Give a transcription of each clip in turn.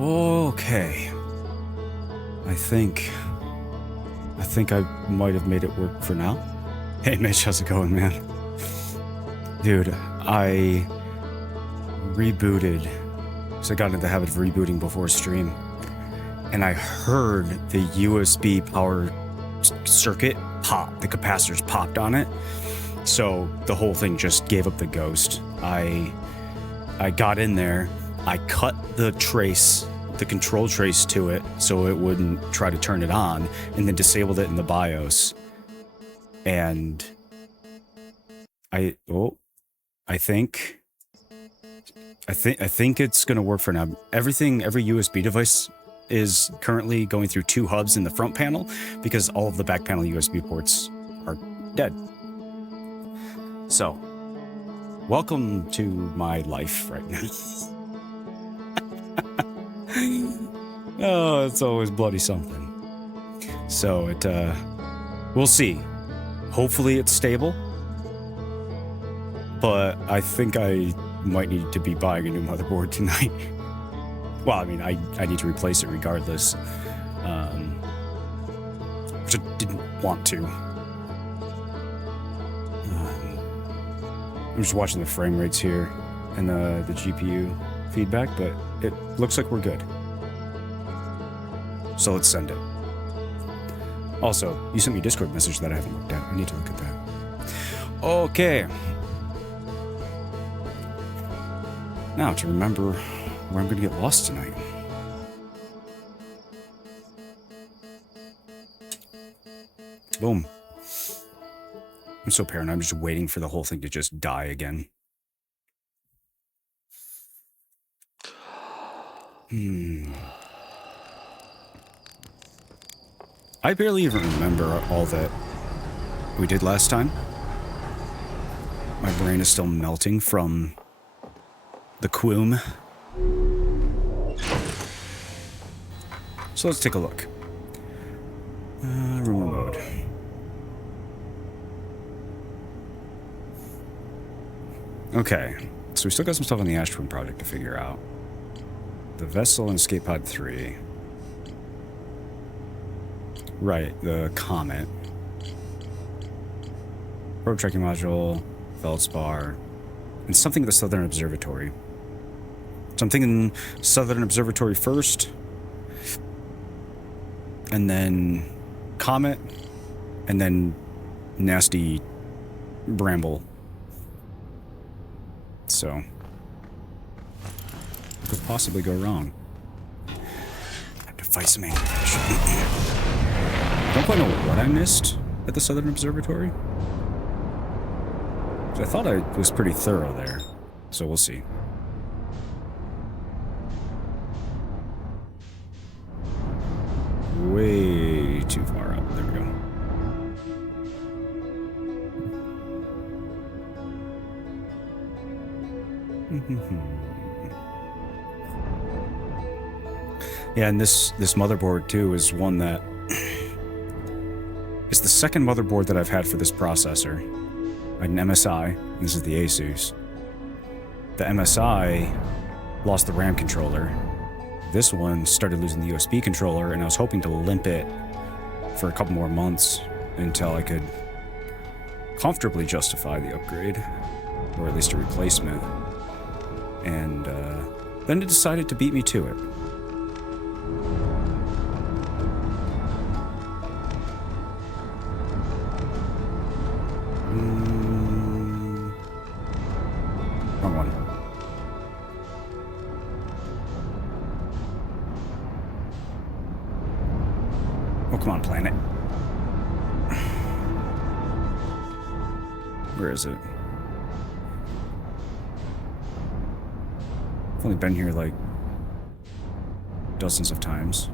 Okay. I think I might have made it work for now. Hey Mitch, how's it going, man? Dude, I rebooted. So I got into the habit of rebooting before stream. And I heard the USB power circuit pop. The capacitors popped on it. So the whole thing just gave up the ghost. I got in there. I cut the trace, the control trace to it so it wouldn't try to turn it on, and then disabled it in the BIOS. And I think it's gonna work for now. Every USB device is currently going through 2 hubs in the front panel because all of the back panel USB ports are dead. So, welcome to my life right now. Oh, it's always bloody something. So we'll see. Hopefully it's stable. But I think I might need to be buying a new motherboard tonight. Well, I mean, I need to replace it regardless. Which I didn't want to. I'm just watching the frame rates here and the GPU feedback, but it looks like we're good. So let's send it. Also, you sent me a Discord message that I haven't looked at. I need to look at that. Okay. Now to remember where I'm going to get lost tonight. Boom. I'm so paranoid. I'm just waiting for the whole thing to just die again. I barely even remember all that we did last time. My brain is still melting from the quoom. So let's take a look. Rumor mode. Okay, so we still got some stuff on the Ash Twin project to figure out. The vessel and escape pod 3. Right, the Comet. Probe tracking module, Feldspar, and something at the Southern Observatory. So I'm thinking Southern Observatory first, and then Comet, and then nasty Bramble. So, what could possibly go wrong? I have to fight some anglerfish. Don't quite know what I missed at the Southern Observatory. I thought I was pretty thorough there, so we'll see. Way too far up. There we go. Yeah, and this motherboard too is one that it's the second motherboard that I've had for this processor. I had an MSI, and this is the Asus. The MSI lost the RAM controller. This one started losing the USB controller, and I was hoping to limp it for a couple more months until I could comfortably justify the upgrade, or at least a replacement. And then it decided to beat me to it. Wrong one. Oh, come on, planet. Where is it? I've only been here like dozens of times.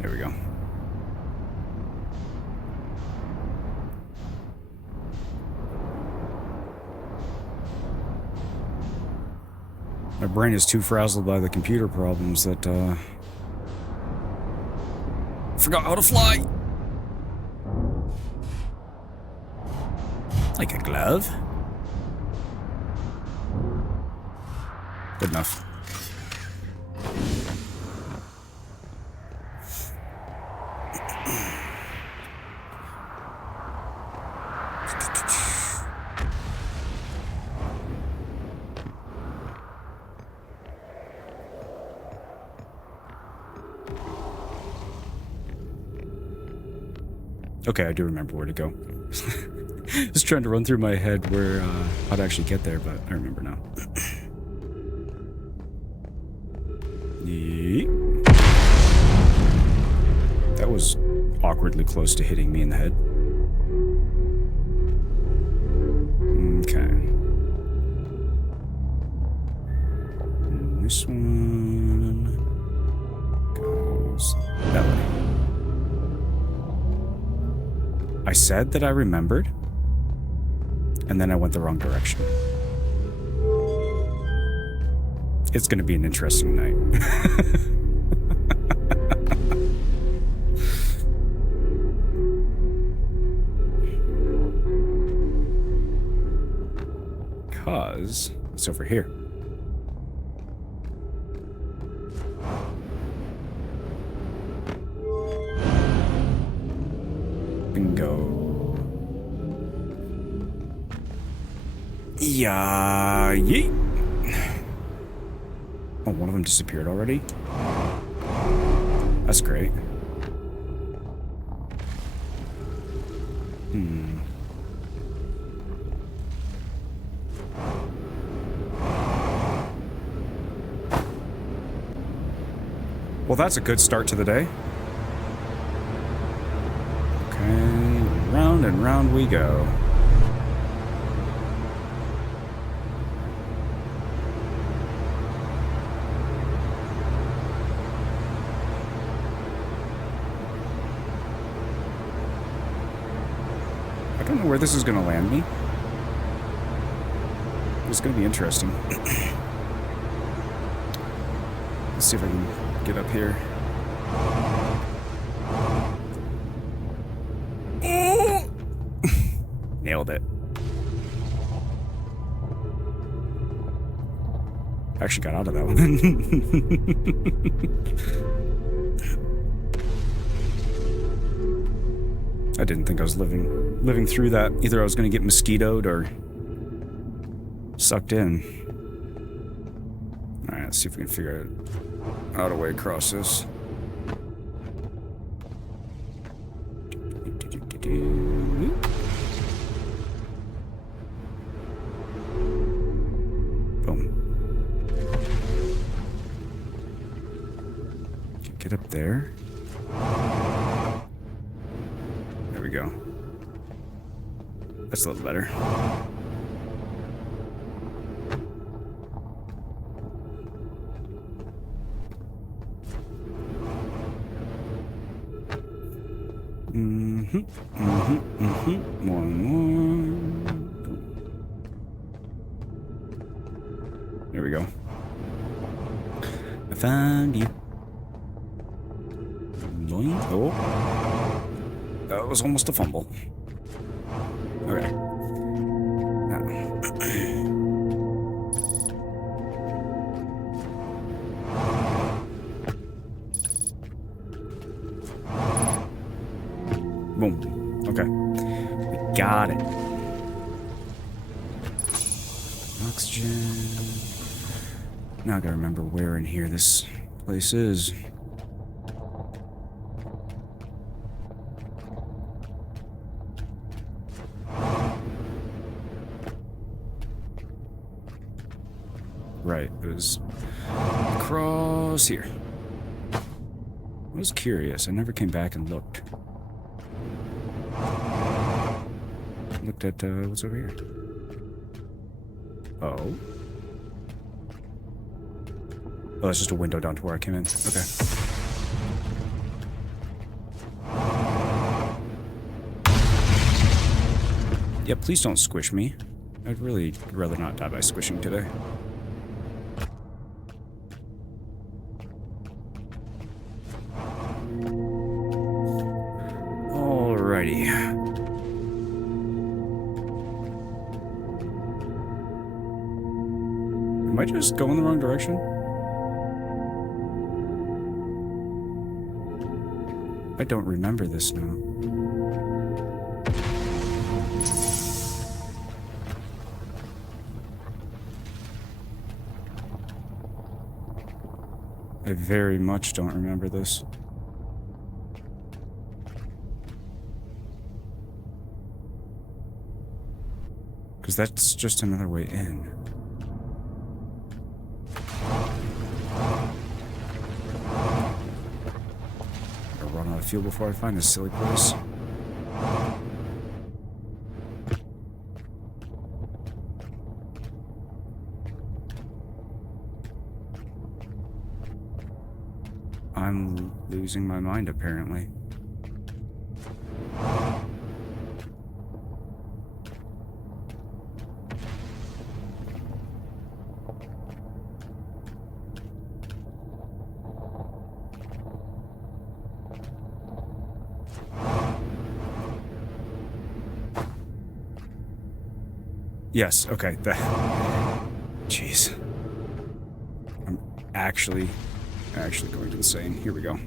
There we go. My brain is too frazzled by the computer problems that, I forgot how to fly! Like a glove? Good enough. Okay, I do remember where to go. Just trying to run through my head where how to actually get there, but I remember now. Yeet. That was awkwardly close to hitting me in the head. Okay. And this one goes that way. I said that I remembered, and then I went the wrong direction. It's going to be an interesting night. Because it's over here. Bingo. Yeah, yeet. Oh, one of them disappeared already? That's great. Well, that's a good start to the day. Okay, round and round we go. I don't know where this is going to land me. It's going to be interesting. Let's see if I can get up here. Nailed it. I actually got out of that one. I didn't think I was living through that. Either I was going to get mosquitoed or sucked in. All right, let's see if we can figure out a way across this. Boom. Get up there. There we go. That's a little better. One more. There we go. I found you. Oh. That was almost a fumble. Okay. Boom. Okay. We got it. Oxygen. Now I gotta remember where in here this place is. Right, it was across here. I was curious. I never came back and looked. Looked at what's over here. Oh. Oh, that's just a window down to where I came in. Okay. Yeah, please don't squish me. I'd really rather not die by squishing today. Alrighty. Am I just going the wrong direction? I don't remember this now. I very much don't remember this. Because that's just another way in. I'll run out of fuel before I find this silly place. I'm losing my mind, apparently. Yes, okay, jeez. I'm actually going insane. Here we go.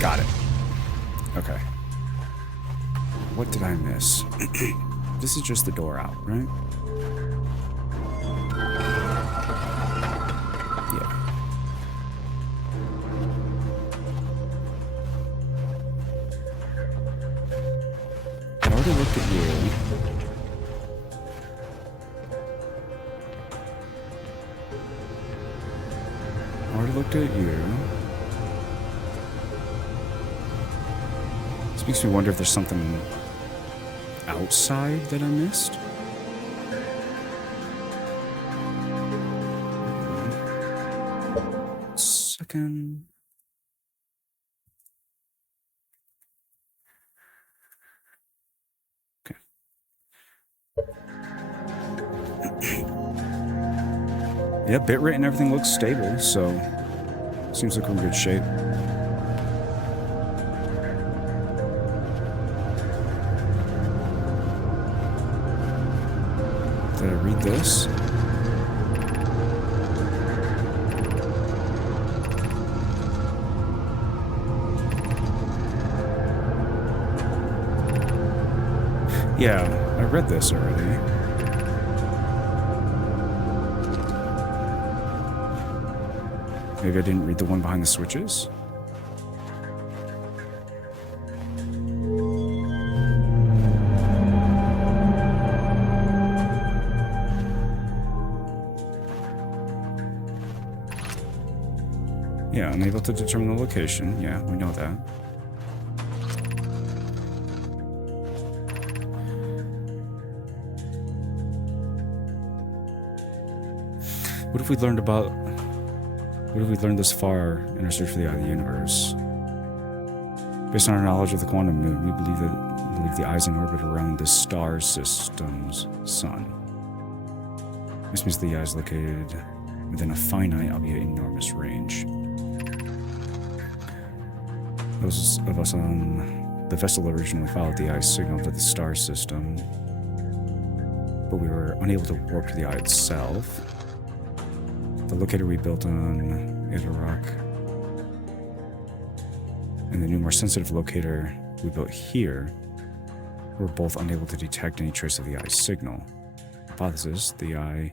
Got it. Okay. What did I miss? This is just the door out, right? Yeah. I already looked at you. Looked at you. This makes me wonder if there's something outside that I missed. Second. Okay. Yeah, bitrate and everything looks stable, so seems like we're in good shape. Did I read this? Yeah, I read this already. Maybe I didn't read the one behind the switches? Yeah, unable to determine the location. Yeah, we know that. What have we learned about... What have we learned this far in our search for the eye of the universe? Based on our knowledge of the quantum moon, we believe the eyes in orbit around the star system's sun. This means the eye is located within a finite, albeit enormous range. Those of us on the vessel originally followed the eye's signal to the star system, but we were unable to warp to the eye itself. The locator we built on Ada Rock and the new, more sensitive locator we built here were both unable to detect any trace of the eye's signal. Hypothesis: the eye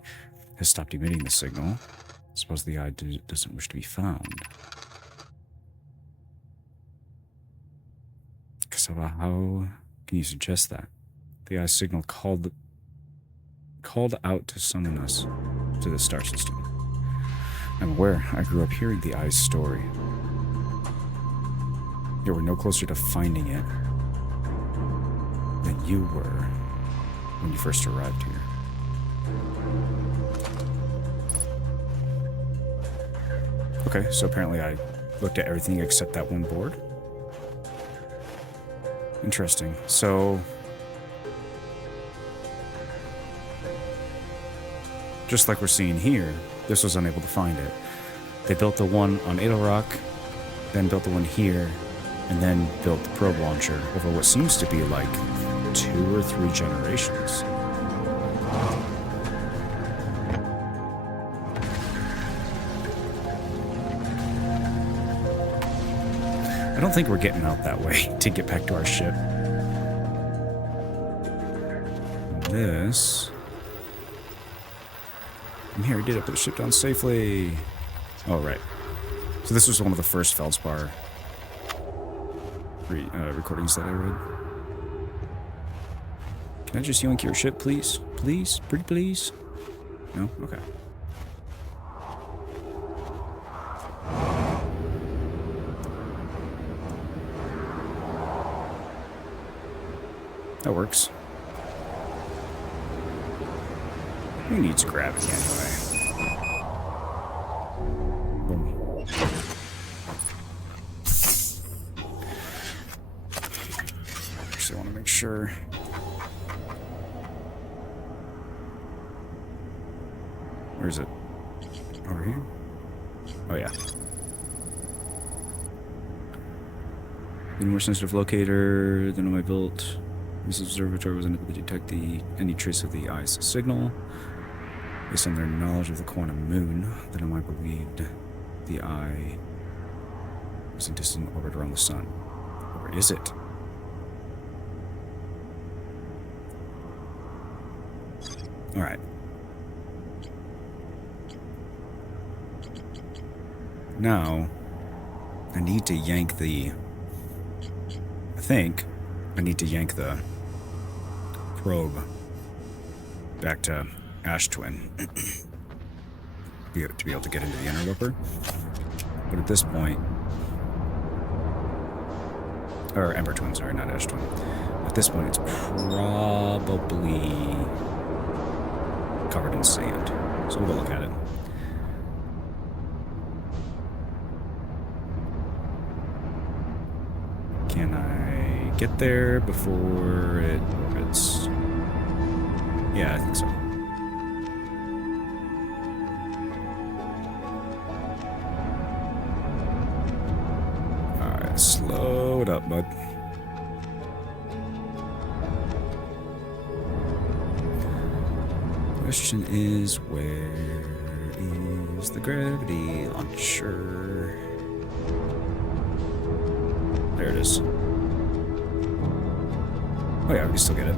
has stopped emitting the signal. Suppose the eye doesn't wish to be found. So how can you suggest that? The eye's signal called out to summon us to the star system. I'm aware I grew up hearing the eye's story. Yet we're no closer to finding it than you were when you first arrived here. Okay, so apparently I looked at everything except that one board. Interesting. So, just like we're seeing here, this was unable to find it. They built the one on Ada Rock, then built the one here, and then built the probe launcher over what seems to be like 2 or 3 generations. I don't think we're getting out that way to get back to our ship. This... I'm here, I did it, put the ship down safely. Oh, right. So this was one of the first feldspar recordings that I read. Can I just yoink your ship, please? Please? Pretty please? No? Okay. That works. Who needs gravity anyway? Boom. Actually, I want to make sure. Where is it? Over here? Oh, yeah. The more sensitive locator than I built. This observatory was unable to detect any trace of the ice signal. Based on their knowledge of the quantum moon, the Nomai believed the eye was in distant orbit around the sun. Or is it? Alright. Now, I need to yank the... I think I need to yank the probe back to Ash Twin to be able to get into the interloper. But at this point... Or Ember Twin, sorry, not Ash Twin. At this point, it's probably covered in sand. So we'll look at it. Can I get there before it orbits? Yeah, I think so. Alright, slow it up, bud. Question is, where is the gravity launcher? There it is. Oh yeah, we can still get it.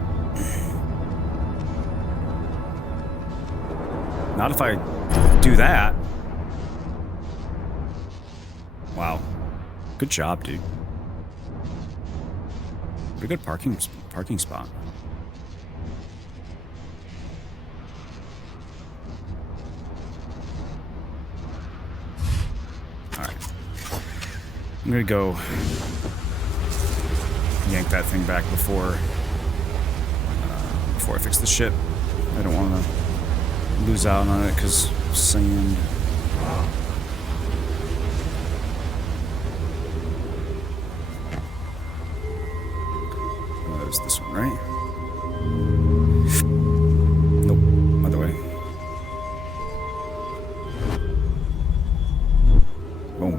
Not if I do that. Wow. Good job, dude. What a good parking spot. Alright. I'm gonna go yank that thing back before I fix the ship. I don't want to lose out on it because sand. That was this one, right? Nope, other way. Boom.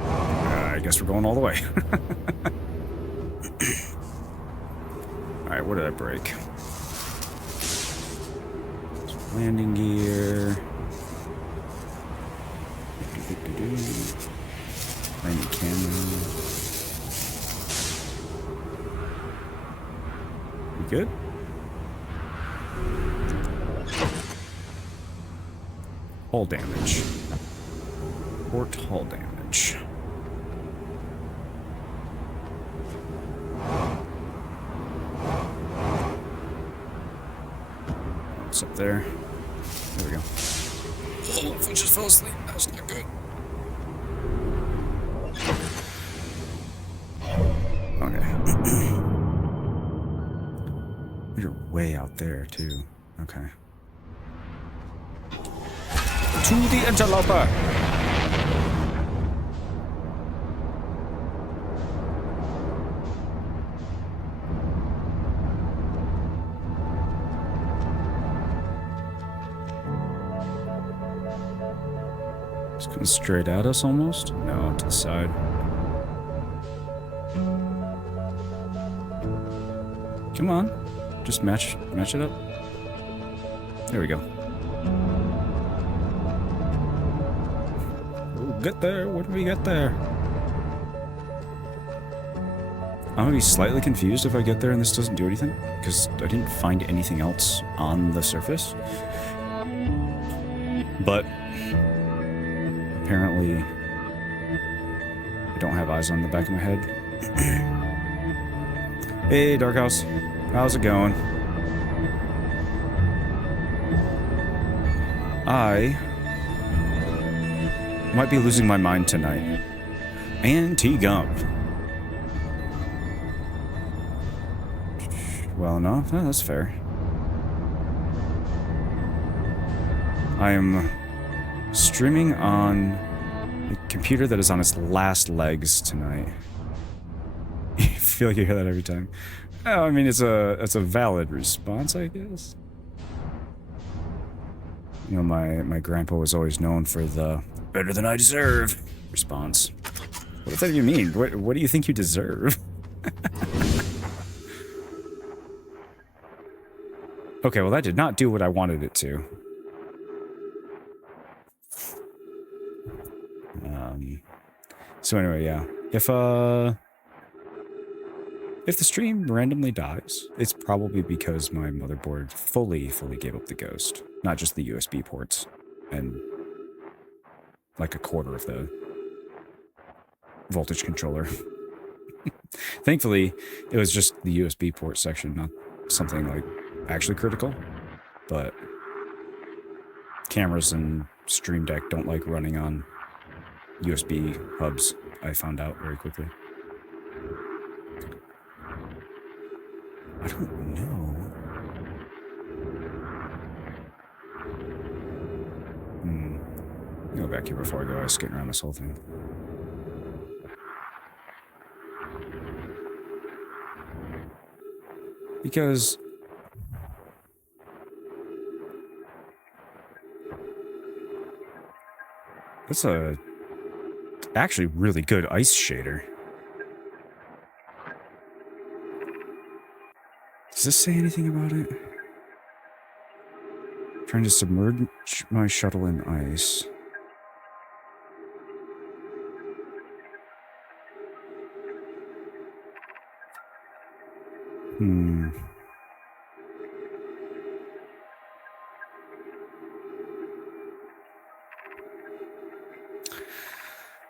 I guess we're going all the way. Alright, what did I break? Landing gear. Landing camera. We good? Hull damage. Port hull damage. What's up there? There we go. Oh, if I just fell asleep, that's not good. Okay. You're way out there, too. Okay. To the interloper! It's coming straight at us almost? No, to the side. Come on. Just match it up. There we go. We'll get there. What do we get there? I'm gonna be slightly confused if I get there and this doesn't do anything, because I didn't find anything else on the surface. But apparently I don't have eyes on the back of my head. Hey, Dark House. How's it going? I might be losing my mind tonight. And T-Gump. Well enough. Oh, that's fair. I am streaming on a computer that is on its last legs tonight. I feel like you hear that every time. Oh, I mean, it's a valid response, I guess. You know, my grandpa was always known for the better than I deserve response. What does that even mean? What do you think you deserve? Okay, well that did not do what I wanted it to. So anyway, yeah. If the stream randomly dies, it's probably because my motherboard fully gave up the ghost. Not just the USB ports. And like a quarter of the voltage controller. Thankfully, it was just the USB port section, not something like actually critical. But cameras and Stream Deck don't like running on USB hubs, I found out very quickly. I don't know. Go back here before I go. I was skating around this whole thing. Because that's a actually really good ice shader. Does this say anything about it? Trying to submerge my shuttle in ice.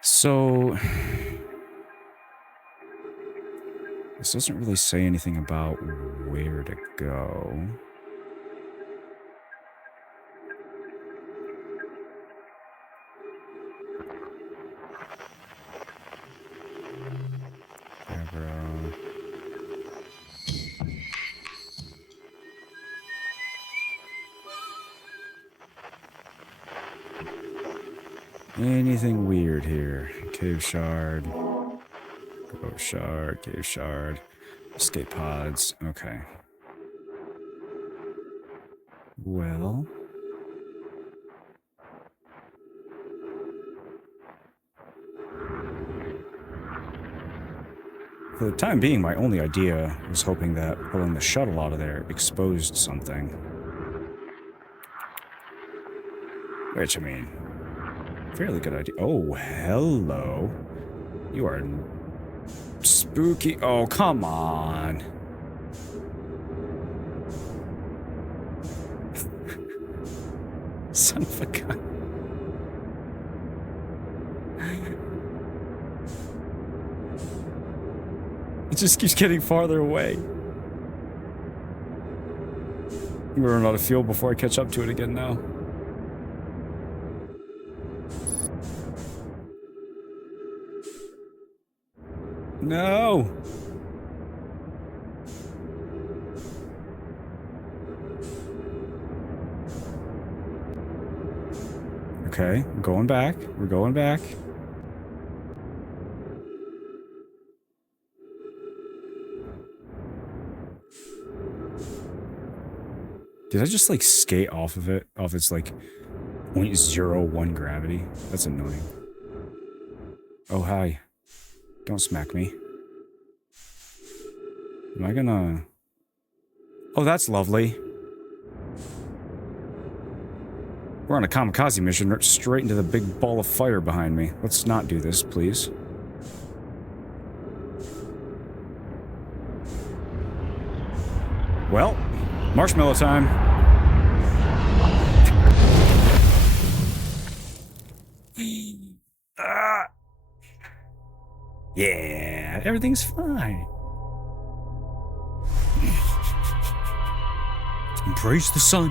So this doesn't really say anything about where to go. Anything weird here? Cave shard. Go shard, cave shard. Escape pods. Okay. Well. For the time being, my only idea was hoping that pulling the shuttle out of there exposed something. Which, I mean, fairly good idea. Oh, hello. You are spooky. Oh, come on. Son of a gun. It just keeps getting farther away. I'm gonna run out of fuel before I catch up to it again now. No! Okay, we're going back. We're going back. Did I just, like, skate off of it? Off its, like, 0.01 gravity? That's annoying. Oh, hi. Don't smack me. Am I gonna... Oh, that's lovely. We're on a kamikaze mission straight into the big ball of fire behind me. Let's not do this, please. Well, marshmallow time. Yeah, everything's fine. Embrace the sun.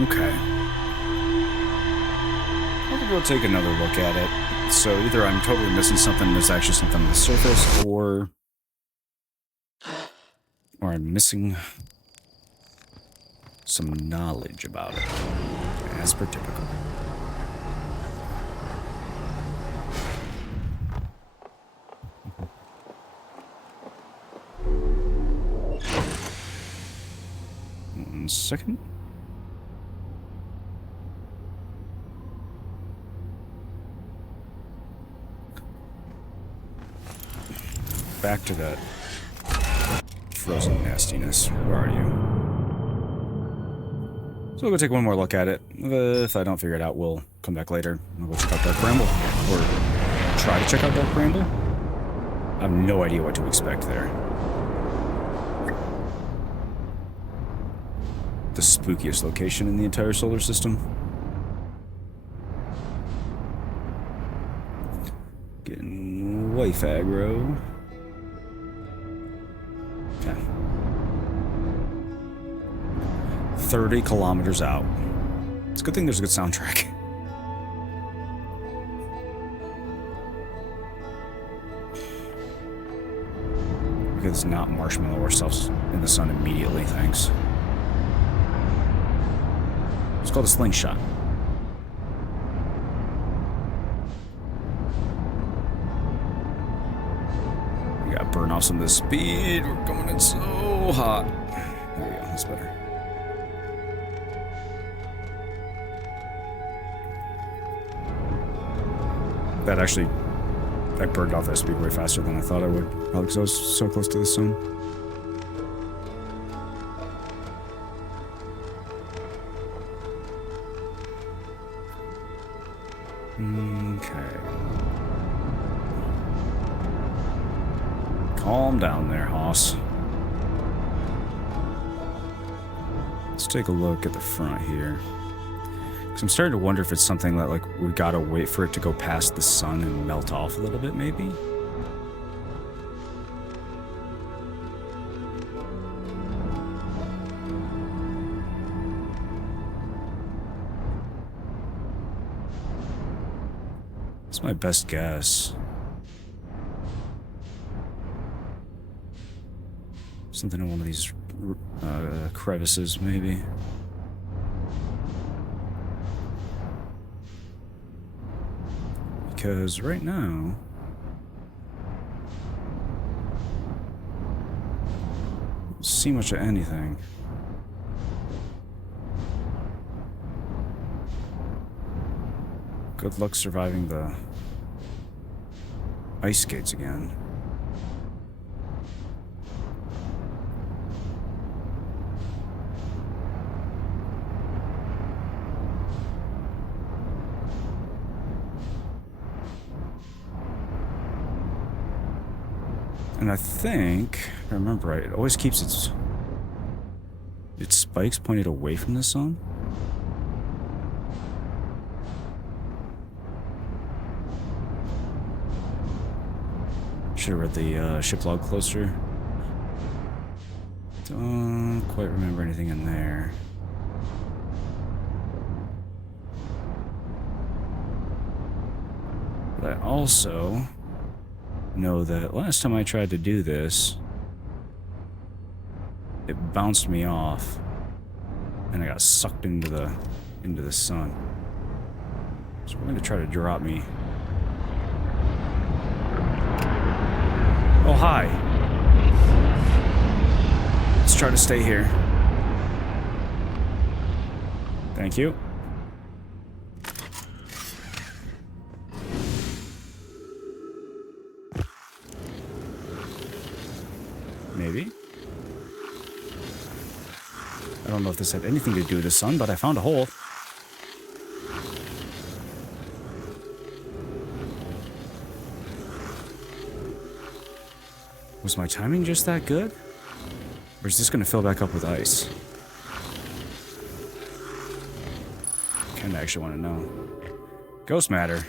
Okay. I'll go take another look at it. So either I'm totally missing something, there's actually something on the surface, or I'm missing some knowledge about it, as per typical. One second. Back to that frozen nastiness. Where are you? So we'll go take one more look at it. If I don't figure it out, we'll come back later. We'll go check out Dark Bramble. Or try to check out Dark Bramble. I have no idea what to expect there. The spookiest location in the entire solar system. Getting wife aggro. Okay. 30 kilometers out. It's a good thing there's a good soundtrack. Okay, it's not marshmallow ourselves in the sun immediately, thanks. It's called a slingshot. We gotta burn off some of the speed. We're coming in so hot. There we go, that's better. That actually, I burned off that speed way faster than I thought I would. Probably because I was so close to the sun. Okay. Calm down there, Hoss. Let's take a look at the front here. Because I'm starting to wonder if it's something that, like, we gotta wait for it to go past the sun and melt off a little bit, maybe? That's my best guess. Something in one of these crevices, maybe. Because right now, I don't see much of anything. Good luck surviving the ice skates again. And I think, if I remember right, it always keeps its spikes pointed away from the sun. Should have read the ship log closer. Don't quite remember anything in there. But I also know that last time I tried to do this, it bounced me off, and I got sucked into the sun. So we're going to try to drop me. Oh, hi. Let's try to stay here. Thank you. Maybe. I don't know if this had anything to do with the sun, but I found a hole. Was my timing just that good? Or is this going to fill back up with ice? Kind of actually want to know. Ghost matter.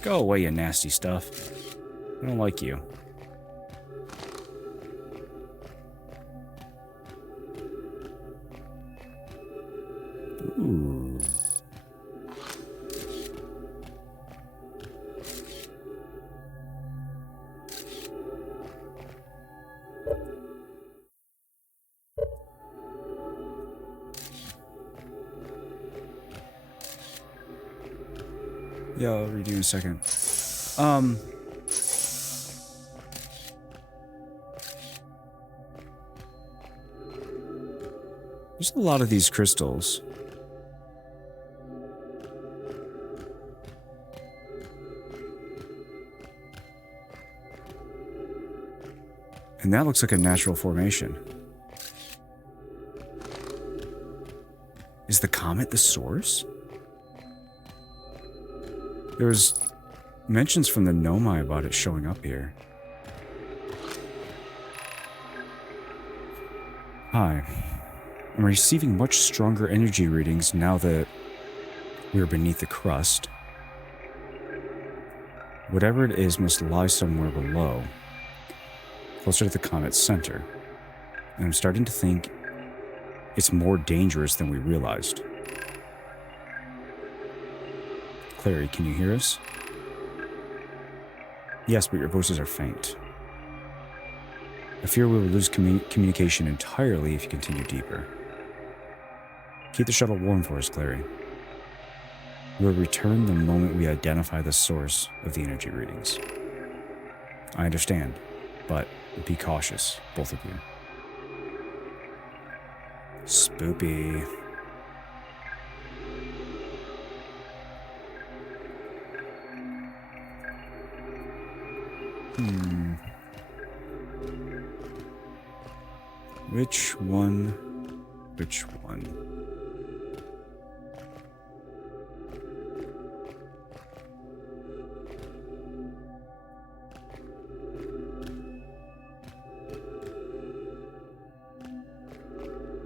Go away, you nasty stuff. I don't like you. Ooh. Yeah, I'll read you in a second. There's a lot of these crystals. And that looks like a natural formation. Is the comet the source? There was mentions from the Nomai about it showing up here. Hi. I'm receiving much stronger energy readings now that we are beneath the crust. Whatever it is must lie somewhere below, closer to the comet's center. And I'm starting to think it's more dangerous than we realized. Clary, can you hear us? Yes, but your voices are faint. I fear we will lose communication entirely if you continue deeper. Keep the shuttle warm for us, Clary. We will return the moment we identify the source of the energy readings. I understand, but be cautious, both of you. Spoopy. Which one? Which one?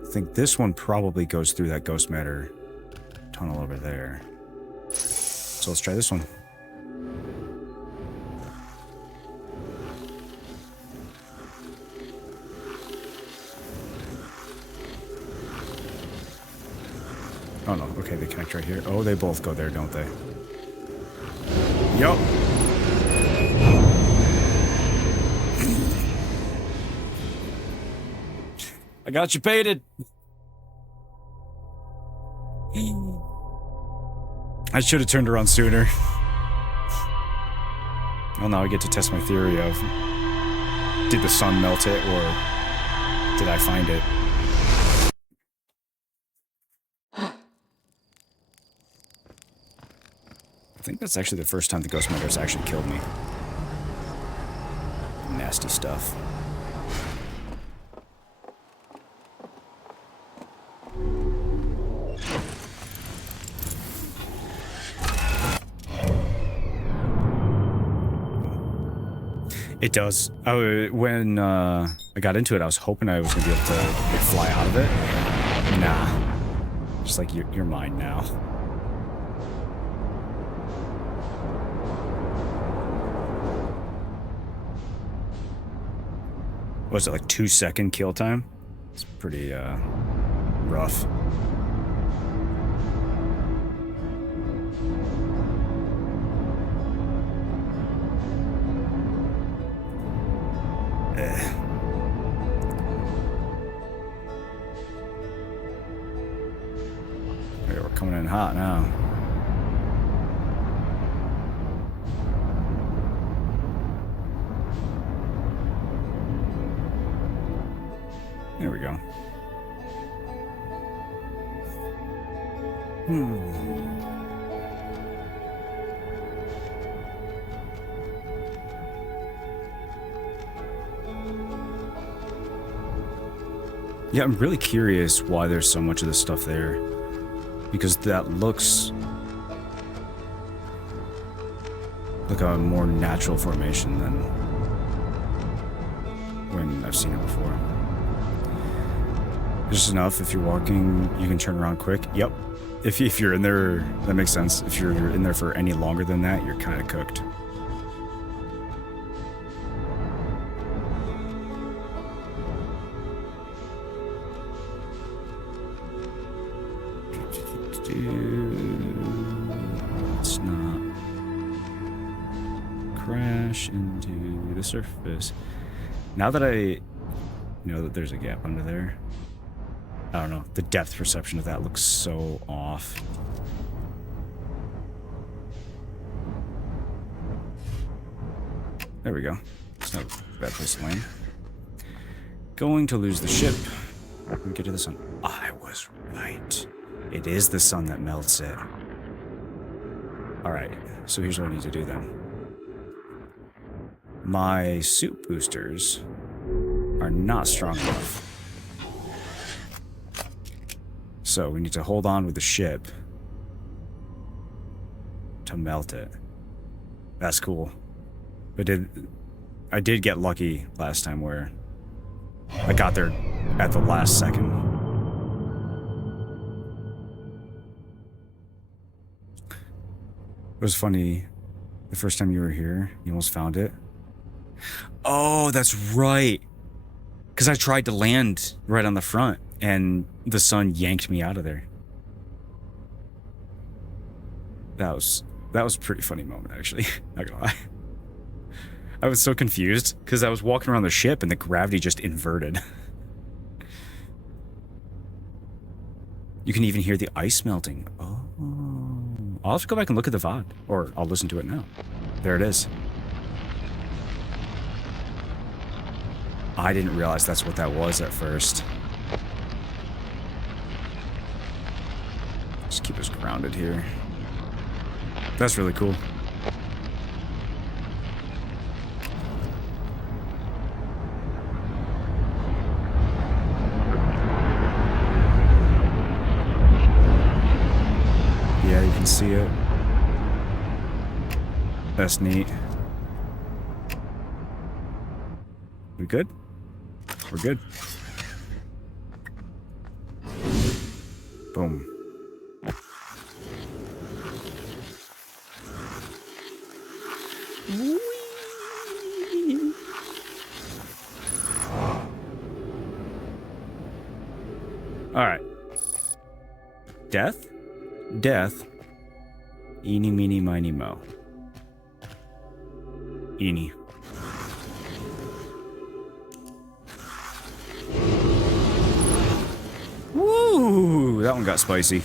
I think this one probably goes through that ghost matter tunnel over there. So let's try this one. Oh no, okay, they connect right here. Oh, they both go there, don't they? Yup. I got you baited. I should have turned around sooner. Well, now I get to test my theory of, did the sun melt it, or did I find it? I think that's actually the first time the ghost matters actually killed me. Nasty stuff. It does. When I got into it, I was hoping I was going to be able to fly out of it. Nah. Just like, you're mine now. Was it like 2-second kill time? It's pretty rough. Okay, we're coming in hot now. There we go. Yeah, I'm really curious why there's so much of this stuff there. Because that looks like a more natural formation than when I've seen it before. Just enough. If you're walking, you can turn around quick. Yep. If you're in there, that makes sense. If you're in there for any longer than that, you're kind of cooked. Let's not crash into the surface. Now that I know that there's a gap under there, I don't know. The depth perception of that looks so off. There we go. It's not a bad place to land. Going to lose the ship. Let me get to the sun. I was right. It is the sun that melts it. Alright, so here's what I need to do then. My suit boosters are not strong enough. So we need to hold on with the ship to melt it. That's cool. But I did get lucky last time where I got there at the last second. It was funny, the first time you were here, you almost found it. Oh, that's right. Because I tried to land right on the front, and the sun yanked me out of there. That was a pretty funny moment, actually. Not gonna lie. I was so confused, because I was walking around the ship, and the gravity just inverted. You can even hear the ice melting. Oh. I'll have to go back and look at the VOD, or I'll listen to it now. There it is. I didn't realize that's what that was at first. Just keep us grounded here. That's really cool. Yeah, you can see it. That's neat. We good? We're good. Boom. Alright. Death? Death. Eeny, meeny, miny, mo. Eeny. Woo! That one got spicy.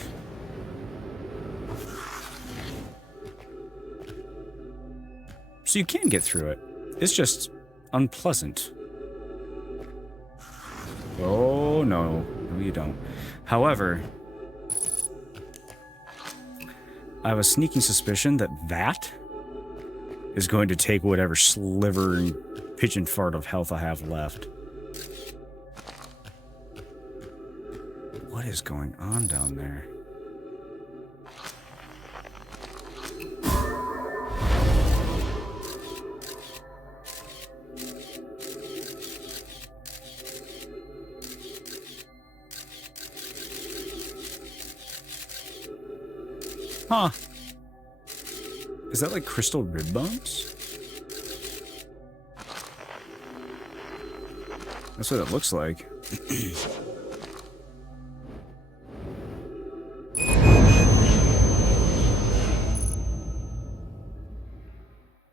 So you can get through it. It's just unpleasant. Oh, no. No, you don't. However, I have a sneaking suspicion that that is going to take whatever sliver and pigeon fart of health I have left. What is going on down there? Huh. Is that like crystal rib bones? That's what it looks like.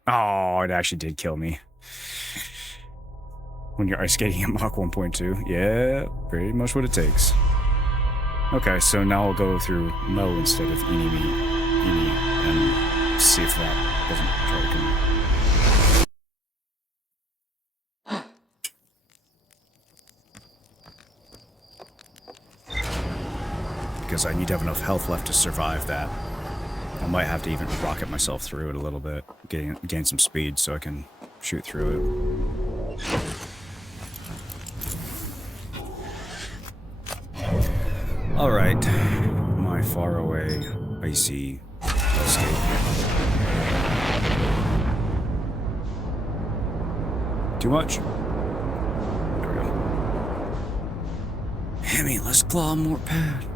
Oh, it actually did kill me. When you're ice skating at Mach 1.2. Yeah, pretty much what it takes. Okay, so now I'll go through Mo instead of Eeny, and see if that doesn't try to come. Because I need to have enough health left to survive that. I might have to even rocket myself through it a little bit, gain some speed so I can shoot through it. Alright, my faraway, icy escape. Too much? There we go. Hammy, let's claw more pad.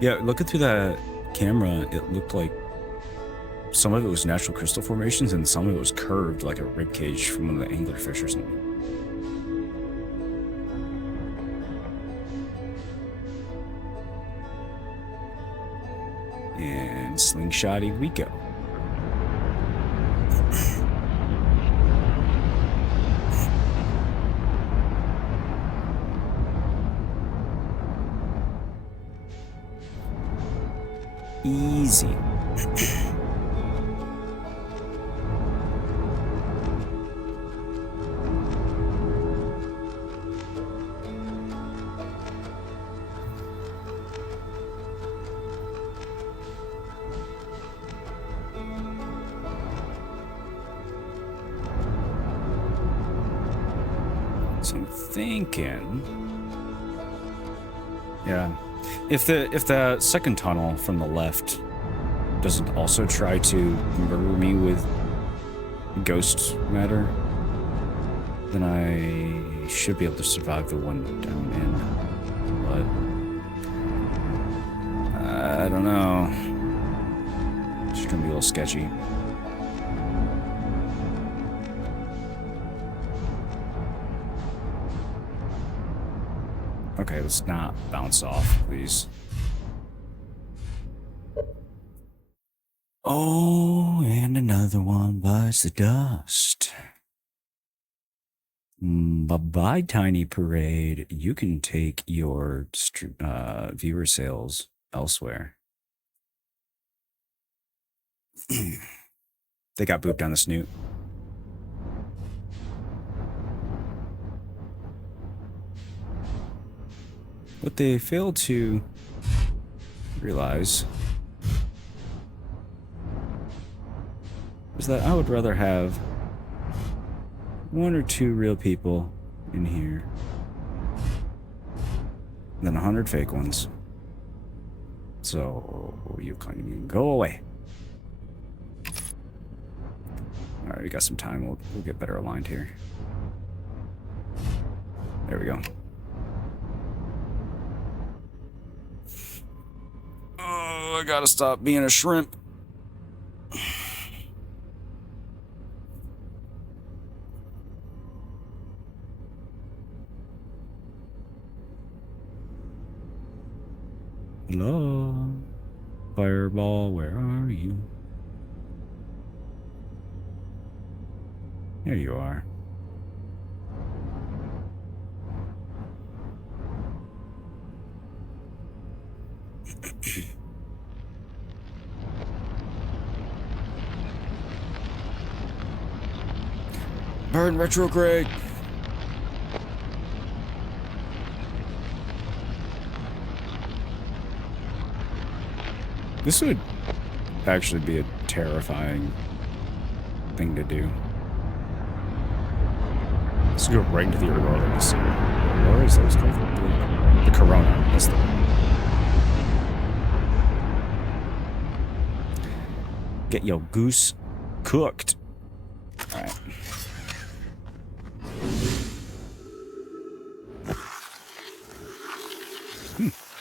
Yeah, looking through that camera, it looked like some of it was natural crystal formations and some of it was curved like a rib cage from one of the anglerfish or something. And slingshotty we go. Easy. So I'm thinking, yeah, if the second tunnel from the left doesn't also try to murder me with ghost matter, then I should be able to survive the one down in. But I don't know. It's gonna be a little sketchy. Okay, let's not bounce off, please. Oh, and another one bites the dust. Bye-bye, Tiny Parade. You can take your viewer sales elsewhere. They got booped down the snoot. What they failed to realize is that I would rather have 1 or 2 real people in here than 100 fake ones. So you can go away. All right, we got some time. We'll get better aligned here. There we go. Oh, I gotta stop being a shrimp. Hello, Fireball, where are you? There you are. Burn retrograde. This would actually be a terrifying thing to do. Let's go right into the Aurora this year. Aurora, is that what's called? The Corona. That's the one. Get your goose cooked. Alright.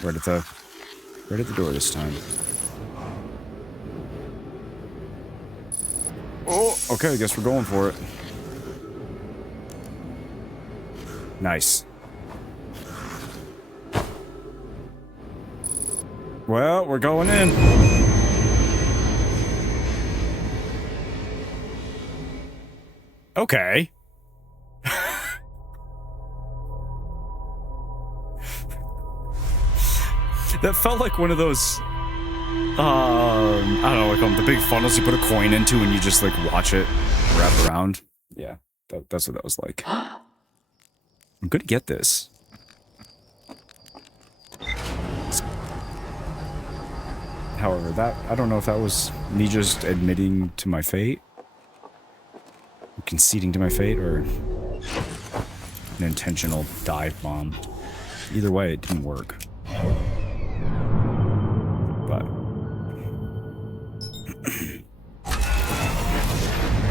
Right at the door this time. Oh, okay, I guess we're going for it. Nice. Well, we're going in. Okay. That felt like one of those, I don't know, like the big funnels you put a coin into and you just like watch it wrap around. Yeah, that's what that was like. I'm gonna get this. However, I don't know if that was me just admitting to my fate, conceding to my fate, or an intentional dive bomb. Either way, it didn't work. But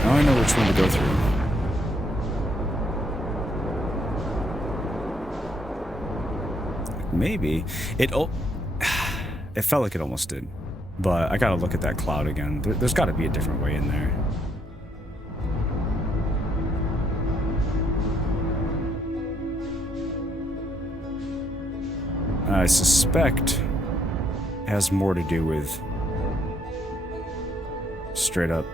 now I know which one to go through. Maybe it felt like it almost did, but I gotta look at that cloud again. There's got to be a different way in there. I suspect it has more to do with straight up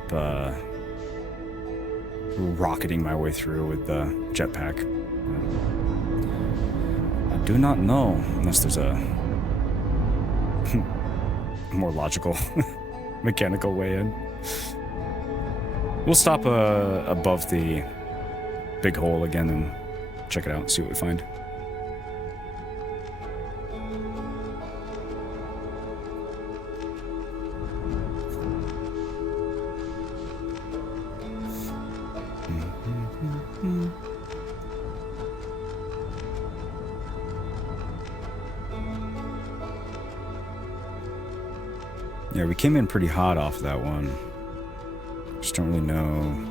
rocketing my way through with the jetpack. I do not know unless there's a more logical mechanical way in. We'll stop above the big hole again and check it out and see what we find. Yeah, we came in pretty hot off that one. Just don't really know.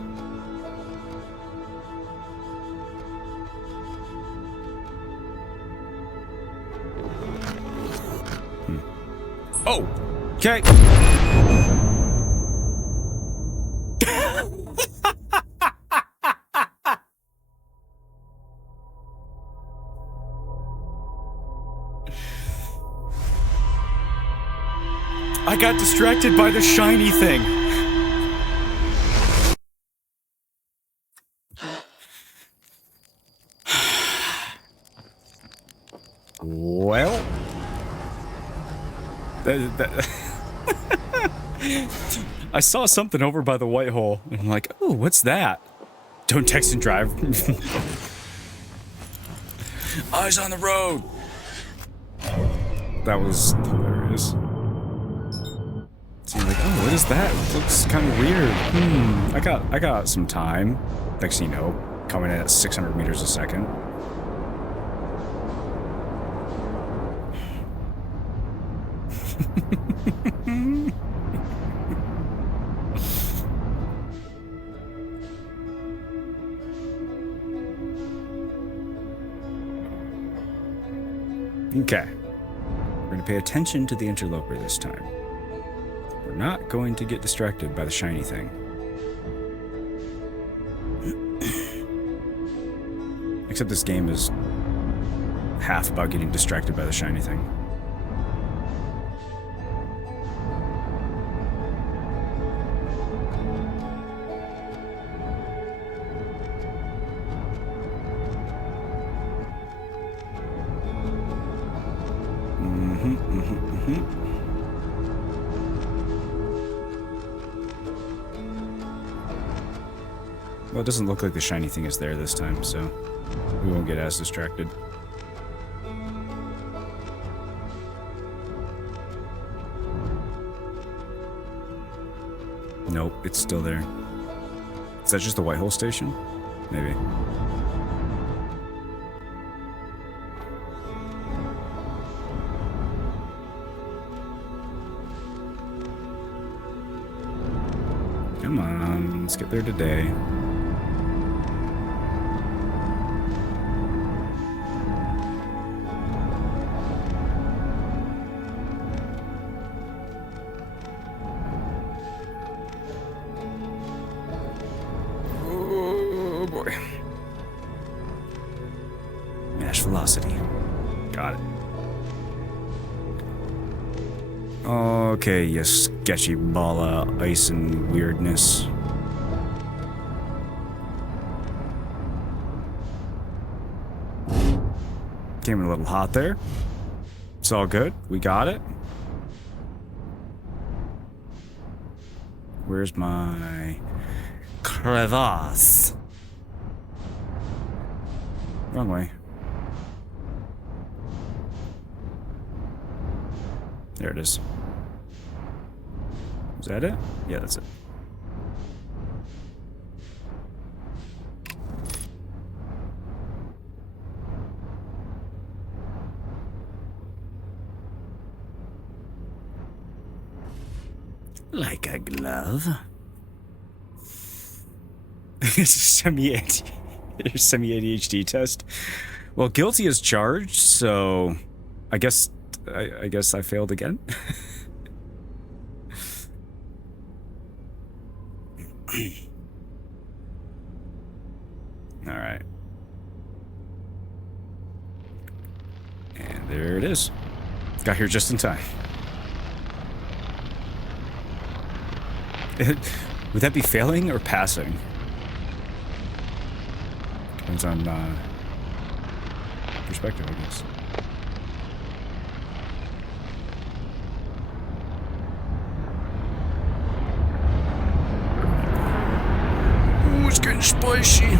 Oh! Okay! I got distracted by the shiny thing. Well, I saw something over by the white hole, and I'm like, "Oh, what's that?" Don't text and drive. Eyes on the road. That was hilarious. So you're like, oh, what is that? It looks kind of weird. I got some time. Next thing you know, coming in at 600 meters a second. Okay. We're going to pay attention to the interloper this time. We're not going to get distracted by the shiny thing. Except this game is half about getting distracted by the shiny thing. Well, it doesn't look like the shiny thing is there this time, so we won't get as distracted. Nope, it's still there. Is that just the White Hole station? Maybe. Come on, let's get there today. Got it. Okay, you sketchy ball of ice and weirdness. Came in a little hot there. It's all good. We got it. Where's my crevasse? Wrong way. There it is. Is that it? Yeah, that's it. Like a glove. It's a semi-ADHD test. Well, guilty is charged, so I guess I failed again. All right. And there it is. Got here just in time. Would that be failing or passing? Depends on perspective, I guess. Ooh, it's getting spicy.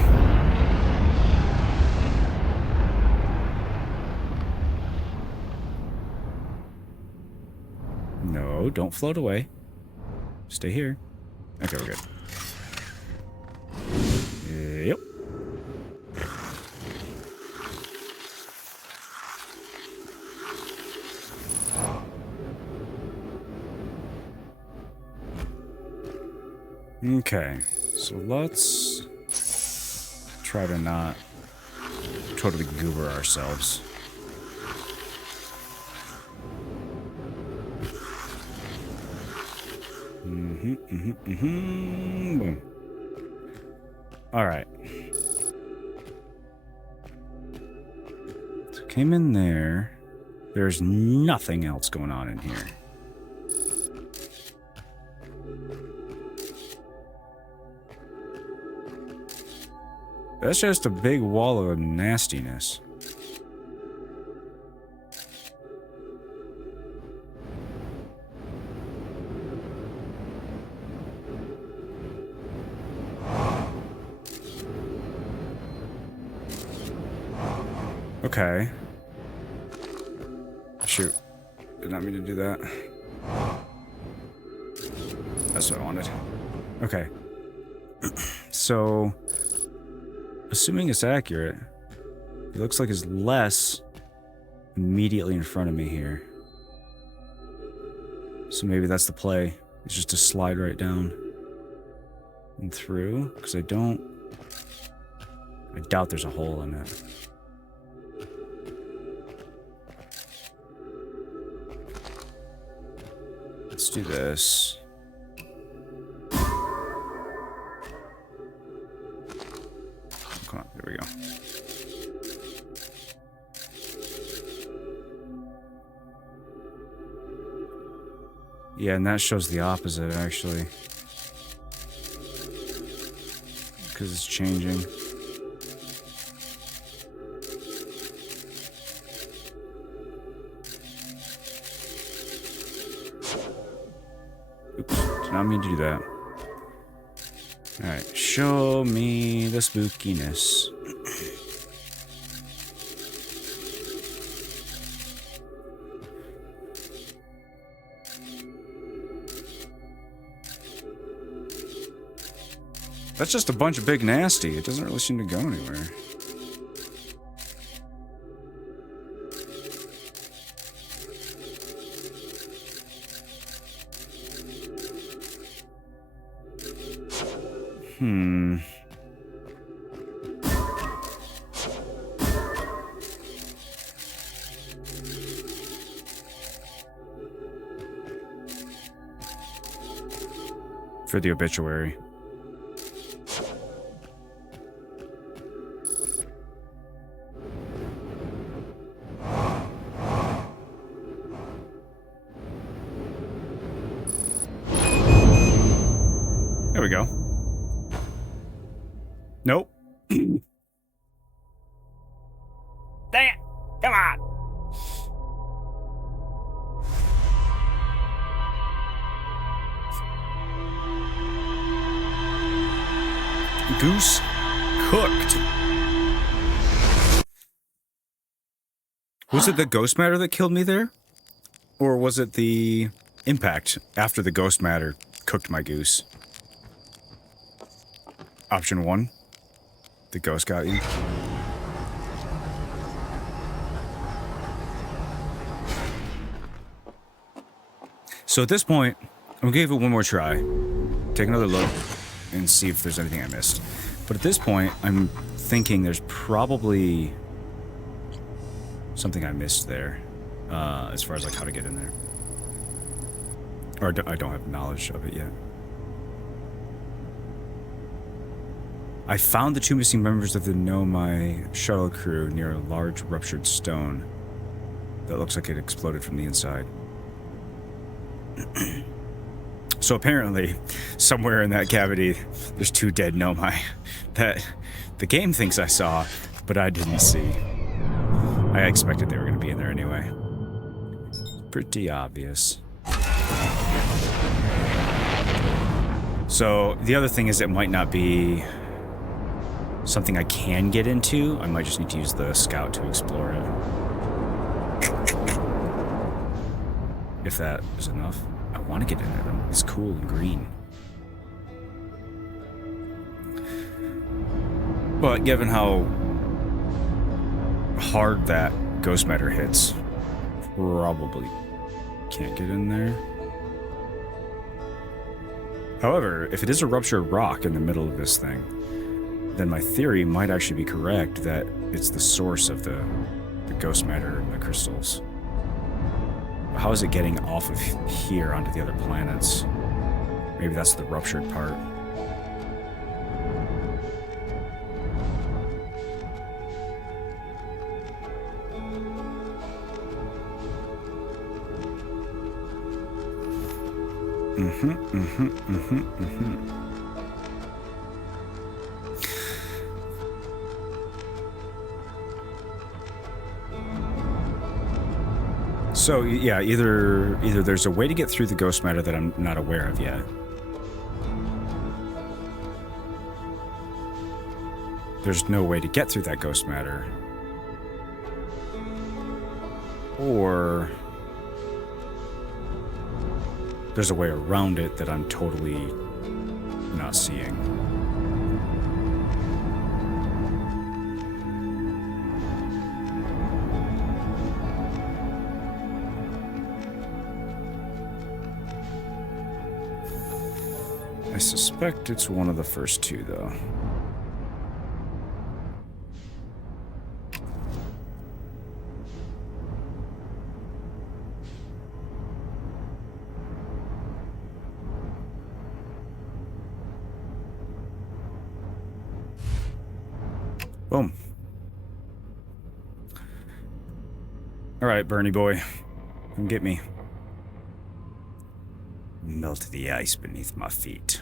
No, don't float away. Stay here. Okay, we're good. Yep. Okay, so let's try to not totally goober ourselves. Boom. All right. So came in there. There's nothing else going on in here. That's just a big wall of nastiness. Okay. Shoot. Did not mean to do that. That's what I wanted. Okay. So, assuming it's accurate, it looks like it's less immediately in front of me here. So maybe that's the play. It's just to slide right down and through, because I doubt there's a hole in it. Let's do this. Come on, there we go. Yeah, and that shows the opposite, actually. Because it's changing. Oops, did not mean to do that. Alright, show me the spookiness. That's just a bunch of big nasty. It doesn't really seem to go anywhere. For the obituary. There we go. Nope. Dang it! Come on! Goose cooked. Was it the ghost matter that killed me there? Or was it the impact after the ghost matter cooked my goose? Option 1. The ghost got you. So at this point, gonna give it one more try. Take another look and see if there's anything I missed. But at this point, I'm thinking there's probably something I missed there, as far as like how to get in there. Or I don't have knowledge of it yet. I found the 2 missing members of the Nomai shuttle crew near a large ruptured stone that looks like it exploded from the inside. So apparently, somewhere in that cavity, there's 2 dead Nomai that the game thinks I saw, but I didn't see. I expected they were going to be in there anyway. Pretty obvious. So the other thing is it might not be something I can get into. I might just need to use the scout to explore it. If that is enough. I want to get in there. It's cool and green. But given how hard that ghost matter hits, probably can't get in there. However, if it is a ruptured rock in the middle of this thing, then my theory might actually be correct that it's the source of the ghost matter and the crystals. How is it getting off of here onto the other planets? Maybe that's the ruptured part. So, yeah, either there's a way to get through the ghost matter that I'm not aware of yet. There's no way to get through that ghost matter. Or there's a way around it that I'm totally not seeing. I suspect it's one of the first 2, though. Boom. All right, Bernie boy, come get me. Melt the ice beneath my feet.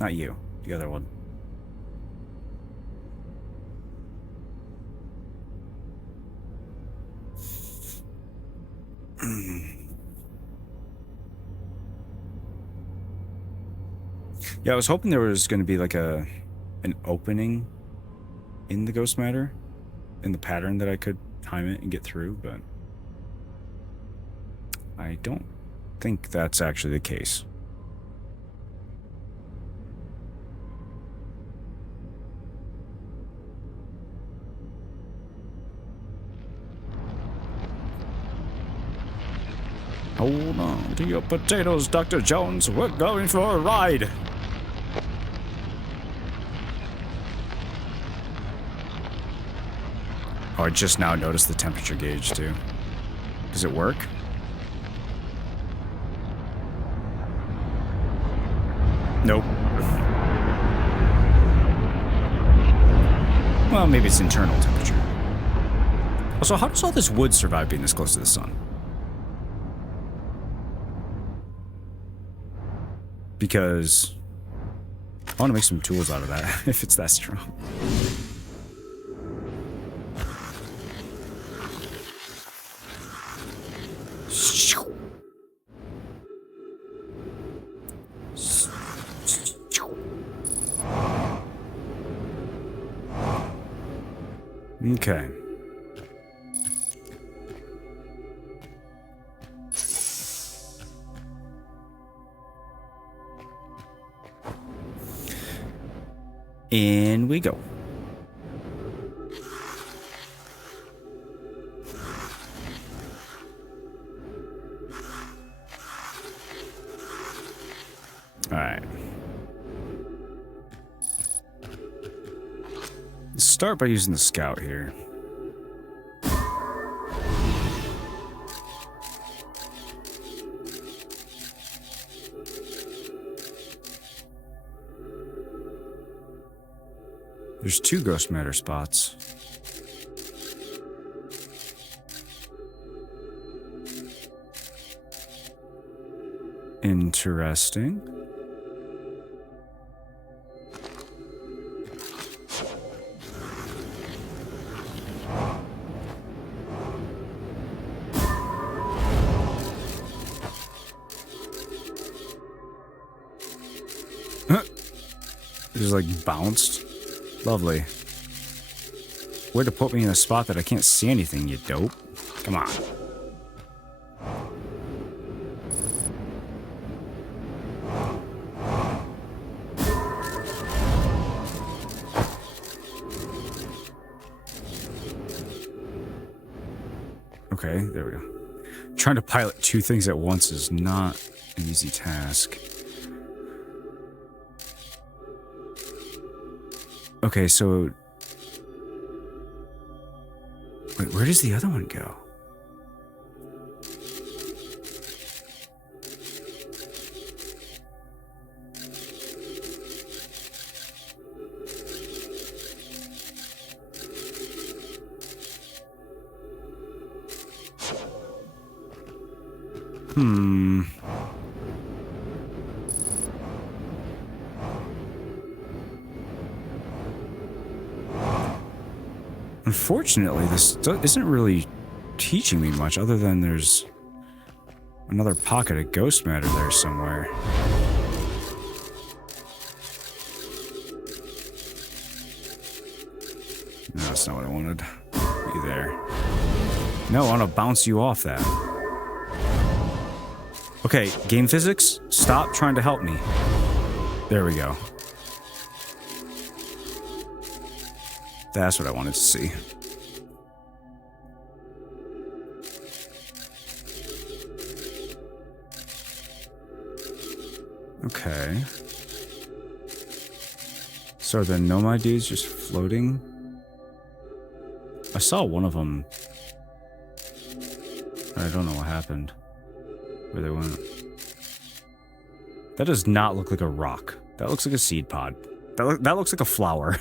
Not you, the other one. Yeah, I was hoping there was going to be like an opening in the ghost matter, in the pattern that I could time it and get through, but I don't think that's actually the case. Hold on to your potatoes, Dr. Jones. We're going for a ride. Oh, I just now noticed the temperature gauge, too. Does it work? Nope. Well, maybe it's internal temperature. Also, how does all this wood survive being this close to the sun? Because I want to make some tools out of that, if it's that strong. Okay. In we go. start by using the scout here. There's 2 ghost matter spots. Interesting. Just like bounced. Lovely. Way to put me in a spot that I can't see anything, you dope. Come on. Okay, there we go. Trying to pilot 2 things at once is not an easy task. Okay, so... Wait, where does the other one go? Unfortunately, this isn't really teaching me much other than there's another pocket of ghost matter there somewhere. No, that's not what I wanted. Be there. No, I want to bounce you off that. Okay, game physics, stop trying to help me. There we go. That's what I wanted to see. Okay. So are the nomad dudes just floating? I saw one of them. I don't know what happened. Where they went. That does not look like a rock. That looks like a seed pod. That looks like a flower.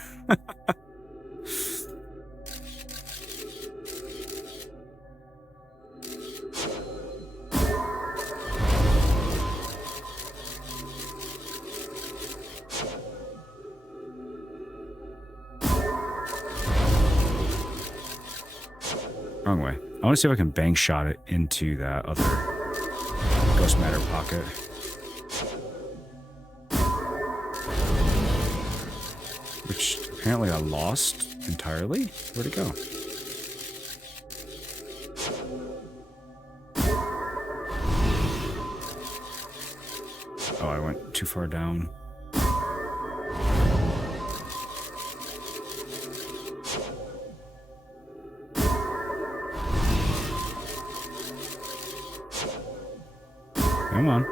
Wrong way. I want to see if I can bank shot it into that other ghost matter pocket. Which apparently I lost entirely. Where'd it go? Oh, I went too far down. Come on.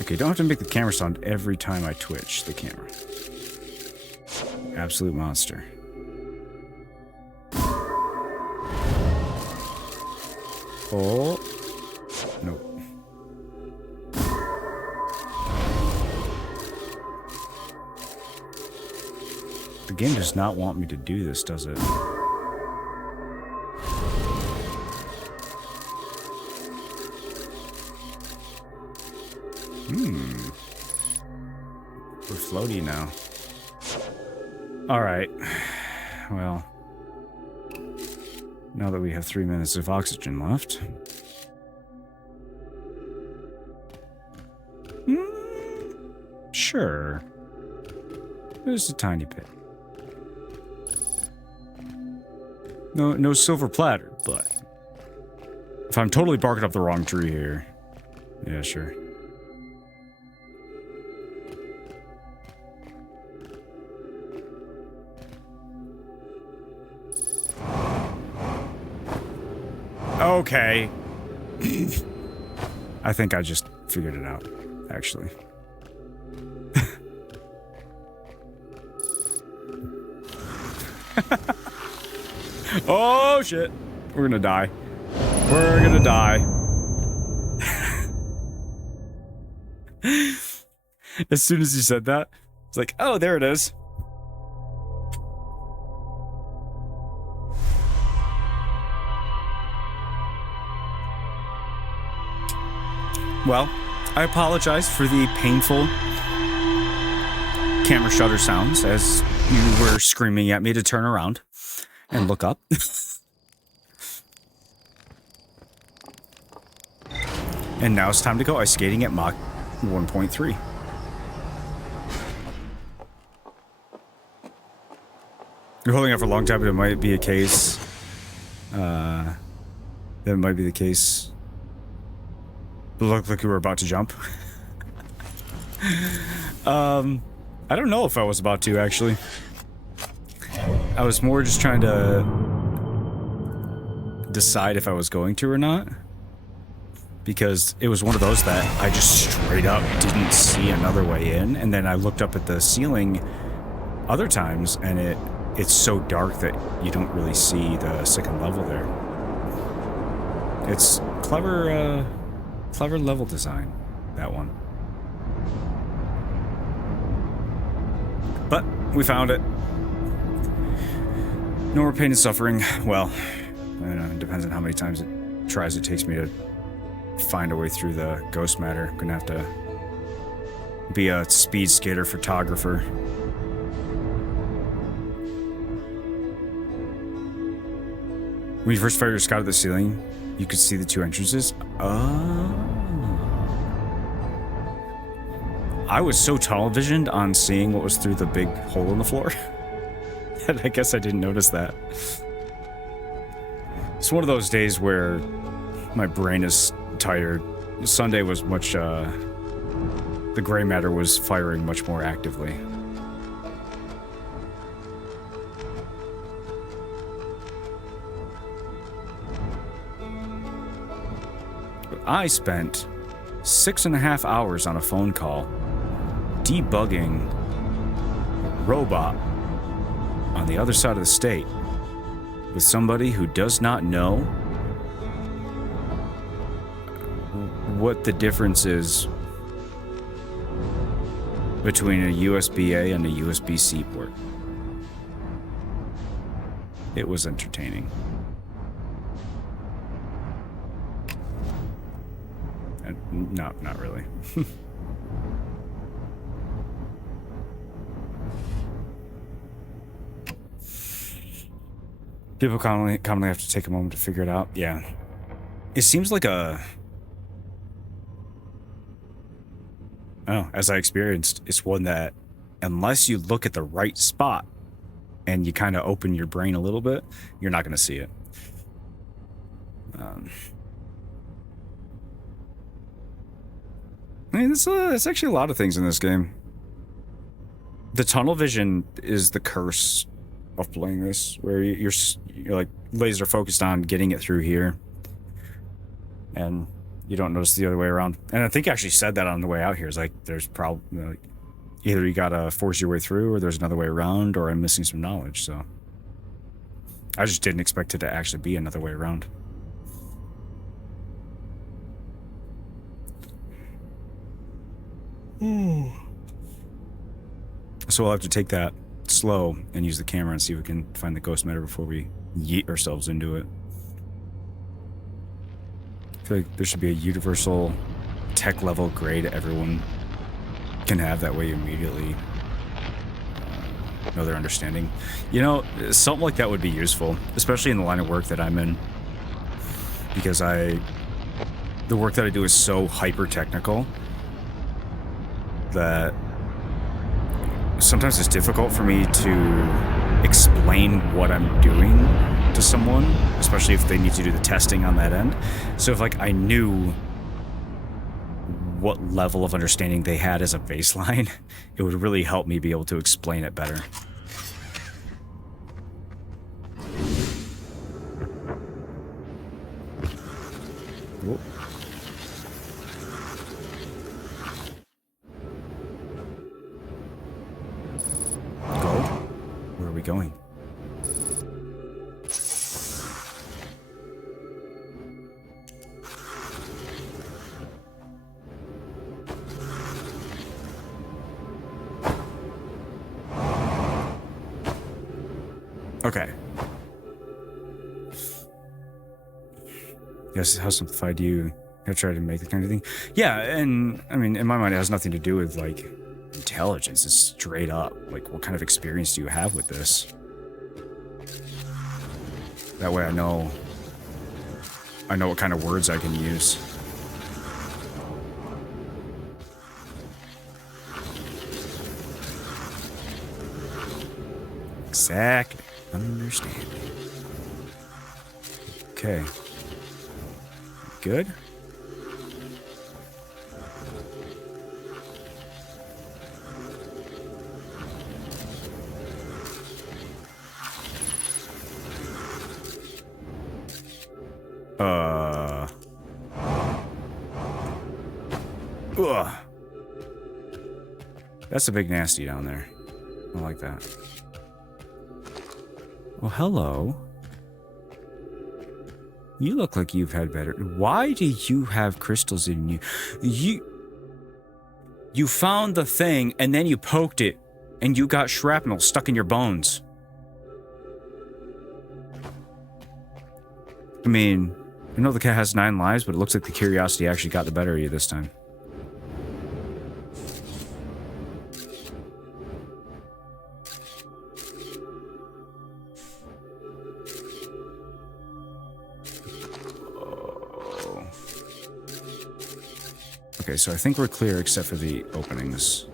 Okay, don't have to make the camera sound every time I twitch the camera. Absolute monster. Oh. Nope. The game does not want me to do this, does it? We're floaty now. Alright. Well. Now that we have 3 minutes of oxygen left. Sure. There's a tiny bit. No silver platter, but if I'm totally barking up the wrong tree here, yeah, sure. Okay. I think I just figured it out, actually. Oh, shit. We're gonna die. We're gonna die. As soon as you said that, it's like, oh, there it is. Well, I apologize for the painful camera shutter sounds as you were screaming at me to turn around and look up. And now it's time to go ice skating at Mach 1.3. You're holding out for a long time, but it might be a case. That might be the case. Look like you were about to jump. I don't know if I was about to, actually. I was more just trying to decide if I was going to or not. Because it was one of those that I just straight up didn't see another way in. And then I looked up at the ceiling other times, and it's so dark that you don't really see the second level there. It's clever, clever level design, that one. But we found it. No more pain and suffering. Well, I don't know, it depends on how many times it takes me to find a way through the ghost matter. I'm gonna have to be a speed skater photographer. When you first fired your scout at the ceiling, you could see the two entrances. Oh. I was so tunnel visioned on seeing what was through the big hole in the floor that I guess I didn't notice that. It's one of those days where my brain is tired. Sunday was much, the gray matter was firing much more actively. I spent 6.5 hours on a phone call debugging a robot on the other side of the state with somebody who does not know what the difference is between a USB-A and a USB-C port. It was entertaining. No, not really. People commonly have to take a moment to figure it out. Yeah. It seems like as I experienced, it's one that unless you look at the right spot and you kind of open your brain a little bit, you're not going to see it. I mean, there's actually a lot of things in this game. The tunnel vision is the curse of playing this, where you're like laser focused on getting it through here, and you don't notice the other way around. And I think I actually said that on the way out here. It's like there's probably like, either you gotta force your way through, or there's another way around, or I'm missing some knowledge. So I just didn't expect it to actually be another way around. So we'll have to take that slow and use the camera and see if we can find the ghost matter before we yeet ourselves into it. I feel like there should be a universal tech level grade everyone can have. That way you immediately know their understanding. You know, something like that would be useful, especially in the line of work that I'm in. Because the work that I do is so hyper technical that sometimes it's difficult for me to explain what I'm doing to someone, especially if they need to do the testing on that end. So if like I knew what level of understanding they had as a baseline, it would really help me be able to explain it better. Whoa. we going? Okay. Yes, how simplified do you try to make the kind of thing? Yeah, and I mean, in my mind, it has nothing to do with like intelligence. It's straight up like, what kind of experience do you have with this? That way, I know what kind of words I can use. Exactly. Understanding. Okay. Good. Ugh. That's a big nasty down there. I like that. Well, hello. You look like you've had better. Why do you have crystals in you? You found the thing and then you poked it and you got shrapnel stuck in your bones. I mean, I know the cat has 9 lives, but it looks like the curiosity actually got the better of you this time. Okay, so I think we're clear except for the openings.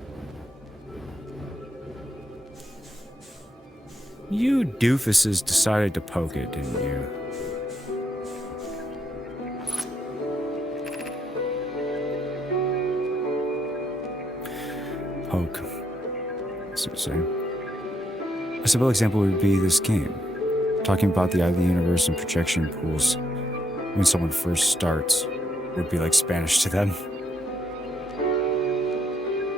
You doofuses decided to poke it, didn't you? Poke. That's what I'm saying. A simple example would be this game. Talking about the eye of the universe and projection pools when someone first starts would be like Spanish to them.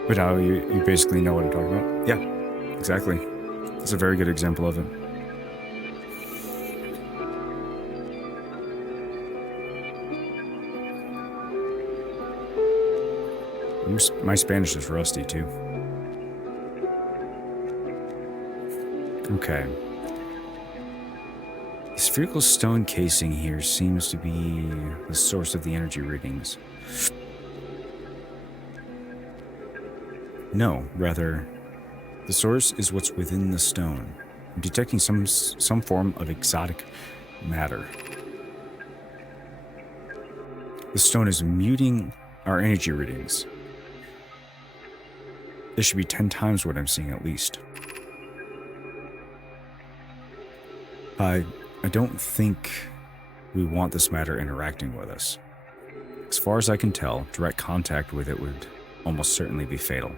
But now you basically know what I'm talking about. Yeah, exactly. It's a very good example of it. My Spanish is rusty too. Okay. The spherical stone casing here seems to be the source of the energy readings. No, rather, the source is what's within the stone. I'm detecting some form of exotic matter. The stone is muting our energy readings. This should be 10 times what I'm seeing at least. I don't think we want this matter interacting with us. As far as I can tell, direct contact with it would almost certainly be fatal.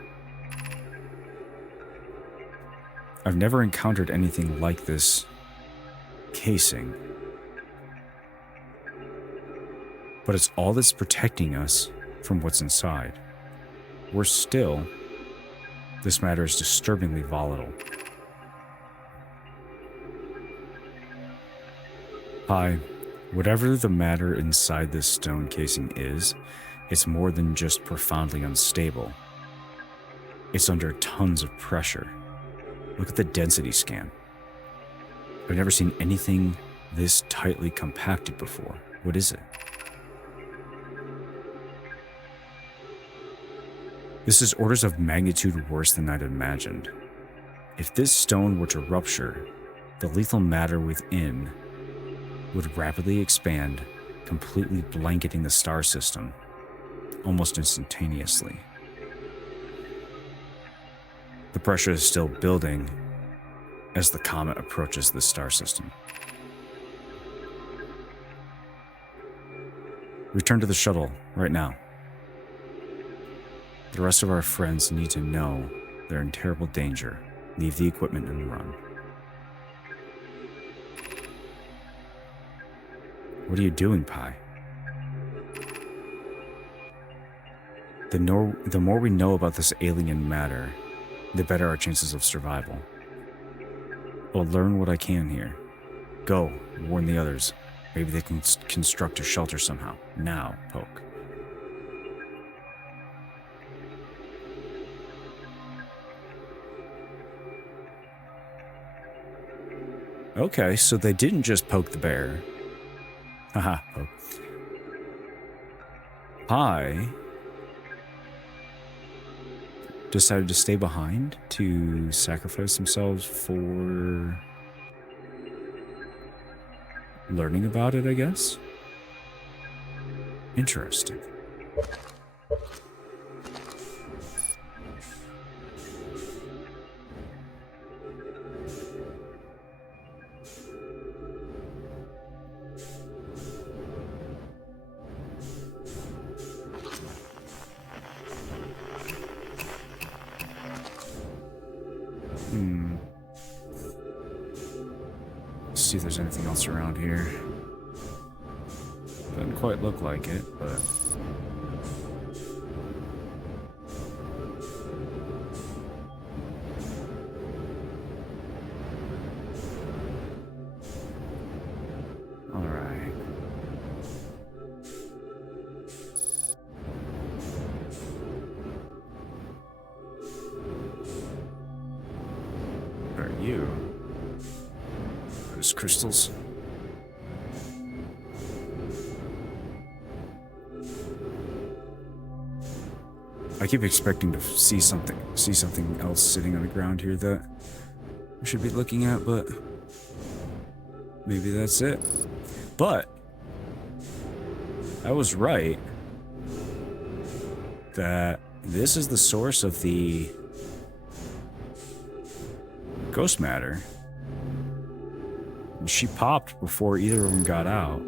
I've never encountered anything like this casing. But it's all that's protecting us from what's inside. Worse still, this matter is disturbingly volatile. Hi, whatever the matter inside this stone casing is, it's more than just profoundly unstable. It's under tons of pressure. Look at the density scan. I've never seen anything this tightly compacted before. What is it? This is orders of magnitude worse than I'd imagined. If this stone were to rupture, the lethal matter within would rapidly expand, completely blanketing the star system, almost instantaneously. The pressure is still building as the comet approaches the star system. Return to the shuttle right now. The rest of our friends need to know they're in terrible danger. Leave the equipment and run. What are you doing, Pi? The more we know about this alien matter, the better our chances of survival. I'll learn what I can here. Go, warn the others. Maybe they can construct a shelter somehow. Now, Poke. Okay, so they didn't just poke the bear. Haha, Poke. I decided to stay behind to sacrifice themselves for learning about it, I guess. Interesting. Let's see if there's anything else around here. Doesn't quite look like it, but... Alright. Who are you? Those crystals. I keep expecting to see something else sitting on the ground here that I should be looking at, but maybe that's it. But I was right that this is the source of the ghost matter. And she popped before either of them got out.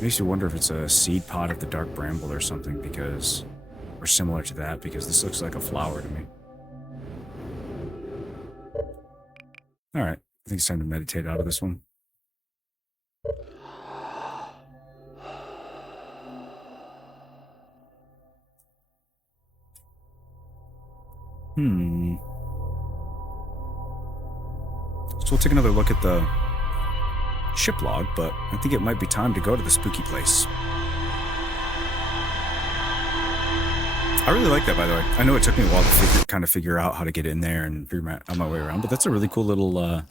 Makes you wonder if it's a seed pod of the dark bramble or something, because, or similar to that, because this looks like a flower to me. Alright, I think it's time to meditate out of this one. So we'll take another look at the ship log, but I think it might be time to go to the spooky place. I really like that, by the way. I know it took me a while to kind of figure out how to get in there and figure out my way around, but that's a really cool little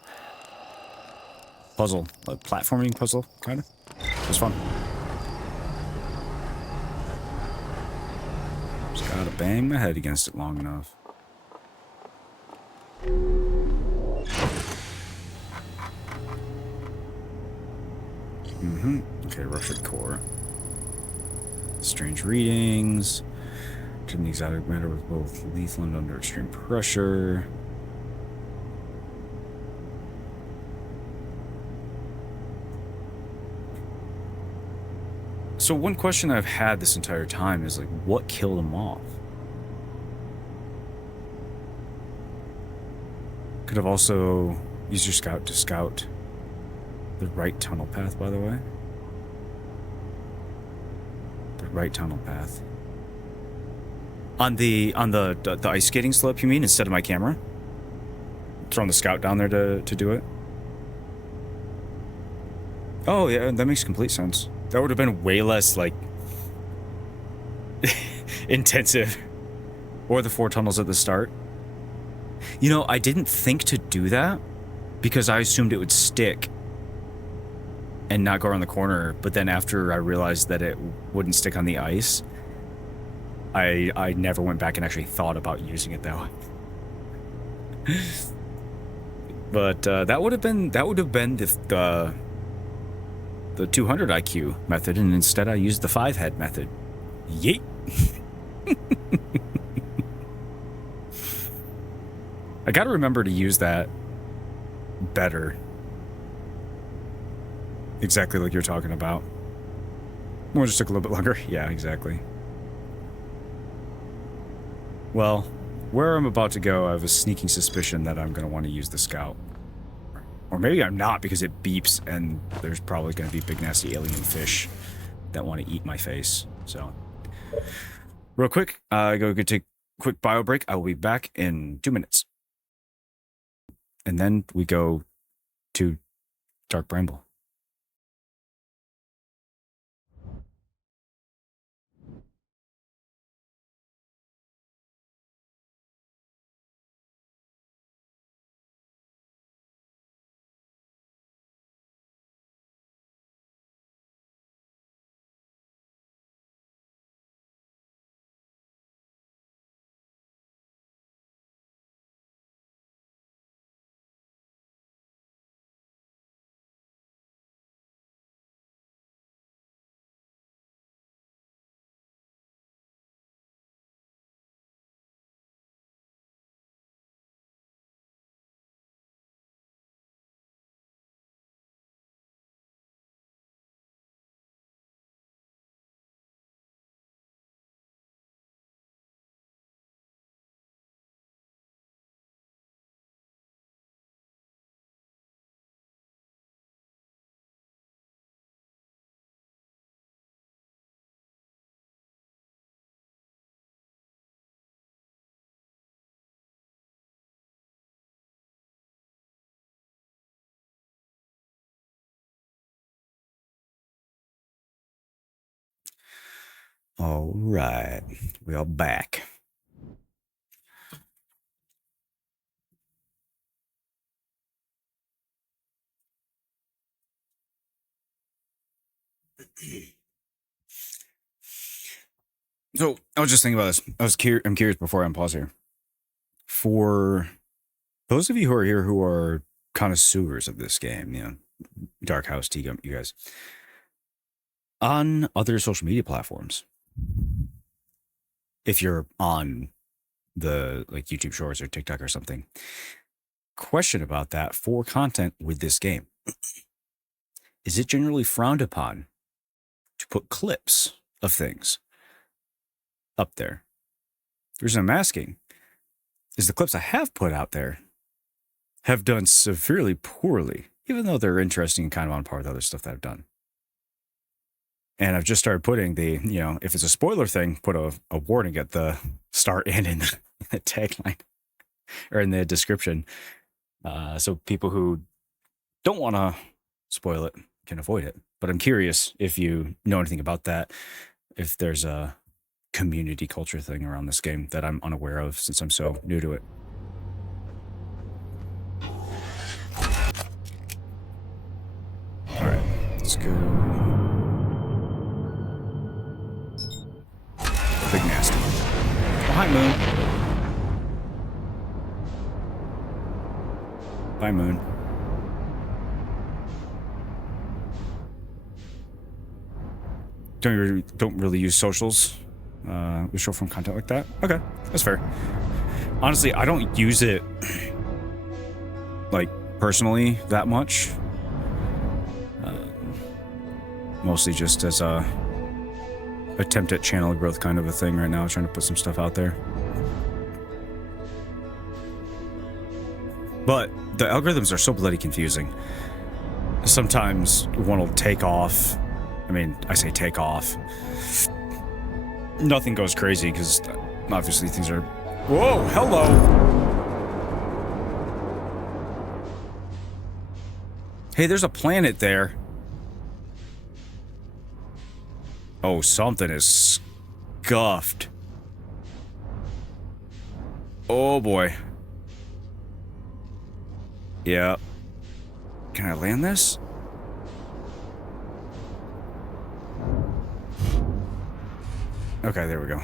puzzle, a platforming puzzle, kind of. It was fun. Just gotta bang my head against it long enough. Okay, ruptured core. Strange readings. Turn the exotic matter with both lethal and under extreme pressure. So one question I've had this entire time is, like, what killed them off? Could have also used your scout to scout the right tunnel path, by the way. The right tunnel path. On the ice skating slope, you mean, instead of my camera? Throwing the scout down there to do it? Oh, yeah, that makes complete sense. That would have been way less, like, intensive. Or the 4 tunnels at the start. You know, I didn't think to do that because I assumed it would stick and not go around the corner, but then after I realized that it wouldn't stick on the ice, I never went back and actually thought about using it that way. But that would have been the 200 IQ method, and instead I used the 5 head method. Yeet. I gotta remember to use that better. Exactly like you're talking about. Or just took a little bit longer. Yeah, exactly. Well, where I'm about to go, I have a sneaking suspicion that I'm going to want to use the scout. Or maybe I'm not, because it beeps and there's probably going to be big nasty alien fish that want to eat my face. So, real quick, go take quick bio break. I will be back in 2 minutes. And then we go to Dark Bramble. All right, we are back. So I was just thinking about this. I'm curious before I unpause here. For those of you who are here who are connoisseurs of this game, you know, Dark House, T-Gum, you guys, on other social media platforms, if you're on the like YouTube Shorts or TikTok or something, question about that for content with this game. Is it generally frowned upon to put clips of things up there? The reason I'm asking is the clips I have put out there have done severely poorly, even though they're interesting and kind of on par with other stuff that I've done. And I've just started putting the, you know, if it's a spoiler thing, put a warning at the start and in the tagline or in the description. So people who don't want to spoil it can avoid it. But I'm curious if you know anything about that, if there's a community culture thing around this game that I'm unaware of since I'm so new to it. All right, let's go. Big nasty. Oh, hi, Moon. Bye, Moon. Don't really use socials with short form content like that. Okay, that's fair. Honestly, I don't use it like personally that much. Mostly just as a attempt at channel growth kind of a thing right now, trying to put some stuff out there. But the algorithms are so bloody confusing. Sometimes one will take off. I mean, I say take off. Nothing goes crazy because obviously things are... Whoa, hello! Hey, there's a planet there. Oh, something is scuffed. Oh boy. Yeah. Can I land this? Okay, there we go.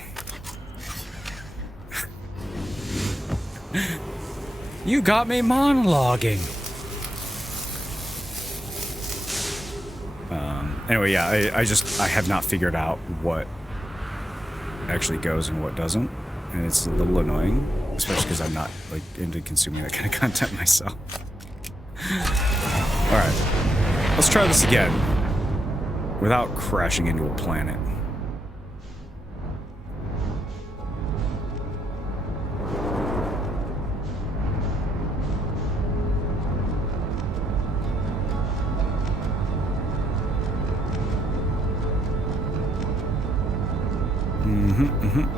You got me monologuing. Anyway, yeah, I have not figured out what actually goes and what doesn't, and it's a little annoying, especially because I'm not like into consuming that kind of content myself. All right, let's try this again without crashing into a planet.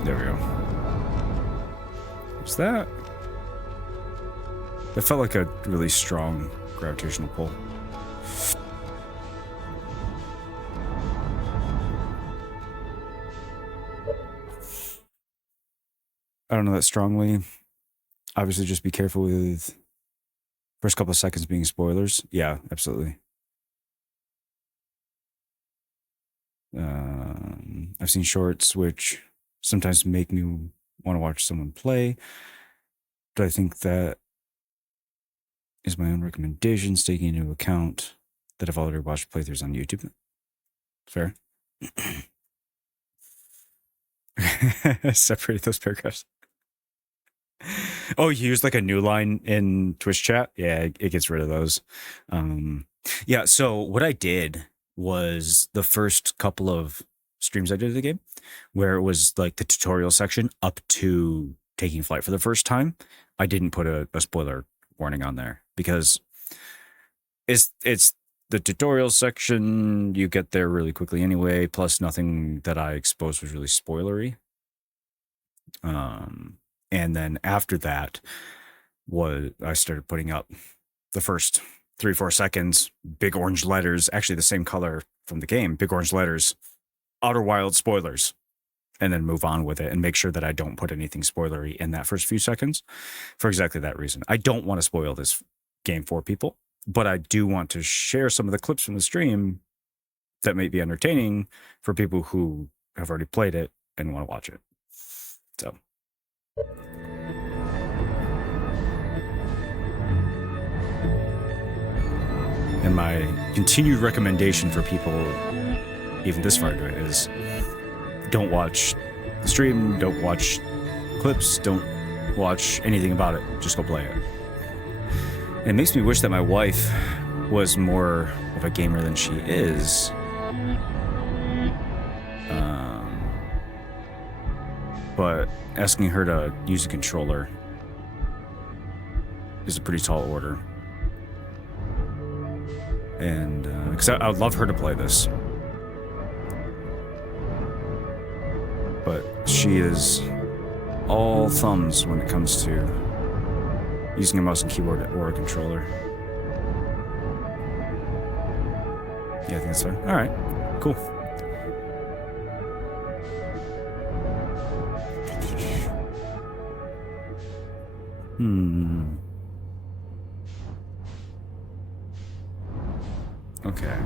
There we go. Is that... That felt like a really strong gravitational pull. I don't know that strongly. Obviously, just be careful with first couple of seconds being spoilers. Yeah, absolutely. I've seen shorts which sometimes make me want to watch someone play. But I think that is my own recommendations, taking into account that I've already watched playthroughs on YouTube. Fair. Separate those paragraphs. Oh, you used like a new line in Twitch chat? Yeah, it gets rid of those. Yeah, so what I did was the first couple of streams I did of the game, where it was like the tutorial section up to taking flight for the first time, I didn't put a spoiler warning on there because it's the tutorial section. You get there really quickly anyway, plus nothing that I exposed was really spoilery. And then after that, I started putting up the first 3-4 seconds, big orange letters, actually the same color from the game, big orange letters, Outer Wild spoilers, and then move on with it and make sure that I don't put anything spoilery in that first few seconds for exactly that reason. I don't want to spoil this game for people, but I do want to share some of the clips from the stream that may be entertaining for people who have already played it and want to watch it. So. And my continued recommendation for people, even this far into it, is don't watch the stream, don't watch clips, don't watch anything about it. Just go play it. And it makes me wish that my wife was more of a gamer than she is. But asking her to use a controller is a pretty tall order. And because I would love her to play this, but she is all thumbs when it comes to using a mouse and keyboard or a controller. Yeah, I think that's fine. All right, cool. Okay.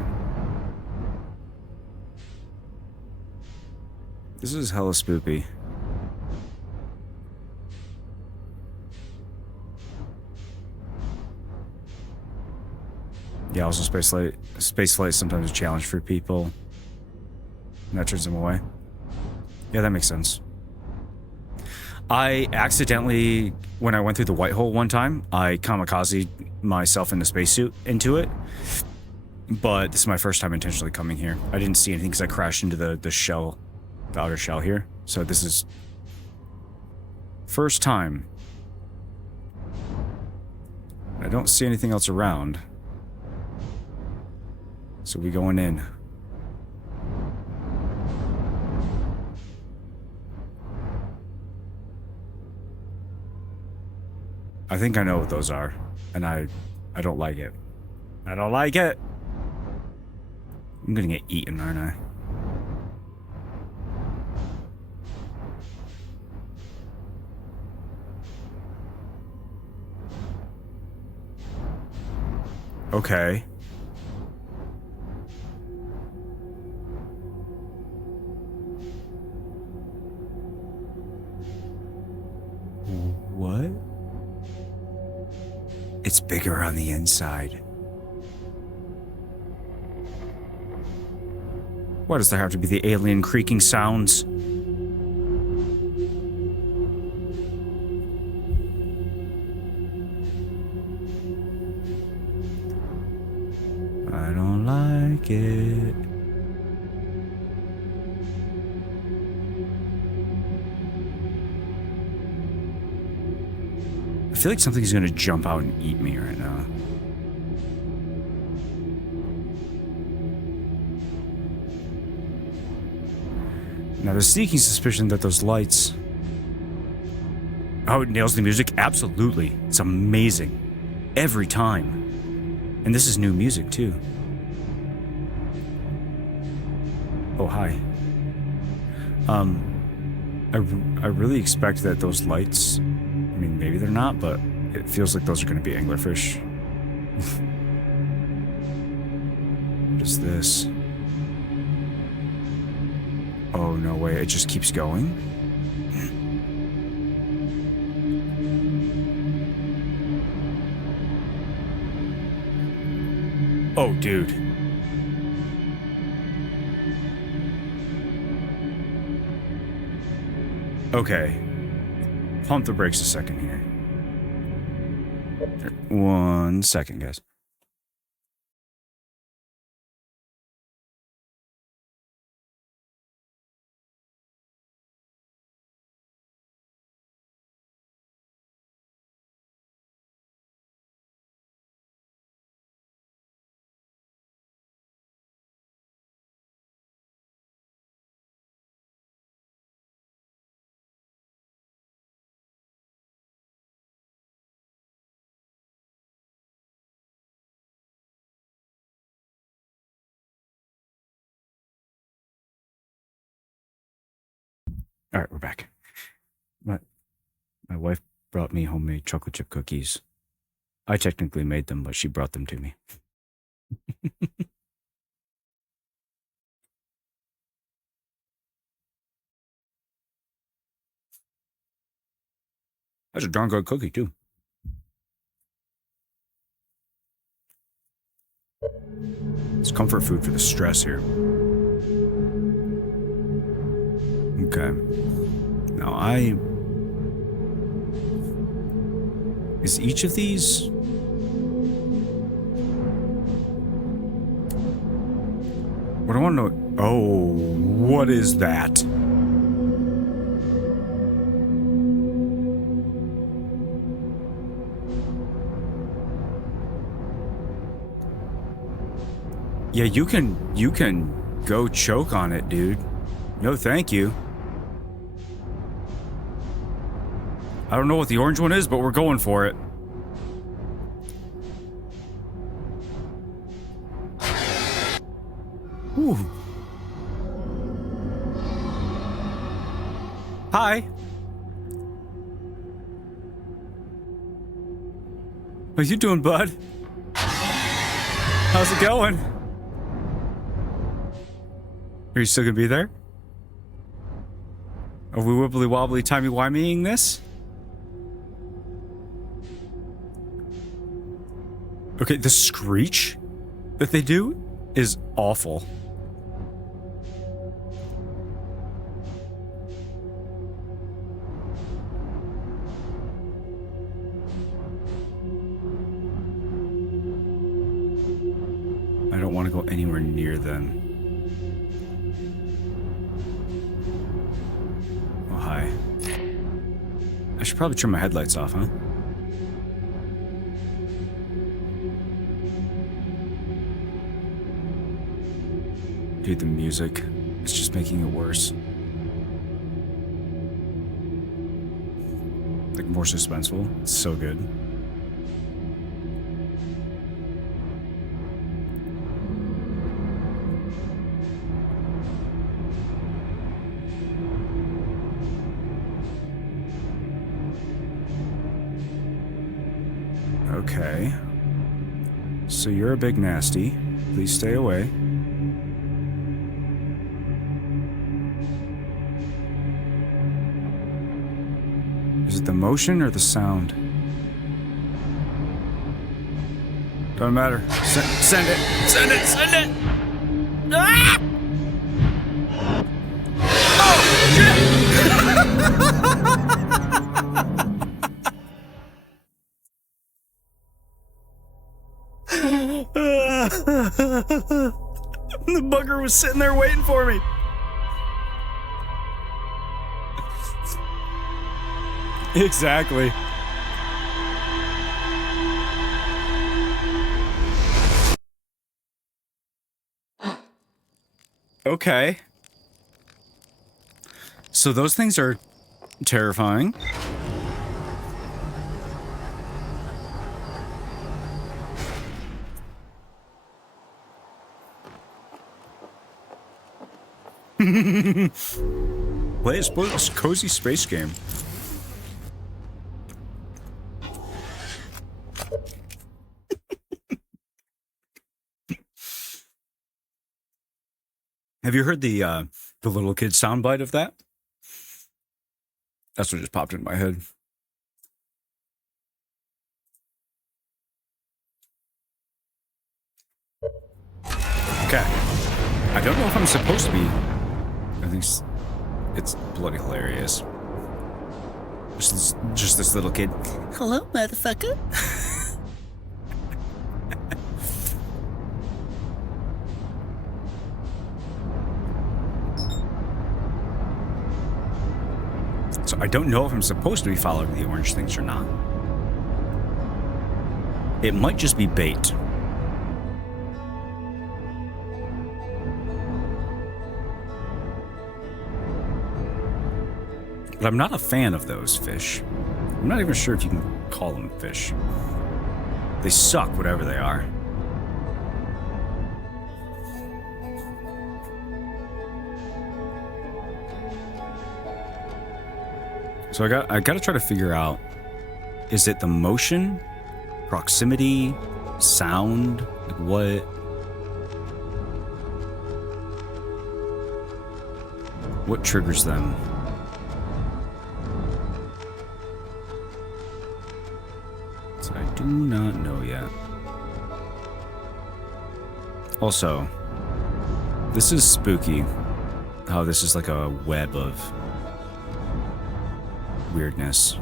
This is hella spoopy. Yeah, also space flight is sometimes a challenge for people. And that turns them away. Yeah, that makes sense. I accidentally, when I went through the white hole one time, I kamikaze myself in the spacesuit into it. But this is my first time intentionally coming here. I didn't see anything because I crashed into the shell, the outer shell here. So this is first time. I don't see anything else around. So we going in. I think I know what those are, and I don't like it. I don't like it. I'm gonna get eaten, aren't I? Okay. What? It's bigger on the inside. Why does there have to be the alien creaking sounds? I don't like it. I feel like something's gonna jump out and eat me right now. Now, there's sneaking suspicion that those lights Oh, it nails the music? Absolutely. It's amazing. Every time. And this is new music, too. Oh, hi. I really expect that those lights, I mean, maybe they're not, but it feels like those are going to be anglerfish. What is this? Oh, no way. It just keeps going? Oh, dude. Okay. Pump the brakes a second here. 1 second, guys. All right, we're back. My wife brought me homemade chocolate chip cookies. I technically made them, but she brought them to me. That's a darn good cookie, too. It's comfort food for the stress here. Okay. Now is each of these... What I want to know... Oh, what is that? Yeah, you can go choke on it, dude. No, thank you. I don't know what the orange one is, but we're going for it. Ooh. Hi. How you doing, bud? How's it going? Are you still gonna be there? Are we wibbly wobbly timey wimeying this? Okay, the screech that they do is awful. I don't want to go anywhere near them. Oh, hi. I should probably turn my headlights off, huh? Dude, the music, it's just making it worse. Like, more suspenseful. It's so good. Okay. So you're a big nasty. Please stay away. Is it the motion or the sound? Don't matter. Send it! Send it! Send it! Ah! Oh, shit! The bugger was sitting there waiting for me. Exactly. Okay. So those things are terrifying. Play a cozy space game. Have you heard the little kid soundbite of that? That's what just popped in my head. Okay. I don't know if I'm supposed to be. I think it's bloody hilarious. Just this little kid. Hello, motherfucker. So I don't know if I'm supposed to be following the orange things or not. It might just be bait. But I'm not a fan of those fish. I'm not even sure if you can call them fish. They suck, whatever they are. So I got to try to figure out, is it the motion, proximity, sound, like what triggers them? So I do not know yet. Also, this is spooky, how this is like a web of weirdness.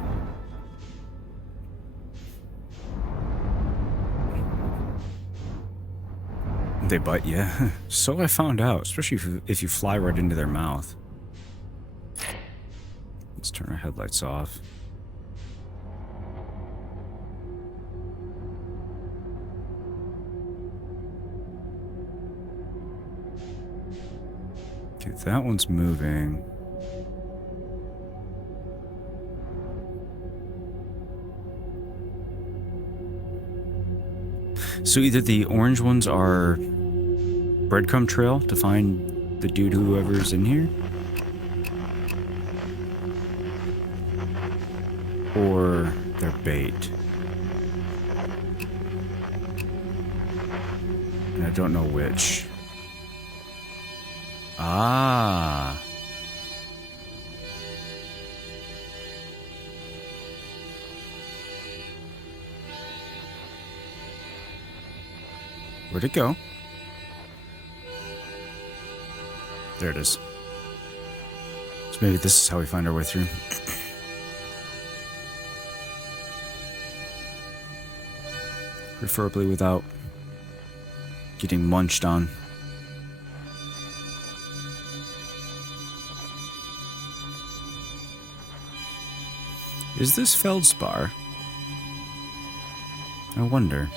They bite you. So I found out, especially if you fly right into their mouth. Let's turn our headlights off. Okay, that one's moving. So either the orange ones are breadcrumb trail to find the dude, whoever's in here, or they're bait. And I don't know which. Ah. Where'd it go? There it is. So maybe this is how we find our way through. Preferably without getting munched on. Is this feldspar? I wonder.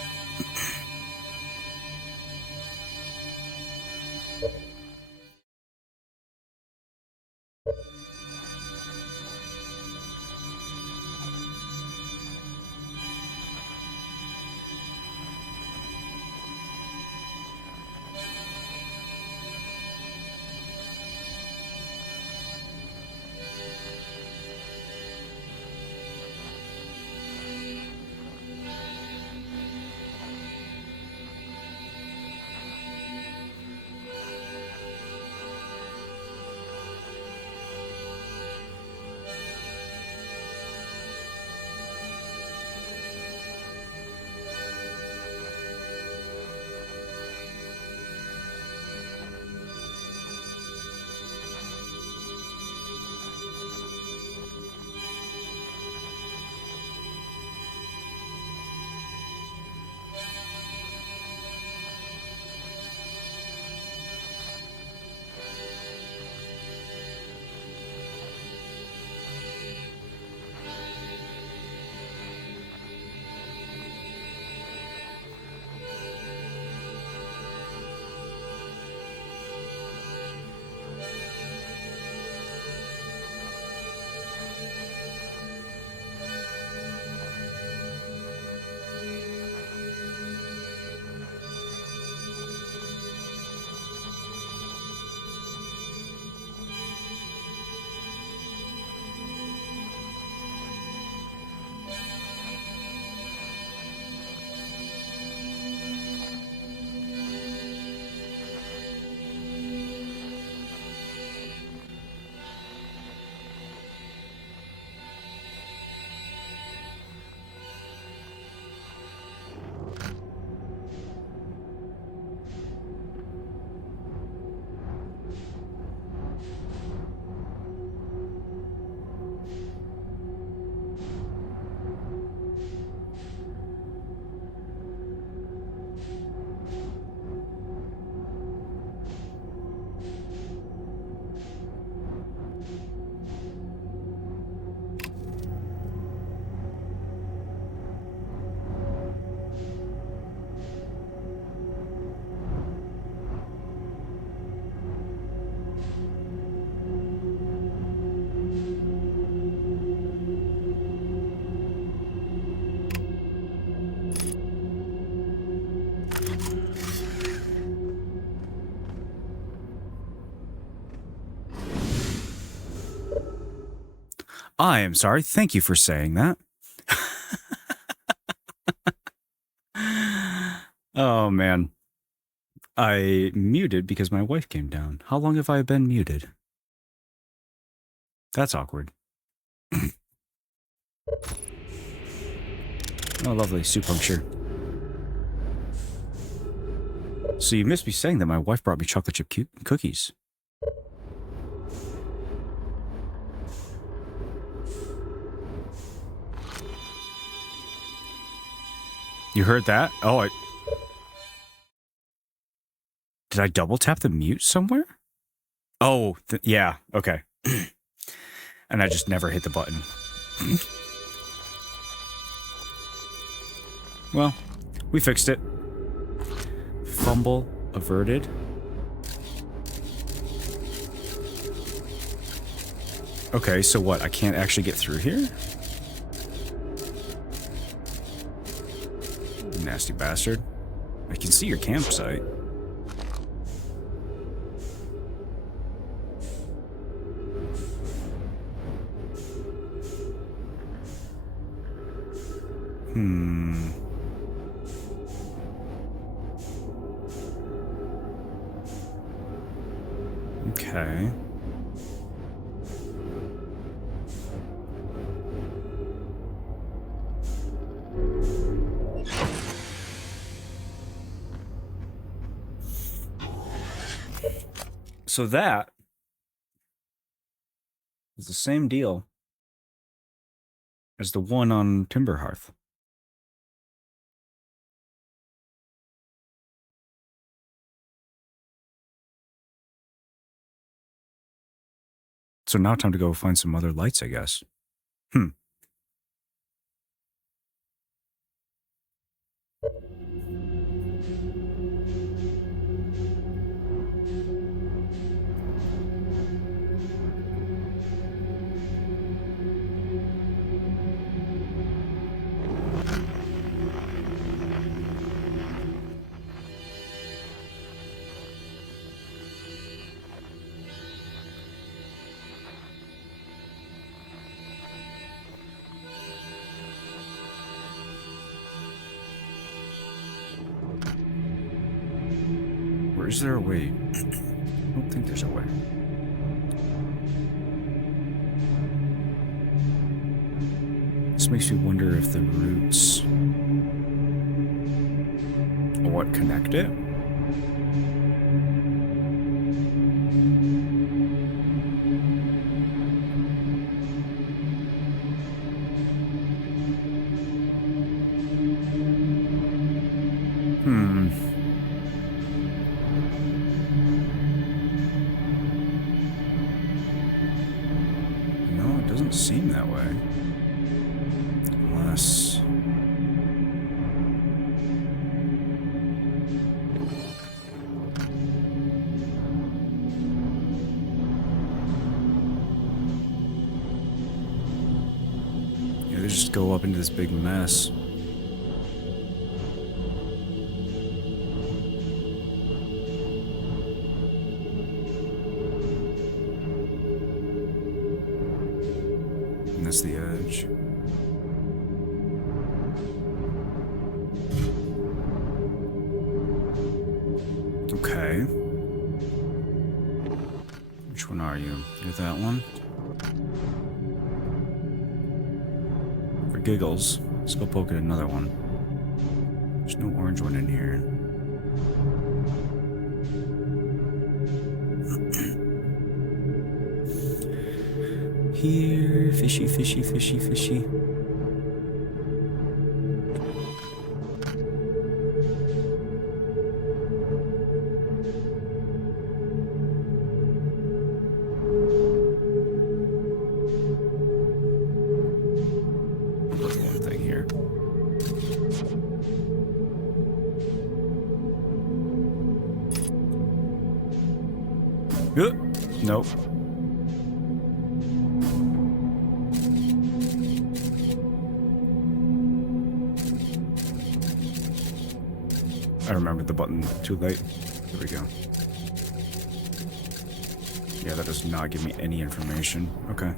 I am sorry. Thank you for saying that. Oh, man. I muted because my wife came down. How long have I been muted? That's awkward. Oh, lovely. Soup puncture. So you missed me saying that my wife brought me chocolate chip cookies. You heard that? Oh, did I double tap the mute somewhere? Oh, yeah. Okay. And I just never hit the button. Well, we fixed it. Fumble averted. Okay, so what? I can't actually get through here? Nasty bastard. I can see your campsite. Okay. So that is the same deal as the one on Timber Hearth. So now time to go find some other lights, I guess. Or is there a way? I don't think there's a way. This makes me wonder if the roots are what connect it. No, it doesn't seem that way. Unless... yeah, they just go up into this big mess. And that's the edge. Okay. Which one are you? You're that one? For giggles, let's go poke at another one. There's no orange one in here. Here, fishy, fishy, fishy, fishy. One thing here. Nope. I remembered the button too late. There we go. Yeah, that does not give me any information. Okay.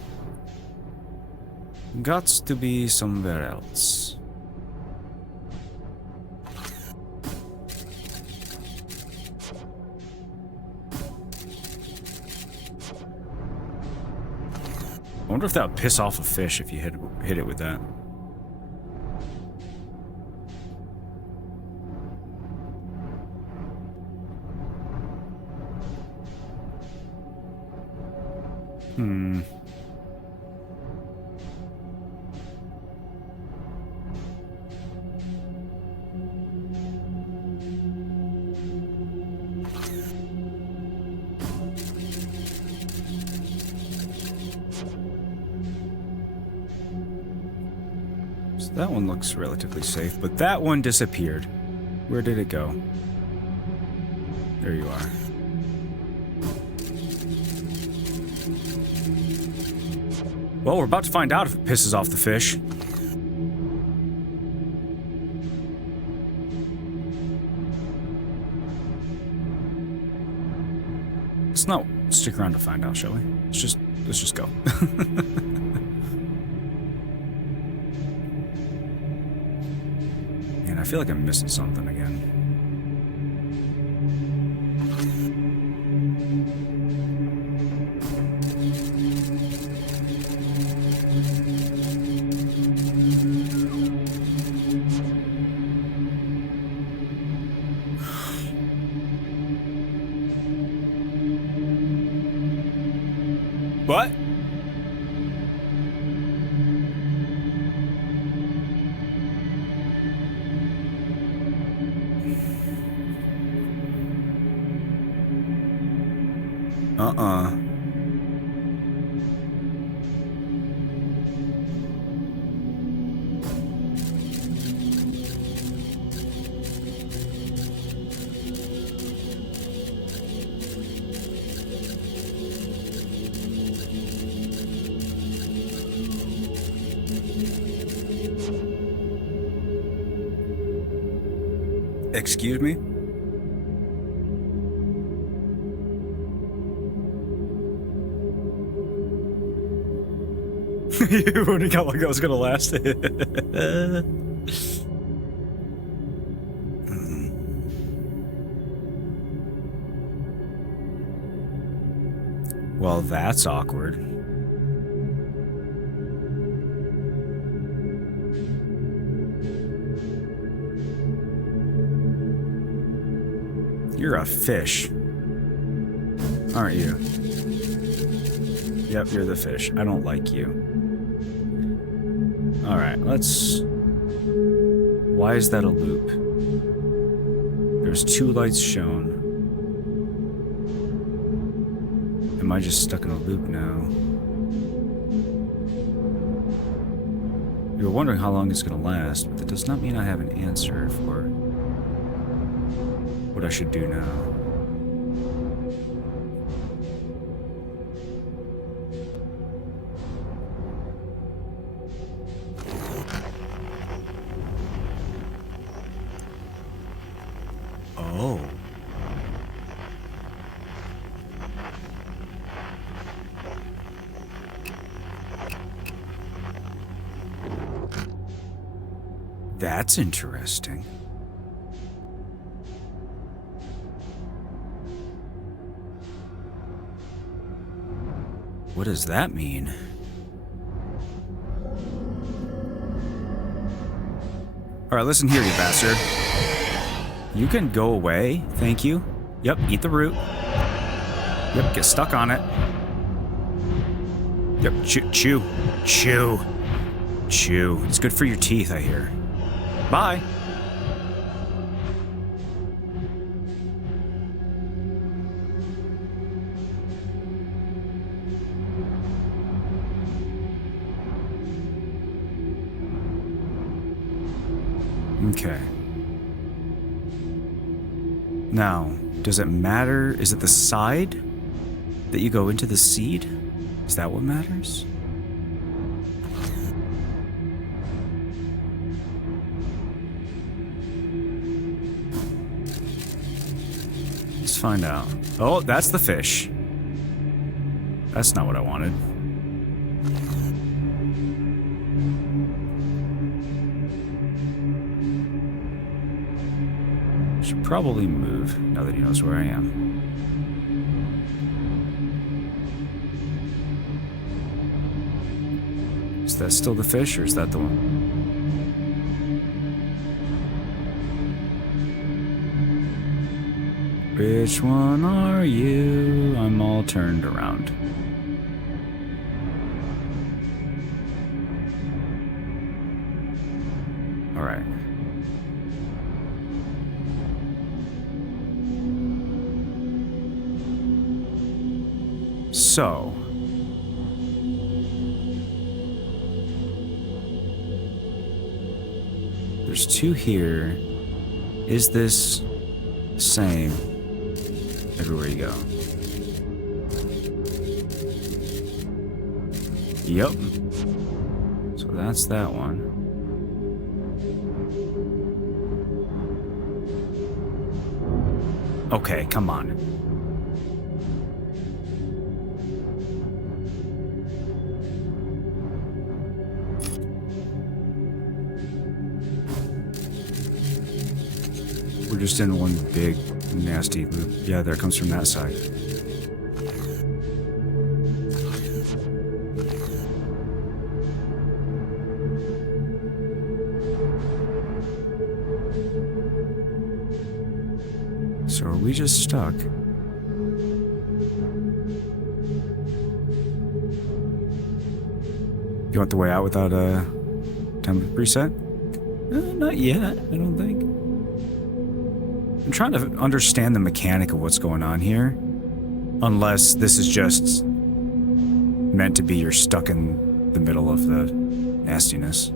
Got to be somewhere else. I wonder if that would piss off a fish if you hit it with that. Hmm. So that one looks relatively safe, but that one disappeared. Where did it go? There you are. Well, we're about to find out if it pisses off the fish. Let's not stick around to find out, shall we? Let's just go. And I feel like I'm missing something again. What? Excuse me? You wouldn't got like that was gonna last. Well, that's awkward. You're a fish, aren't you? Yep, you're the fish. I don't like you. Alright, let's... Why is that a loop? There's 2 lights shown. Am I just stuck in a loop now? You're wondering how long it's gonna last, but that does not mean I have an answer for what I should do now. Oh. That's interesting. What does that mean? Alright, listen here, you bastard. You can go away, thank you. Yep, eat the root. Yep, get stuck on it. Yep, chew. It's good for your teeth, I hear. Bye. Okay. Now, does it matter? Is it the side that you go into the seed? Is that what matters? Let's find out. Oh, that's the fish. That's not what I wanted. probably move now that he knows where I am. Is that still the fish, or is that the one? Which one are you? I'm all turned around. All right. So, there's two here. Is this the same everywhere you go? Yep. So that's that one. Okay, come on. We're just in one big, nasty loop. Yeah, there it comes from that side. So are we just stuck? You want the way out without a time preset? Not yet, I don't think. I'm trying to understand the mechanic of what's going on here. Unless this is just meant to be you're stuck in the middle of the nastiness.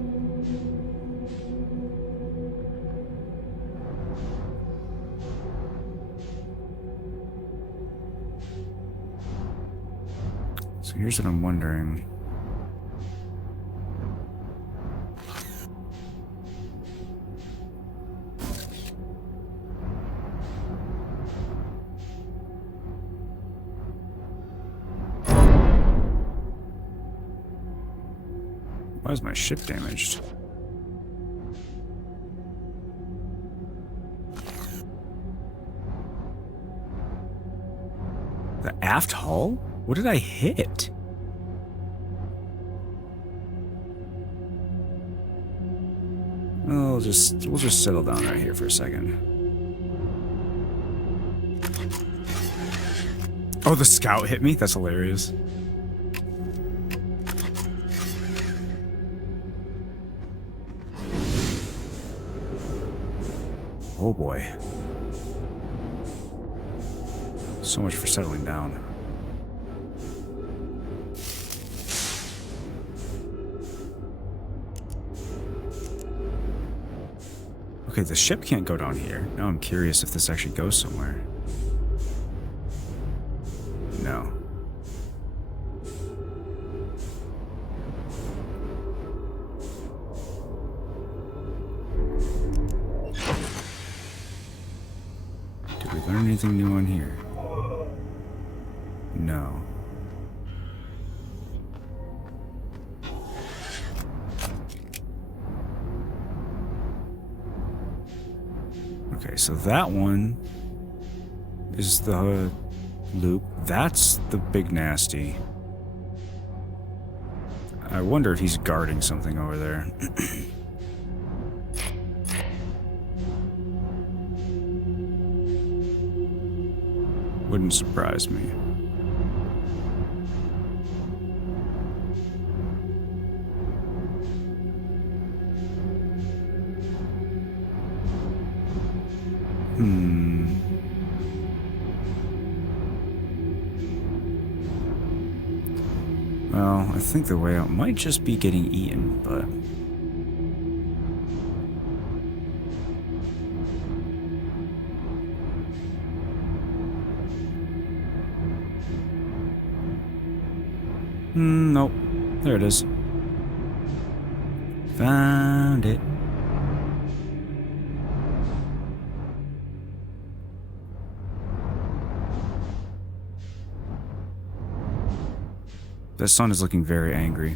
So here's what I'm wondering. Why is my ship damaged? The aft hull? What did I hit? We'll just settle down right here for a second. Oh, the scout hit me? That's hilarious. Oh boy. So much for settling down. Okay, the ship can't go down here. Now I'm curious if this actually goes somewhere. No. Did we learn anything new on here? No. Okay, so that one is the loop. That's the big nasty. I wonder if he's guarding something over there. Wouldn't surprise me. Well, I think the way out might just be getting eaten, but... nope. There it is. Found it. The sun is looking very angry.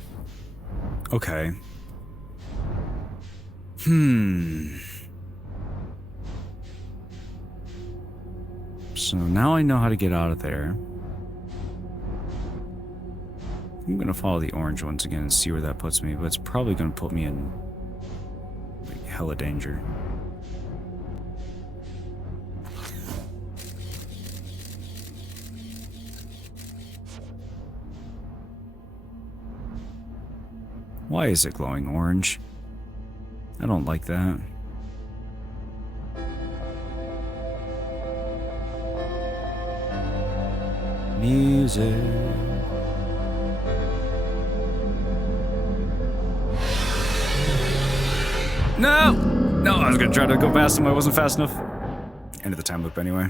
Okay. So now I know how to get out of there. I'm gonna follow the orange once again and see where that puts me, but it's probably gonna put me in like hella danger. Why is it glowing orange? I don't like that. Music. No! No, I was gonna try to go past him, I wasn't fast enough. End of the time loop anyway.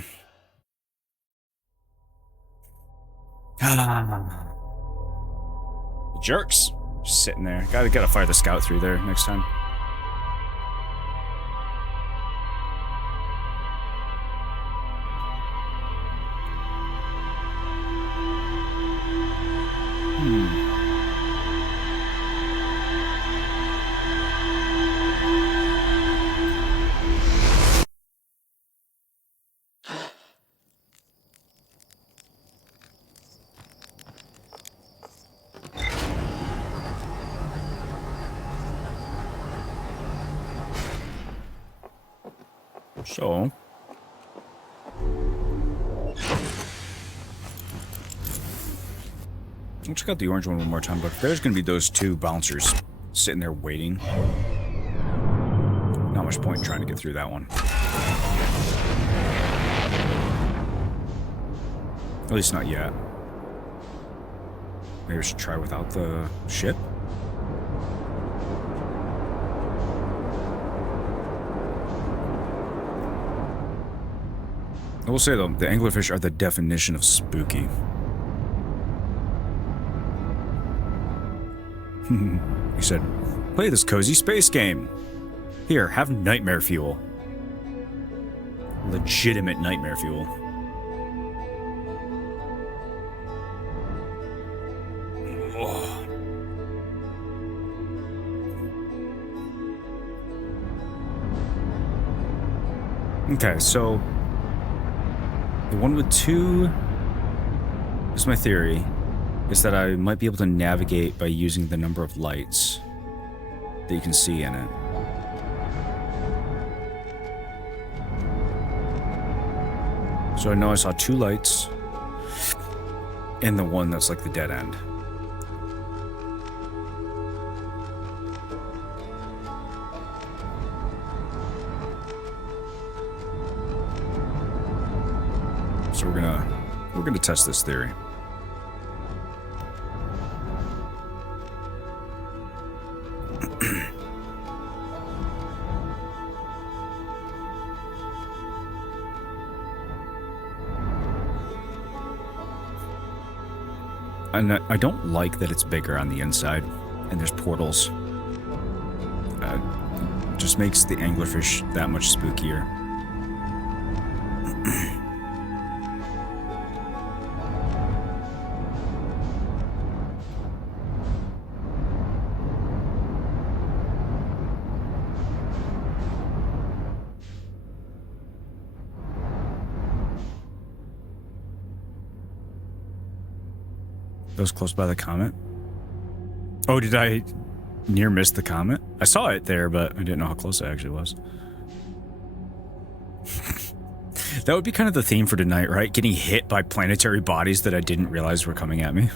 Jerks. Just sitting there. Gotta fire the scout through there next time. So, I'll check out the orange one more time, but there's gonna be those two bouncers sitting there waiting. Not much point in trying to get through that one. At least not yet. Maybe I should try without the ship? I will say though, the anglerfish are the definition of spooky. He said, play this cozy space game. Here, have nightmare fuel. Legitimate nightmare fuel. Oh. Okay, so the one with two, this is my theory, is that I might be able to navigate by using the number of lights that you can see in it. So I know I saw two lights and the one that's like the dead end. So we're gonna test this theory. And I don't like that it's bigger on the inside and there's portals. It just makes the anglerfish that much spookier. Those close by the comet? Oh, did I near miss the comet? I saw it there, but I didn't know how close it actually was. That would be kind of the theme for tonight, right? Getting hit by planetary bodies that I didn't realize were coming at me.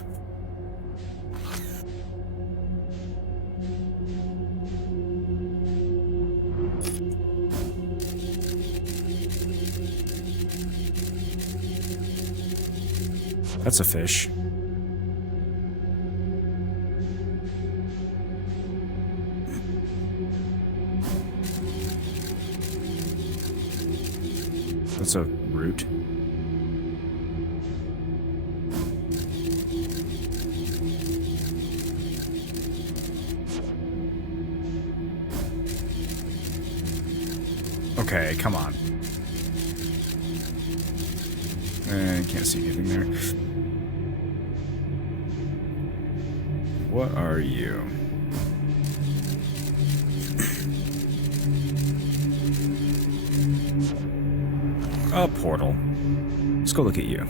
That's a fish. That's a root. Okay, come on. Can't see anything there. What are you? A portal. Let's go look at you.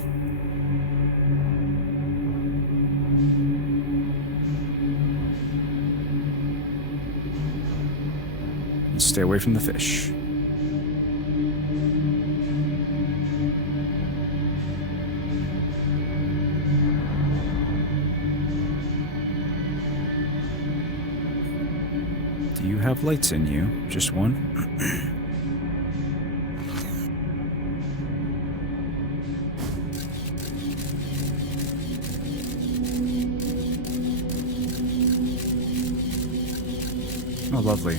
And stay away from the fish. Do you have lights in you? Just one? Oh, lovely.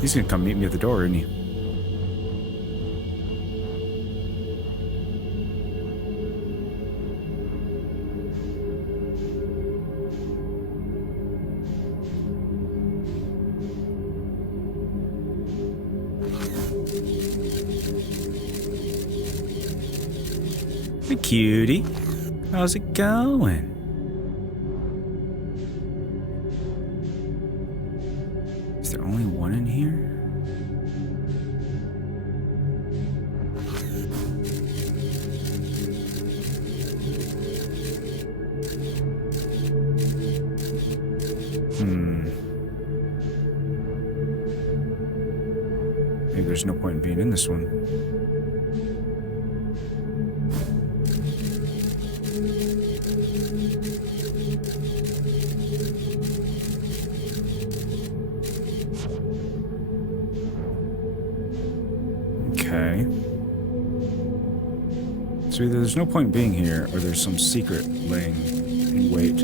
He's gonna come meet me at the door, isn't he? Hey, cutie. How's it going? Is there only one in here? Maybe there's no point in being in this one. Okay. So either there's no point in being here, or there's some secret laying in wait.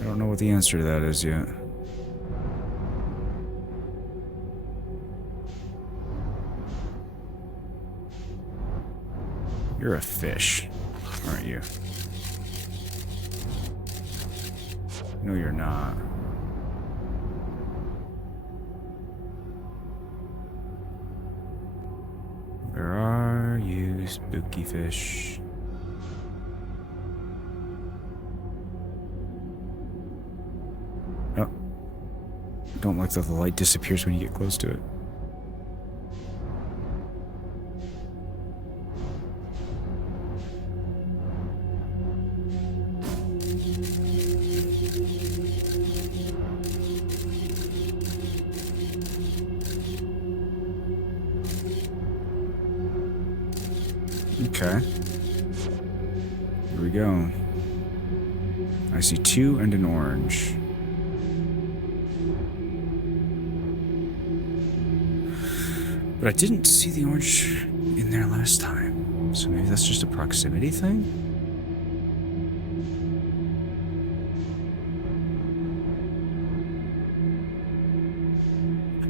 I don't know what the answer to that is yet. You're a fish, aren't you? No, you're not. Where are you, spooky fish? Oh. Don't like that the light disappears when you get close to it. Okay. Here we go. I see 2 and an orange. But I didn't see the orange in there last time. So maybe that's just a proximity thing?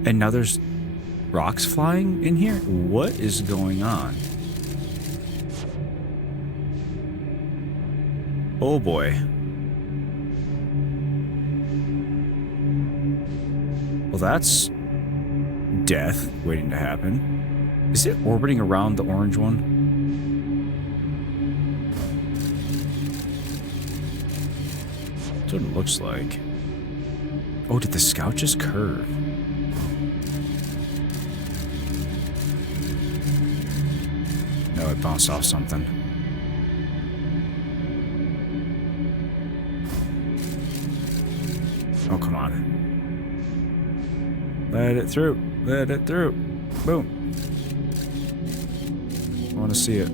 And now there's rocks flying in here? What is going on? Oh boy. Well, that's death waiting to happen. Is it orbiting around the orange one? That's what it looks like. Oh, did the scout just curve? No, it bounced off something. Oh, come on. Let it through. Let it through. Boom. I want to see it.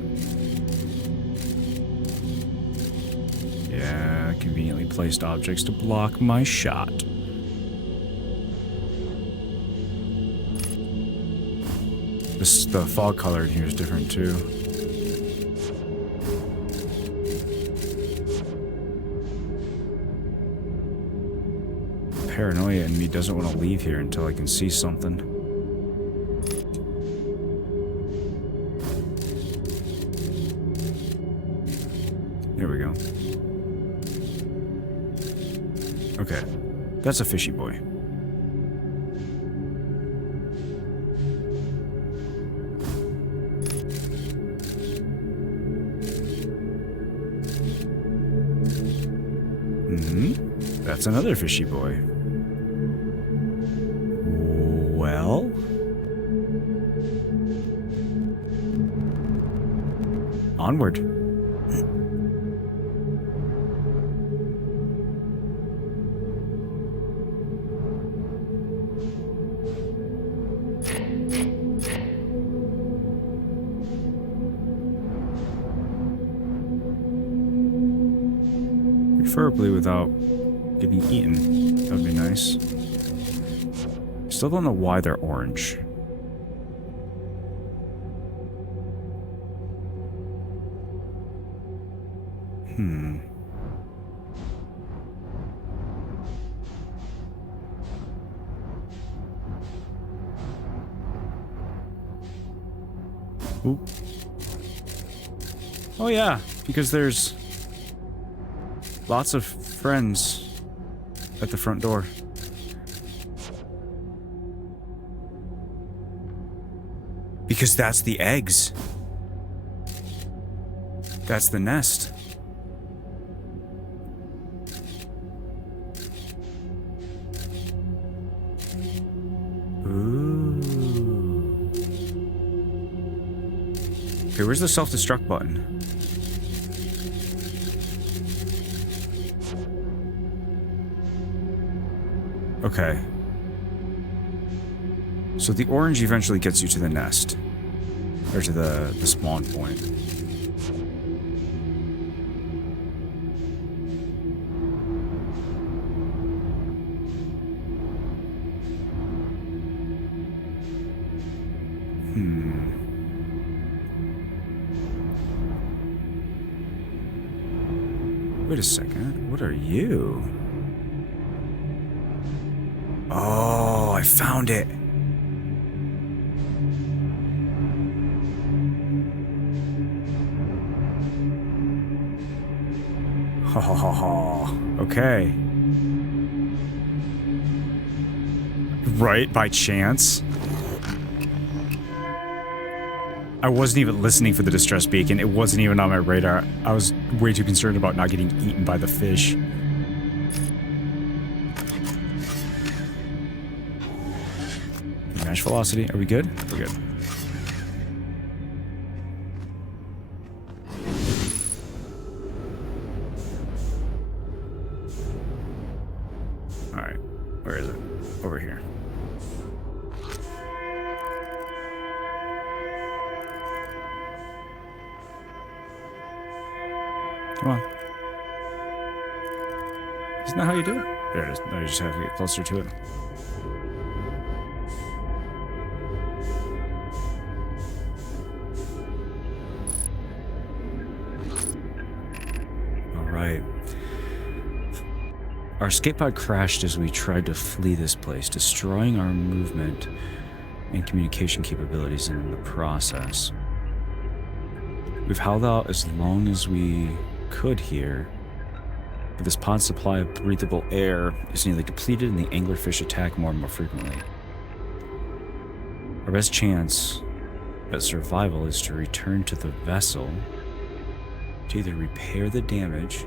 Yeah, conveniently placed objects to block my shot. The fog color in here is different too. Paranoia in me doesn't want to leave here until I can see something. There we go. Okay, that's a fishy boy. That's another fishy boy. Well? Onward. Preferably without getting eaten. That would be nice. Still don't know why they're orange. Ooh. Oh yeah, because there's lots of friends at the front door. Because that's the eggs. That's the nest. Ooh. Okay, where's the self-destruct button? Okay. So the orange eventually gets you to the nest. Or to the spawn point. Wait a second. What are you? Oh, I found it. Ha ha ha ha. Okay. Right, by chance. I wasn't even listening for the distress beacon. It wasn't even on my radar. I was way too concerned about not getting eaten by the fish. Match velocity. Are we good? We're good. Alright. Where is it? Over here. Come on. Isn't that how you do it? There it is. No, you just have to get closer to it. Alright. Our escape pod crashed as we tried to flee this place, destroying our movement and communication capabilities in the process. We've held out as long as we could here, but this pod's supply of breathable air is nearly depleted and the anglerfish attack more and more frequently. Our best chance at survival is to return to the vessel to either repair the damage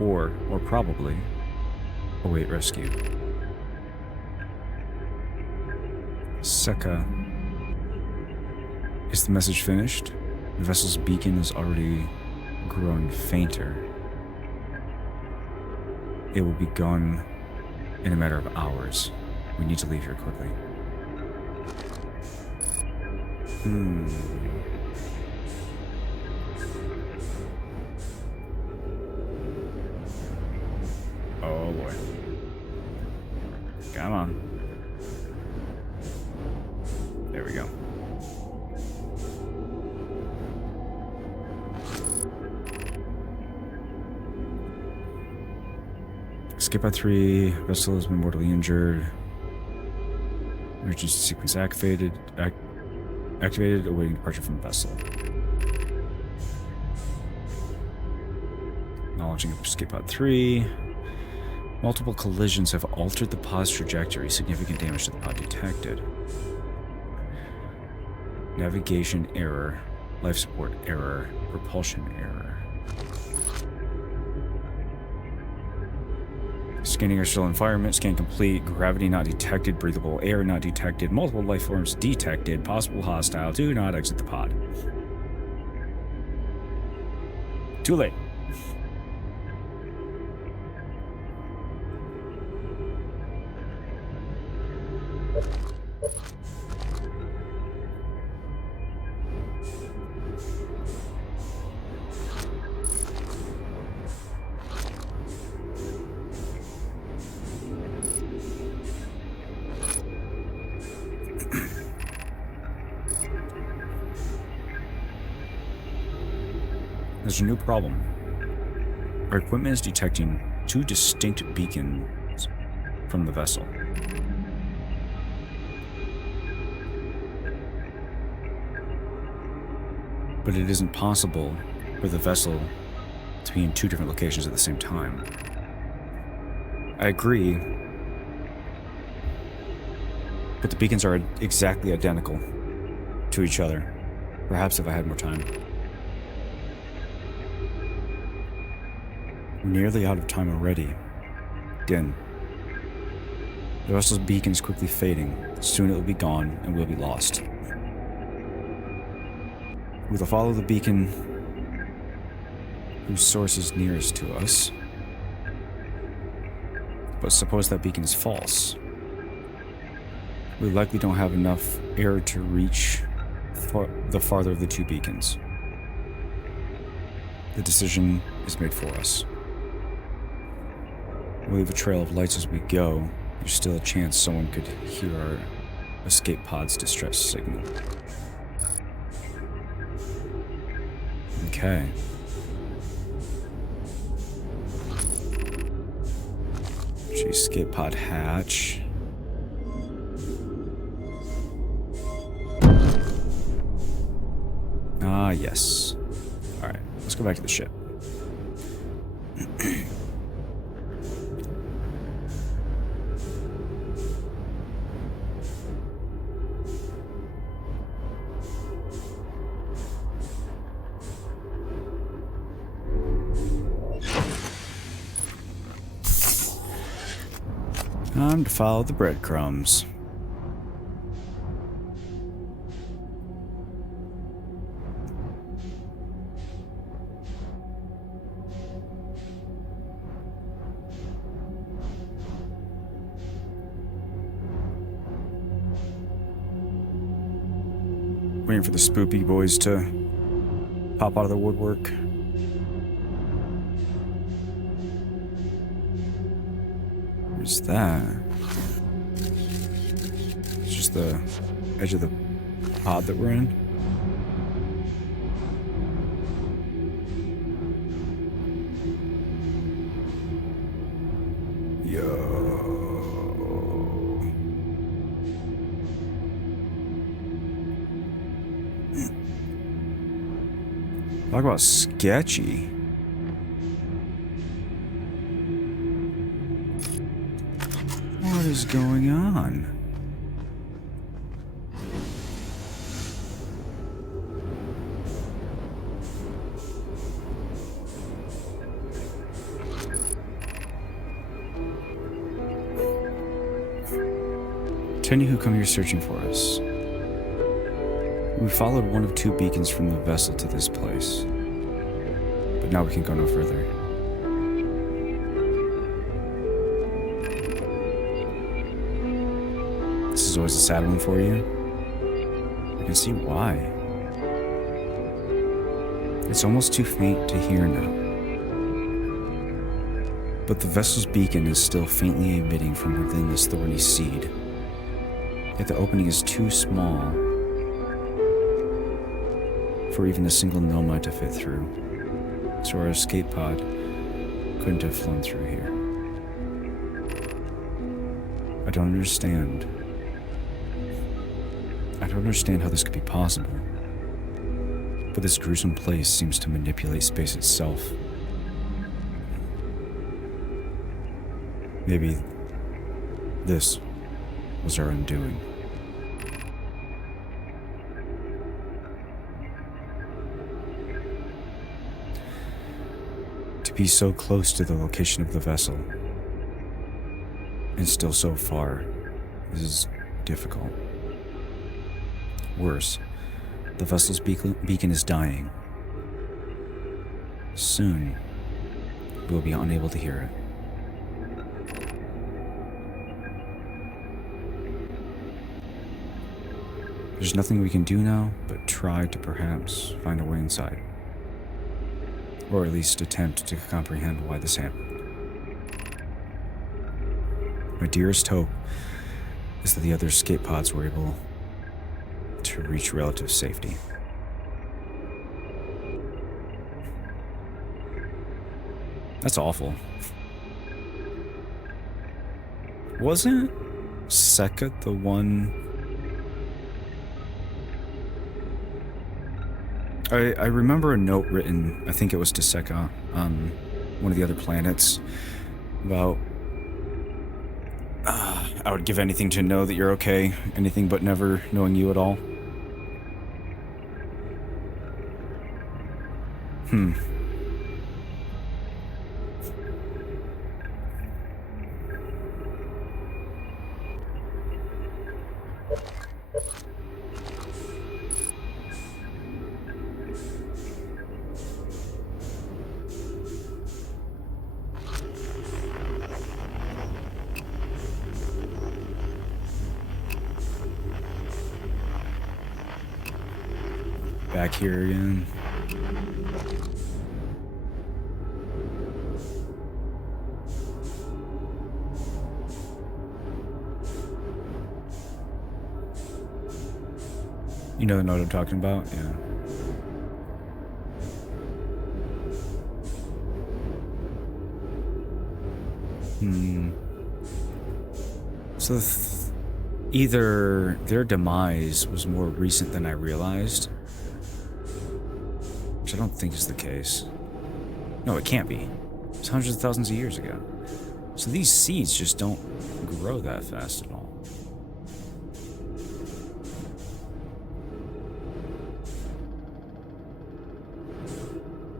or probably await rescue. Seka. Is the message finished? The vessel's beacon is already growing fainter. It will be gone in a matter of hours. We need to leave here quickly. Oh boy. Come on. There we go. Escape pod 3, vessel has been mortally injured. Emergency sequence activated, awaiting departure from vessel. Acknowledging escape pod 3. Multiple collisions have altered the pod's trajectory. Significant damage to the pod detected. Navigation error. Life support error. Propulsion error. Scanning external environment. Scan complete. Gravity not detected. Breathable air not detected. Multiple life forms detected. Possible hostile. Do not exit the pod. Too late. There's a new problem. Our equipment is detecting two distinct beacons from the vessel. But it isn't possible for the vessel to be in two different locations at the same time. I agree, but the beacons are exactly identical to each other. Perhaps if I had more time. We're nearly out of time already. Again, the vessel's beacon is quickly fading. Soon it will be gone and we'll be lost. We will follow the beacon whose source is nearest to us. But suppose that beacon is false. We likely don't have enough air to reach the farther of the two beacons. The decision is made for us. We'll leave a trail of lights as we go. There's still a chance someone could hear our escape pod's distress signal. Okay. Escape pod hatch. Ah, yes. Alright, let's go back to the ship. Time to follow the breadcrumbs. Waiting for the spoopy boys to pop out of the woodwork. What's that? It's just the edge of the pod that we're in. Yo. Talk about sketchy. What is going on? Tell who come here searching for us. We followed one of two beacons from the vessel to this place, but now we can go no further. This is always a sad one for you. I can see why. It's almost too faint to hear now. But the vessel's beacon is still faintly emitting from within this thorny seed. Yet the opening is too small for even a single nomad to fit through. So our escape pod couldn't have flown through here. I don't understand. I don't understand how this could be possible. But this gruesome place seems to manipulate space itself. Maybe this was our undoing. To be so close to the location of the vessel, And still so far. This is difficult. Worse, the vessel's beacon is dying. Soon, we will be unable to hear it. There's nothing we can do now but try to perhaps find a way inside. Or at least attempt to comprehend why this happened. My dearest hope is that the other escape pods were able to reach relative safety. That's awful. Wasn't Sekka the one... I remember a note written, I think it was to Sekka, on one of the other planets, about... I would give anything to know that you're okay, anything but never knowing you at all. Back here again. You know what I'm talking about? Yeah. So either their demise was more recent than I realized, which I don't think is the case. No, it can't be. It's hundreds of thousands of years ago. So these seeds just don't grow that fast at all.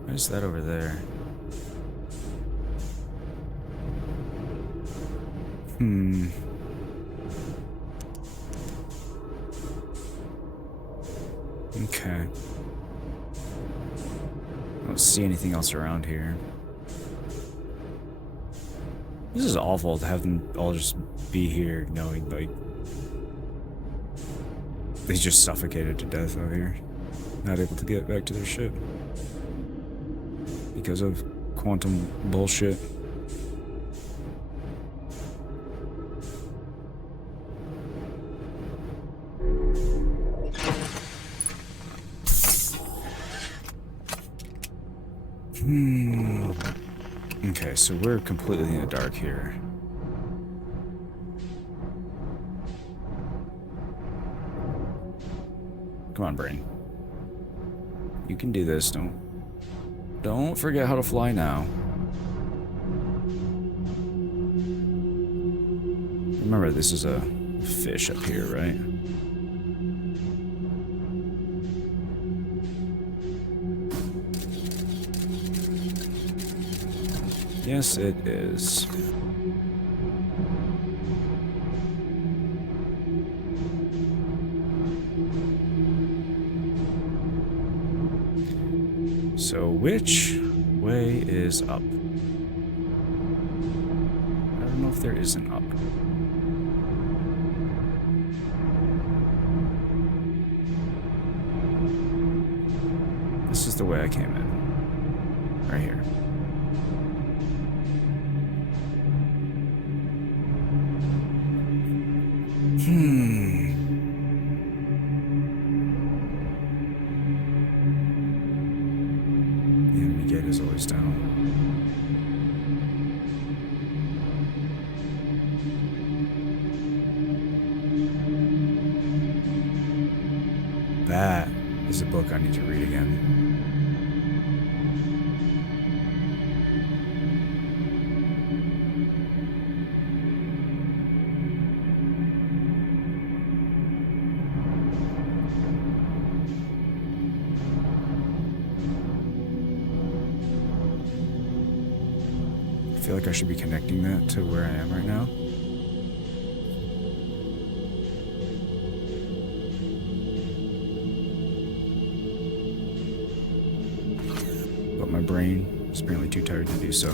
What is that over there? Okay. I don't see anything else around here. This is awful to have them all just be here knowing, like, they just suffocated to death out here. Not able to get back to their ship. Because of quantum bullshit. Okay, so we're completely in the dark here. Come on, brain. You can do this. Don't forget how to fly now. Remember, this is a fish up here, right? Yes, it is. So, which way is up? I don't know if there is an up. This is the way I came in. Right here. The enemy gate is always down. That is a book I need to read again. I feel like I should be connecting that to where I am right now. brain. He's apparently too tired to do so.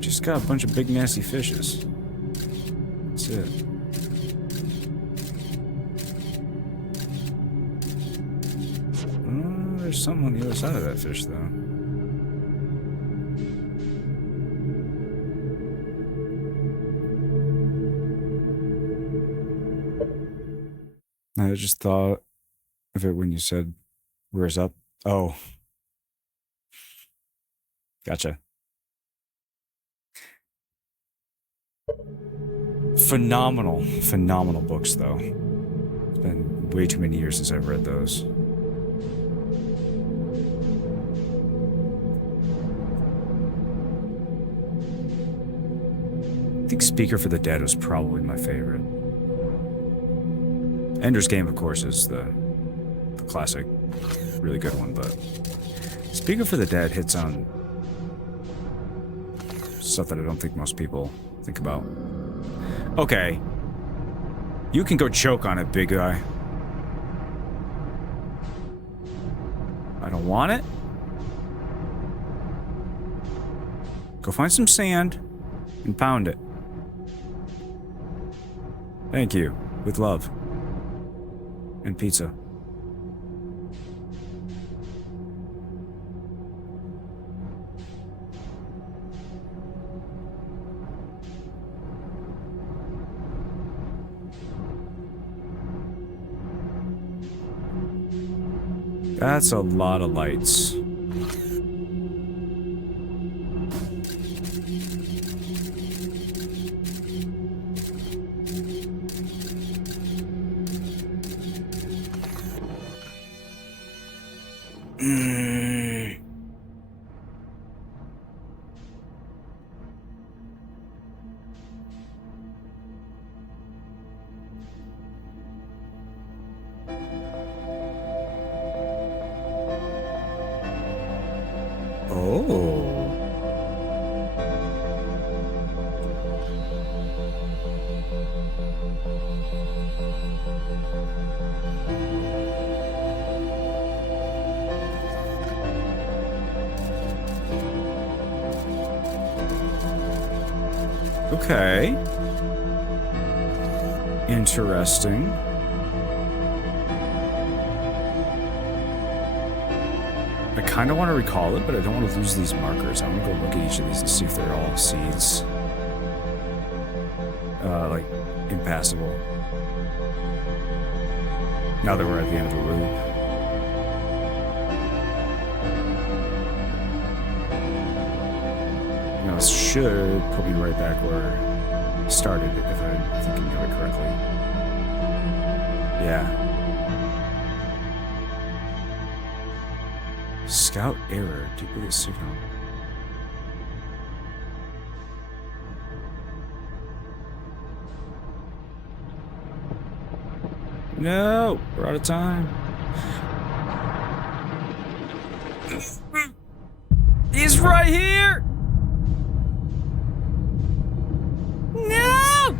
Just got a bunch of big nasty fishes. That's it. There's something on the other side of that fish, though. I just thought of it when you said, "Where's up?" Oh. Gotcha. Phenomenal, phenomenal books, though. It's been way too many years since I've read those. I think Speaker for the Dead was probably my favorite. Ender's Game, of course, is the classic, really good one, but Speaker for the Dead hits on stuff that I don't think most people think about. Okay. You can go choke on it, big guy. I don't want it. Go find some sand and pound it. Thank you. With love. And pizza. That's a lot of lights. Okay. Interesting. I kind of want to recall it, but I don't want to lose these markers. I want to go look at each of these and see if they're all seeds. Like, impassable. Now that we're at the end of the loop. Now, this should put me right back where I started, if I'm thinking of it correctly. Yeah. Scout error. Duplicate signal. No! We're out of time. He's right here! No!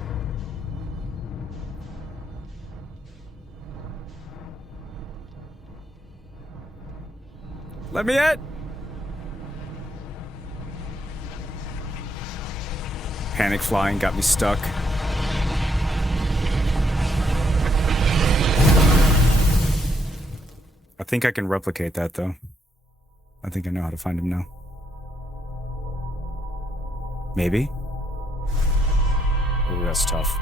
Let me in! Panic flying got me stuck. I think I can replicate that, though. I think I know how to find him now. Maybe? Oh, that's tough.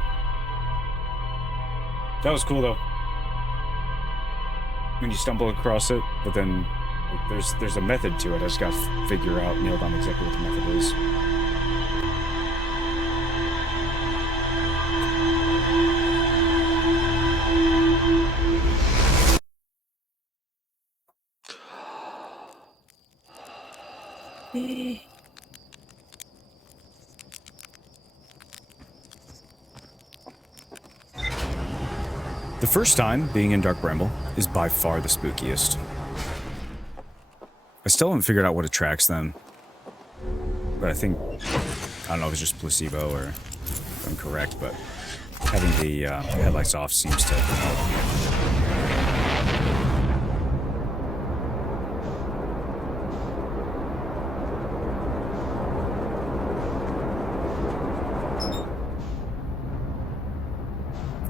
That was cool, though. When you stumble across it, but then like, there's a method to it. I just gotta figure out, nail down exactly what the method is. The first time being in Dark Bramble is by far the spookiest. I still haven't figured out what attracts them. But I think, I don't know if it's just placebo or if I'm correct, but having the headlights off seems to help.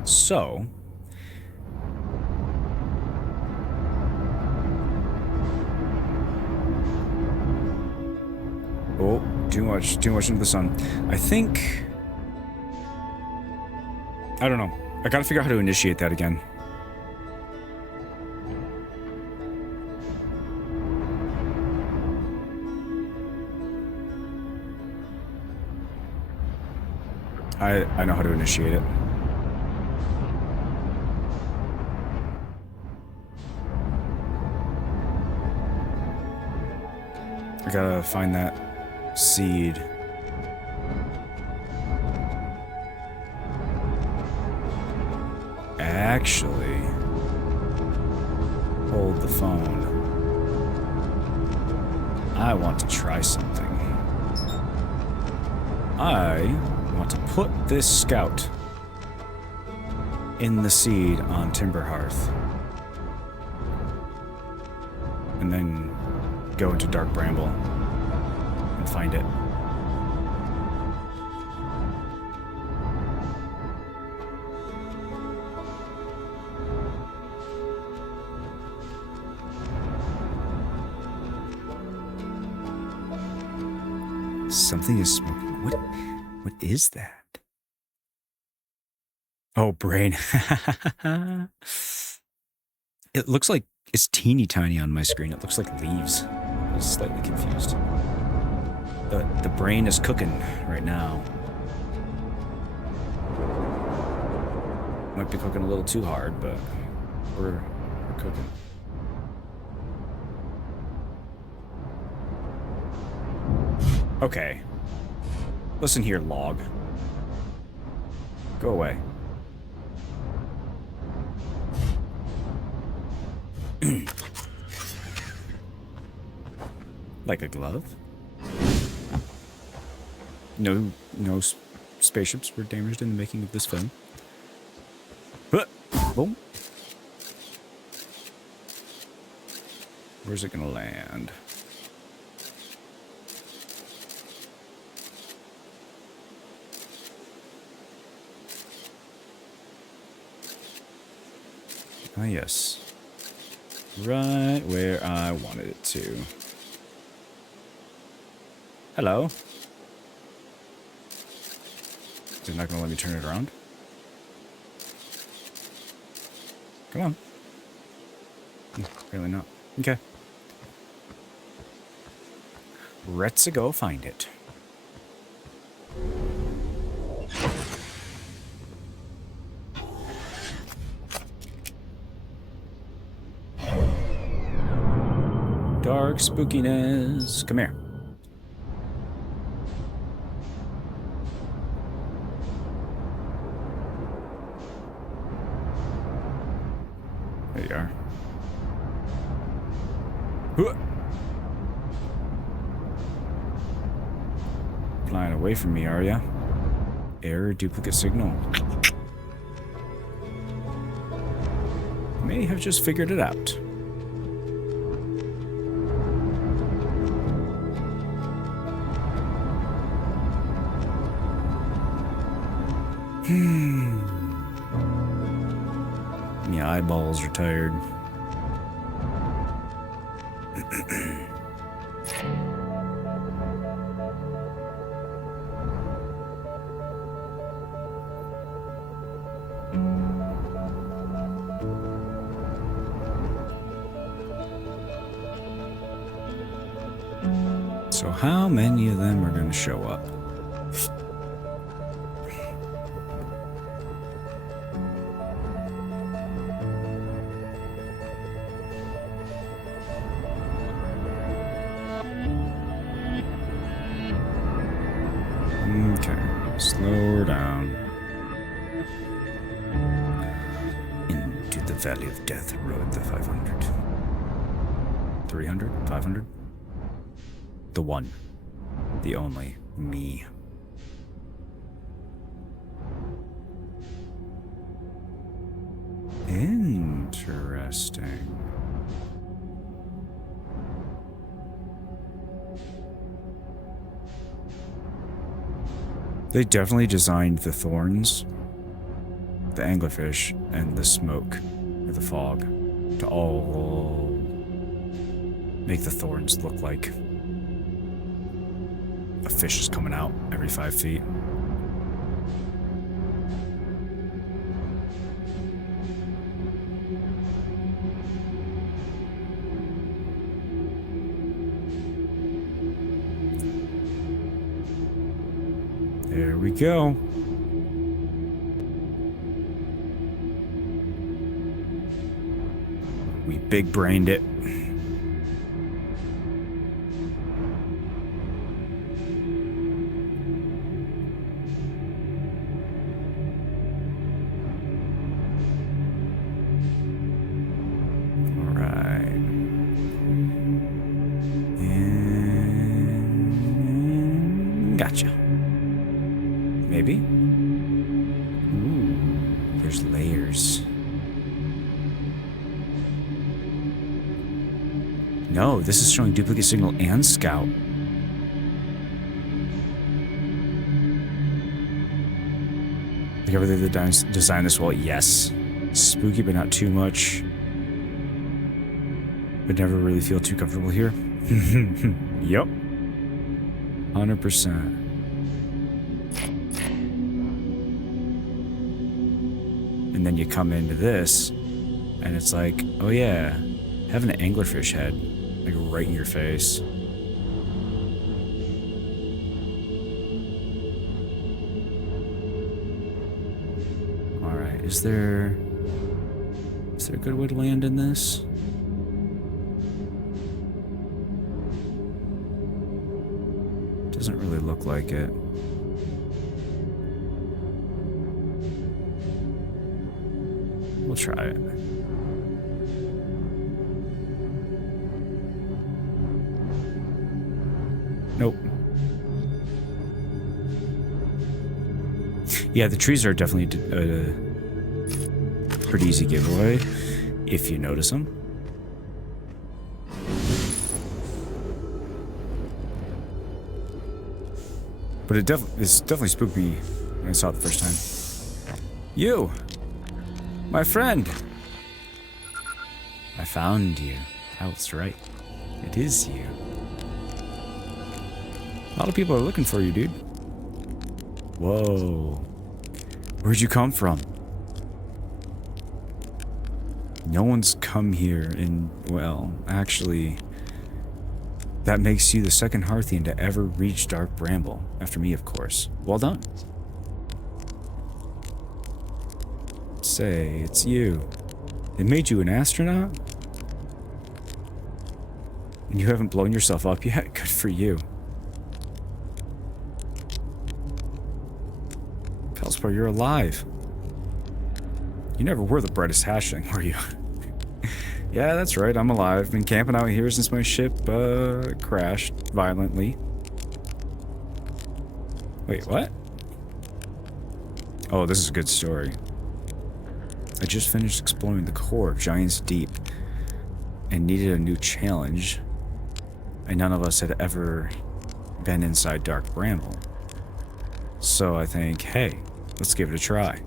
So, oh, too much into the sun. I think, I don't know. I gotta figure out how to initiate that again. I know how to initiate it. I gotta find that seed. Actually, hold the phone. I want to try something. I want to put this scout in the seed on Timber Hearth. And then go into Dark Bramble and find it. Something is smoking. What is that? Oh, brain. It looks like it's teeny tiny on my screen. It looks like leaves. I was slightly confused. The brain is cooking right now. Might be cooking a little too hard, but we're cooking. Okay. Listen here, log. Go away. Like a glove? No spaceships were damaged in the making of this film. Boom. Where's it gonna land? Ah, yes. Right where I wanted it to. Hello? Is it not going to let me turn it around? Come on. Apparently not. Okay. Let's go find it. Dark spookiness. Come here. There you are. Flying away from me, are ya? Error, duplicate signal. May have just figured it out. My eyeballs are tired. So how many of them are going to show up? Okay, slow her down. Into the Valley of Death rode the 500. 300? 500? The one. The only me. Interesting. They definitely designed the thorns, the anglerfish, and the smoke, or the fog, to all make the thorns look like a fish is coming out every 5 feet. There we go. We big-brained it. All right. And gotcha. Maybe? Ooh, there's layers. No, this is showing duplicate signal and scout. Like everything that designed this well, yes. Spooky, but not too much. But never really feel too comfortable here. Yep. 100%. And then you come into this, and it's like, oh yeah, have an anglerfish head, like right in your face. All right, is there a good way to land in this? Doesn't really look like it. We'll try it. Nope. Yeah, the trees are definitely a pretty easy giveaway, if you notice them. But it's definitely spooked me when I saw it the first time. You! My friend! I found you. That's right. It is you. A lot of people are looking for you, dude. Whoa. Where'd you come from? No one's come here in, well, actually, that makes you the second Hearthian to ever reach Dark Bramble. After me, of course. Well done. Say, it's you. It made you an astronaut? And you haven't blown yourself up yet? Good for you. Felspar, you're alive. You never were the brightest hatchling, were you? Yeah, that's right, I'm alive. Been camping out here since my ship, crashed violently. Wait, what? Oh, this is a good story. I just finished exploring the core of Giant's Deep and needed a new challenge, and none of us had ever been inside Dark Bramble. So I think, hey, let's give it a try.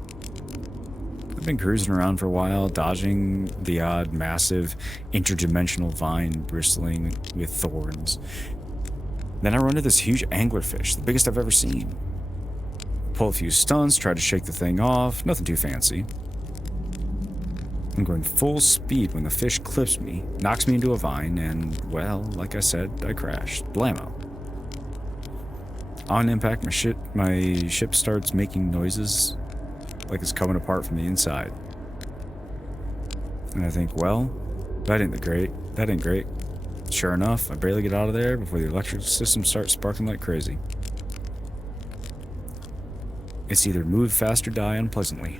I've been cruising around for a while, dodging the odd massive interdimensional vine bristling with thorns. Then I run into this huge anglerfish, the biggest I've ever seen. Pull a few stunts, try to shake the thing off, nothing too fancy. I'm going full speed when the fish clips me, knocks me into a vine, and, well, like I said, I crashed. Blammo. On impact, my ship starts making noises like it's coming apart from the inside. And I think, well, that ain't great. Sure enough, I barely get out of there before the electric system starts sparking like crazy. It's either move fast or die unpleasantly.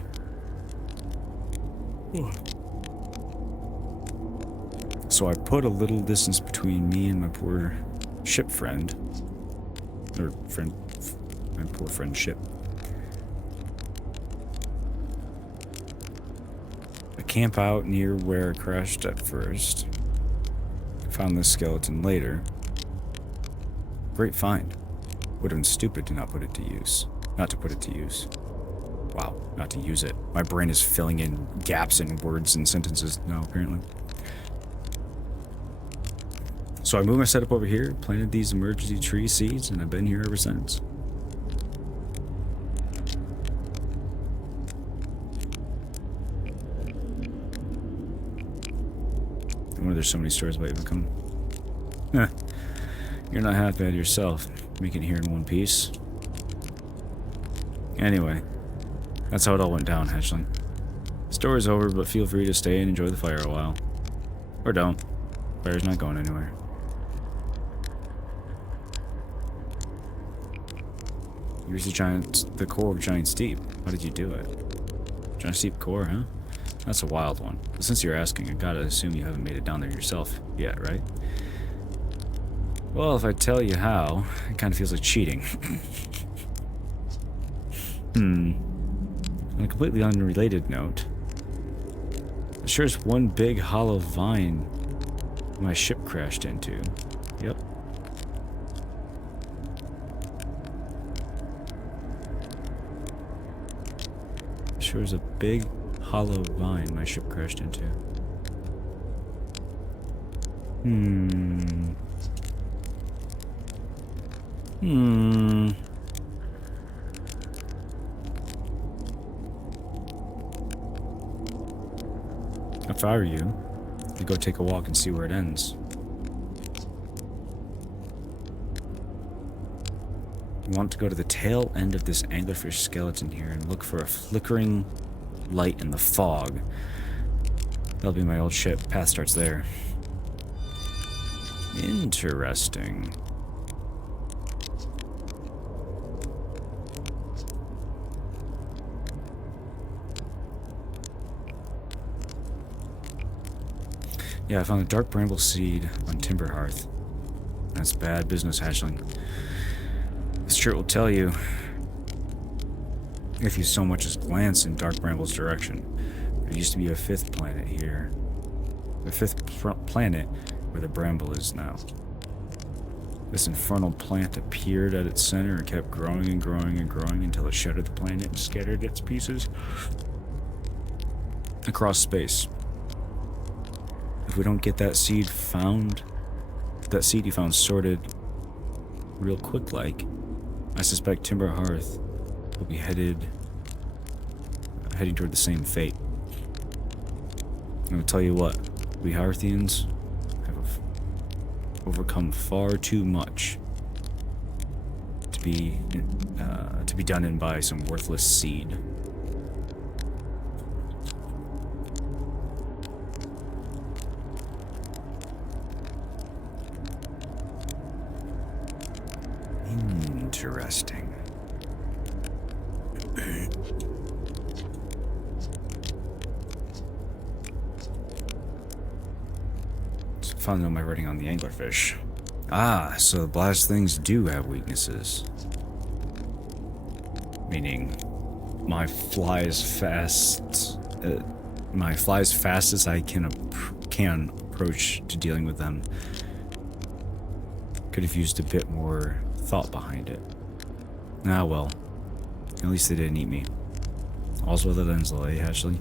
So I put a little distance between me and my poor ship friend. Or friend, my poor friend's ship. I camp out near where I crashed at first. Found this skeleton later. Great find. Would have been stupid to not put it to use. Not to put it to use. Wow, not to use it. My brain is filling in gaps in words and sentences now, apparently. So I moved my setup over here, planted these emergency tree seeds, and I've been here ever since. I wonder there's so many stories about even coming. Huh. You're not half bad yourself, making it here in one piece. Anyway, that's how it all went down, Hatchling. Story's over, but feel free to stay and enjoy the fire a while. Or don't. Fire's not going anywhere. Here's the core of Giant Steep. How did you do it? Giant Steep core, huh? That's a wild one. But since you're asking, I gotta assume you haven't made it down there yourself yet, right? Well, if I tell you how, it kind of feels like cheating. On a completely unrelated note, there sure is one big hollow vine my ship crashed into. Yep. Sure is a big hollow vine my ship crashed into. If I were you, I'd go take a walk and see where it ends. You want to go to the tail end of this anglerfish skeleton here and look for a flickering light in the fog. That'll be my old ship. Path starts there. Interesting. Yeah, I found a dark bramble seed on Timber Hearth. That's bad business, Hatchling. This shirt will tell you if you so much as glance in Dark Bramble's direction. There used to be a fifth planet here. The fifth planet where the bramble is now. This infernal plant appeared at its center and kept growing and growing and growing until it shattered the planet and scattered its pieces across space. If we don't get that seed you found sorted real quick like, I suspect Timber Hearth will be heading toward the same fate. I'm gonna tell you what, we Hearthians have overcome far too much to be done in by some worthless seed. Interesting. So found out my writing on the anglerfish. Ah, so the blast things do have weaknesses. Meaning, my fly as fast as I can approach to dealing with them. Could have used a bit more thought behind it. Ah well, at least they didn't eat me. All's well that ends well, Hatchley.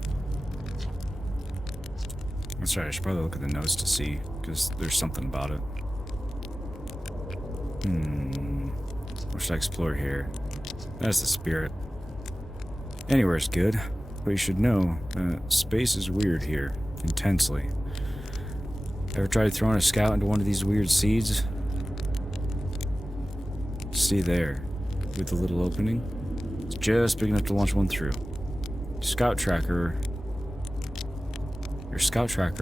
That's right, I should probably look at the notes to see, because there's something about it. What should I explore here? That's the spirit. Anywhere's good, but you should know, space is weird here, intensely. Ever tried throwing a scout into one of these weird seeds? See there, with the little opening? It's just big enough to launch one through. Your scout tracker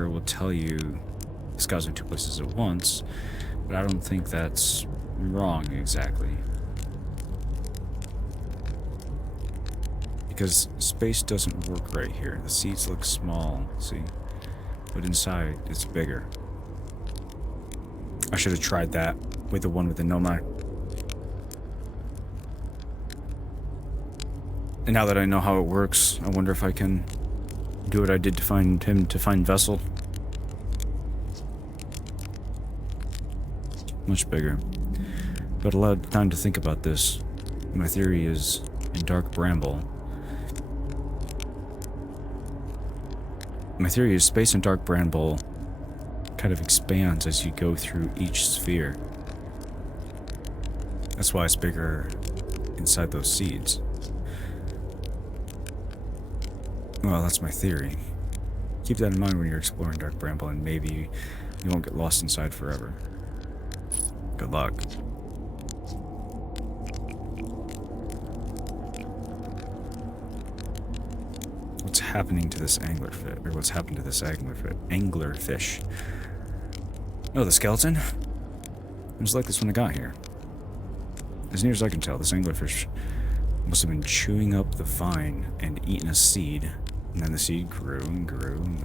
will tell you the scouts in two places at once, but I don't think that's wrong exactly. Because space doesn't work right here. The seeds look small, see? But inside, it's bigger. I should have tried that with the one with the nomad. And now that I know how it works, I wonder if I can do what I did to find him, to find Vessel. Much bigger. But a lot of time to think about this. My theory is, in Dark Bramble, my theory is space in Dark Bramble kind of expands as you go through each sphere. That's why it's bigger inside those seeds. Well, that's my theory. Keep that in mind when you're exploring Dark Bramble, and maybe you won't get lost inside forever. Good luck. What's happening to this anglerfish? Or what's happened to this anglerfish? Oh, the skeleton? It was like this when I got here. As near as I can tell, this anglerfish must have been chewing up the vine and eating a seed, and then the seed grew and grew in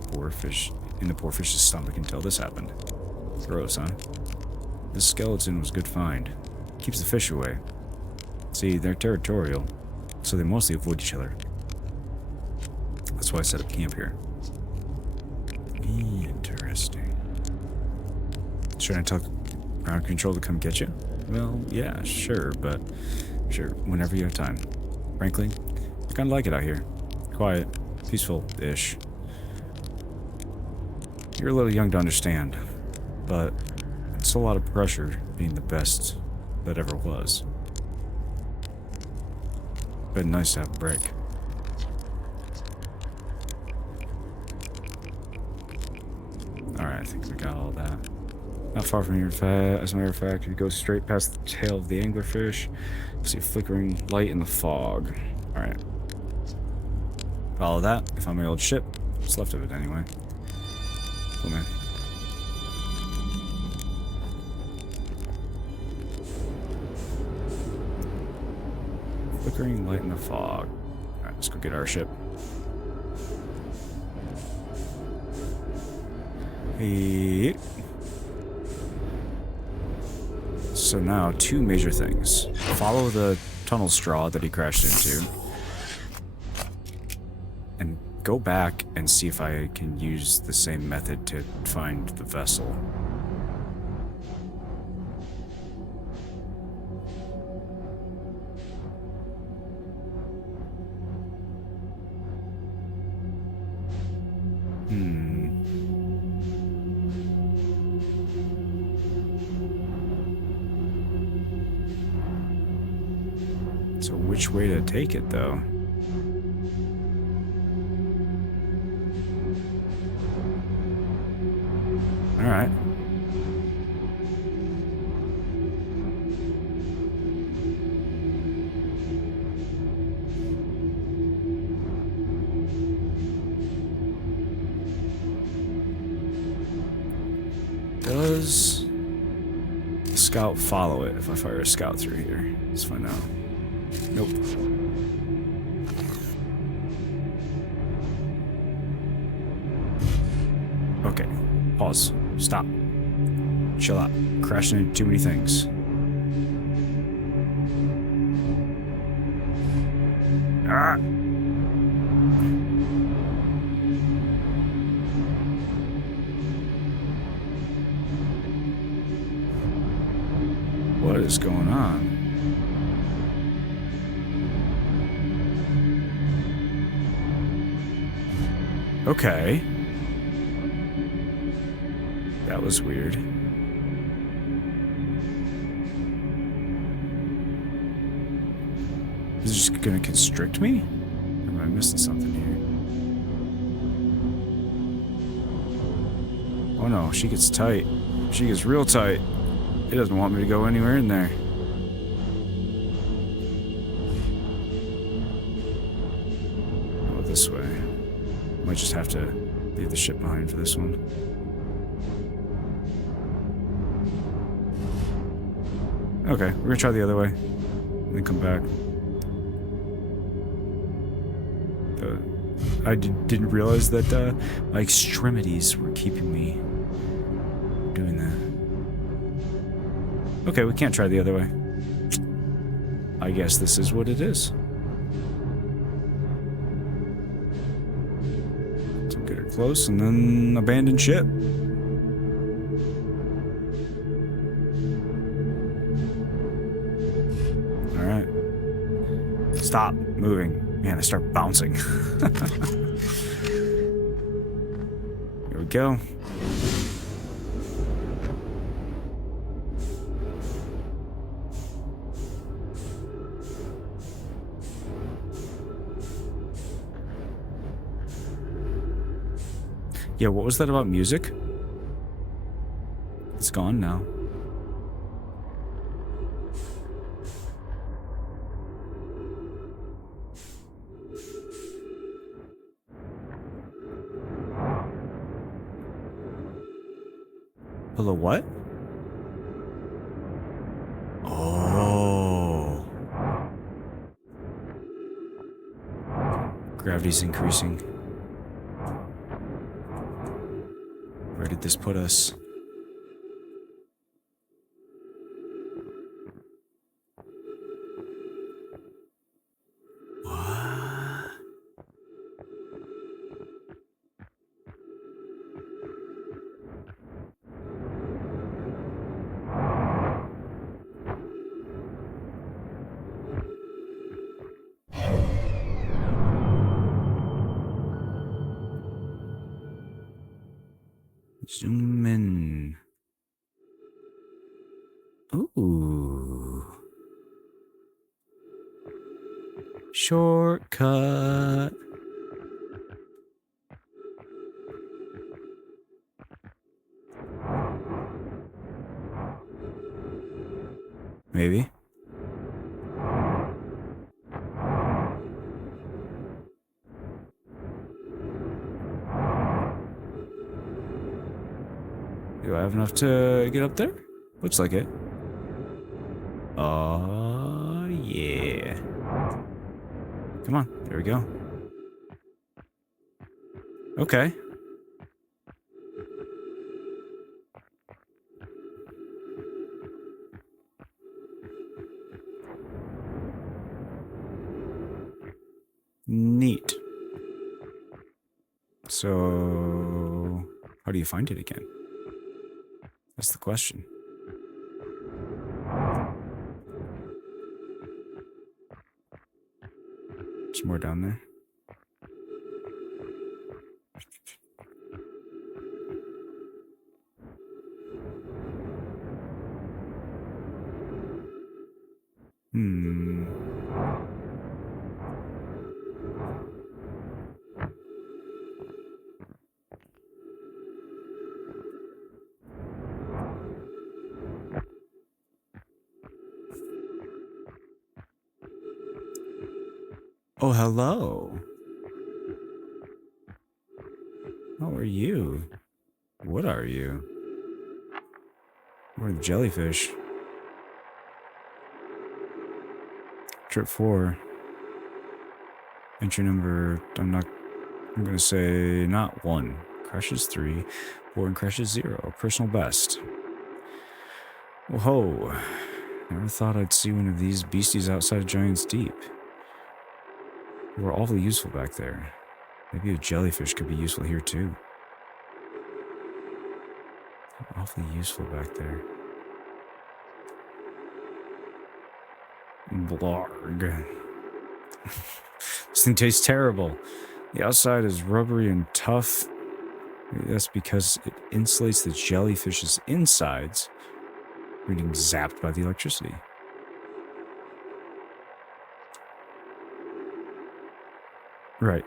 the poor fish's stomach until this happened. Gross, huh? This skeleton was a good find. Keeps the fish away. See, they're territorial, so they mostly avoid each other. That's why I set up camp here. Interesting. Should I tell ground control to come get you? Well, yeah, sure, but sure, whenever you have time. Frankly, I kind of like it out here. Quiet, peaceful-ish. You're a little young to understand, but it's a lot of pressure being the best that ever was. But nice to have a break. Alright, I think we got all that. Not far from here, as a matter of fact, if you go straight past the tail of the anglerfish, you'll see a flickering light in the fog. Alright. Follow that. I found my old ship. What's left of it, anyway. Cool, man. Flickering light in the fog. Alright, let's go get our ship. Hey. So now, two major things. Follow the tunnel straw that he crashed into. And go back and see if I can use the same method to find the vessel. So which way to take it, though? Alright. Does the scout follow it if I fire a scout through here? Let's find out. Nope. Okay. Pause. Stop. Chill out. Crashing into too many things. Ah! What is going on? Okay. That was weird. Is it just gonna constrict me? Or am I missing something here? Oh no, she gets tight. She gets real tight. It doesn't want me to go anywhere in there. Oh, this way. Might just have to leave the ship behind for this one. Okay, we're gonna try the other way. And then come back. I didn't realize that my extremities were keeping me doing that. Okay, we can't try the other way. I guess this is what it is. close and then abandon ship. Alright. Stop moving. Man, I start bouncing. Here we go. Yeah, what was that about music? It's gone now. Hello, what? Oh. Gravity's increasing. Where did this put us? What? Zoom in. Ooh. Shortcut. Maybe. Do I have enough to get up there? Looks like it. Oh, yeah. Come on, there we go. Okay. Neat. So, how do you find it again? That's the question. There's more down there. Oh, hello. How are you? What are you? We're the jellyfish. Trip 4. Entry number, I'm gonna say not 1. Crashes 3. 4 and crashes 0. Personal best. Whoa. Never thought I'd see one of these beasties outside of Giant's Deep. They were awfully useful back there. Maybe a jellyfish could be useful here too. Awfully useful back there. Blarg. This thing tastes terrible. The outside is rubbery and tough. Maybe that's because it insulates the jellyfish's insides from being zapped by the electricity. Right.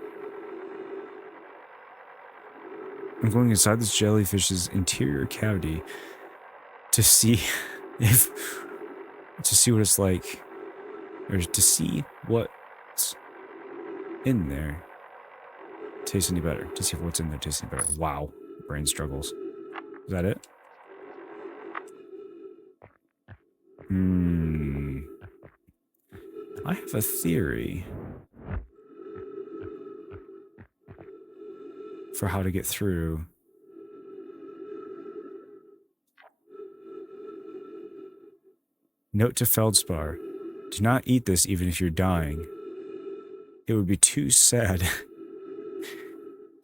I'm going inside this jellyfish's interior cavity to see what it's like, or to see what's in there tastes any better. To see if what's in there tastes any better. Wow. Brain struggles. Is that it? I have a theory for how to get through. Note to Feldspar. Do not eat this even if you're dying. It would be too sad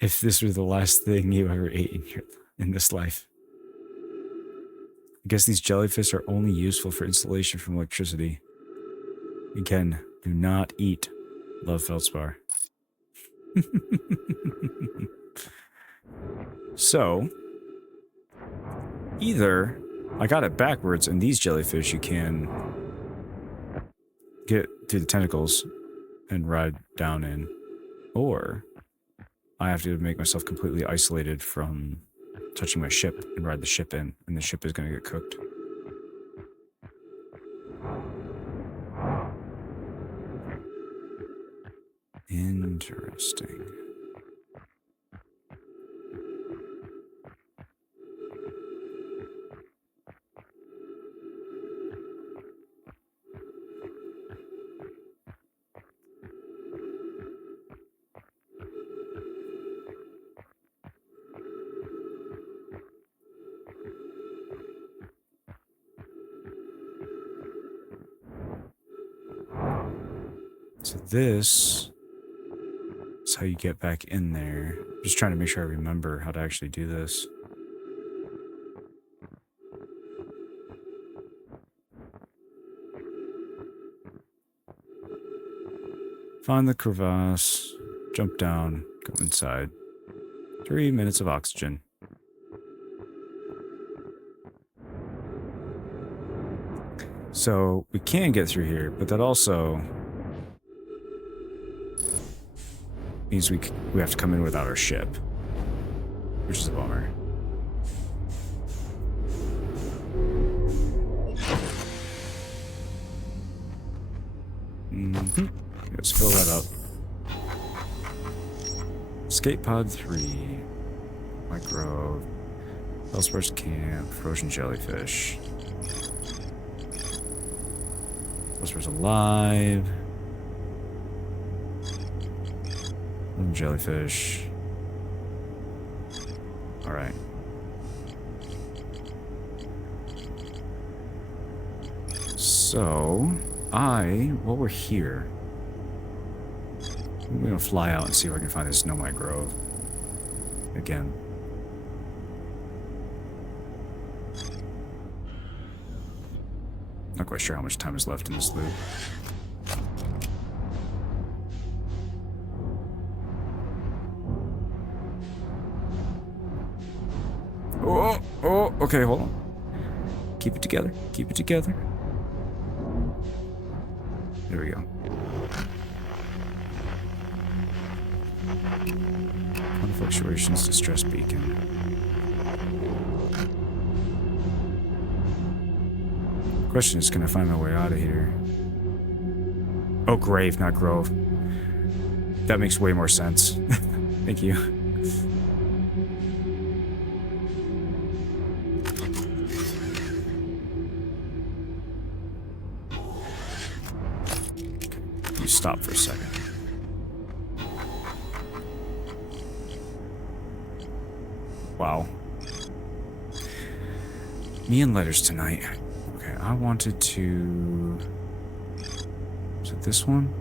if this were the last thing you ever ate in this life. I guess these jellyfish are only useful for insulation from electricity. Again, do not eat. Love feldspar. So, either I got it backwards and these jellyfish you can get through the tentacles and ride down in, or I have to make myself completely isolated from touching my ship and ride the ship in, and the ship is going to get cooked. Interesting. So this is how you get back in there. Just trying to make sure I remember how to actually do this. Find the crevasse, jump down, go inside. 3 minutes of oxygen. So we can get through here, but that also means we have to come in without our ship, which is a bummer. Let's fill that up. Escape pod 3. Micro. Elsewhere's camp. Frozen jellyfish. Elsewhere's alive. Jellyfish. Alright. So, while we're here, I'm gonna fly out and see if I can find this Nomite Grove again. Not quite sure how much time is left in this loop. Oh, okay, hold on. Keep it together. Keep it together. There we go. Quantum fluctuations, distress beacon. Question is, can I find my way out of here? Oh, grave, not grove. That makes way more sense. Thank you. You stop for a second. Wow. Me and letters tonight. Okay, I wanted to... Is it this one?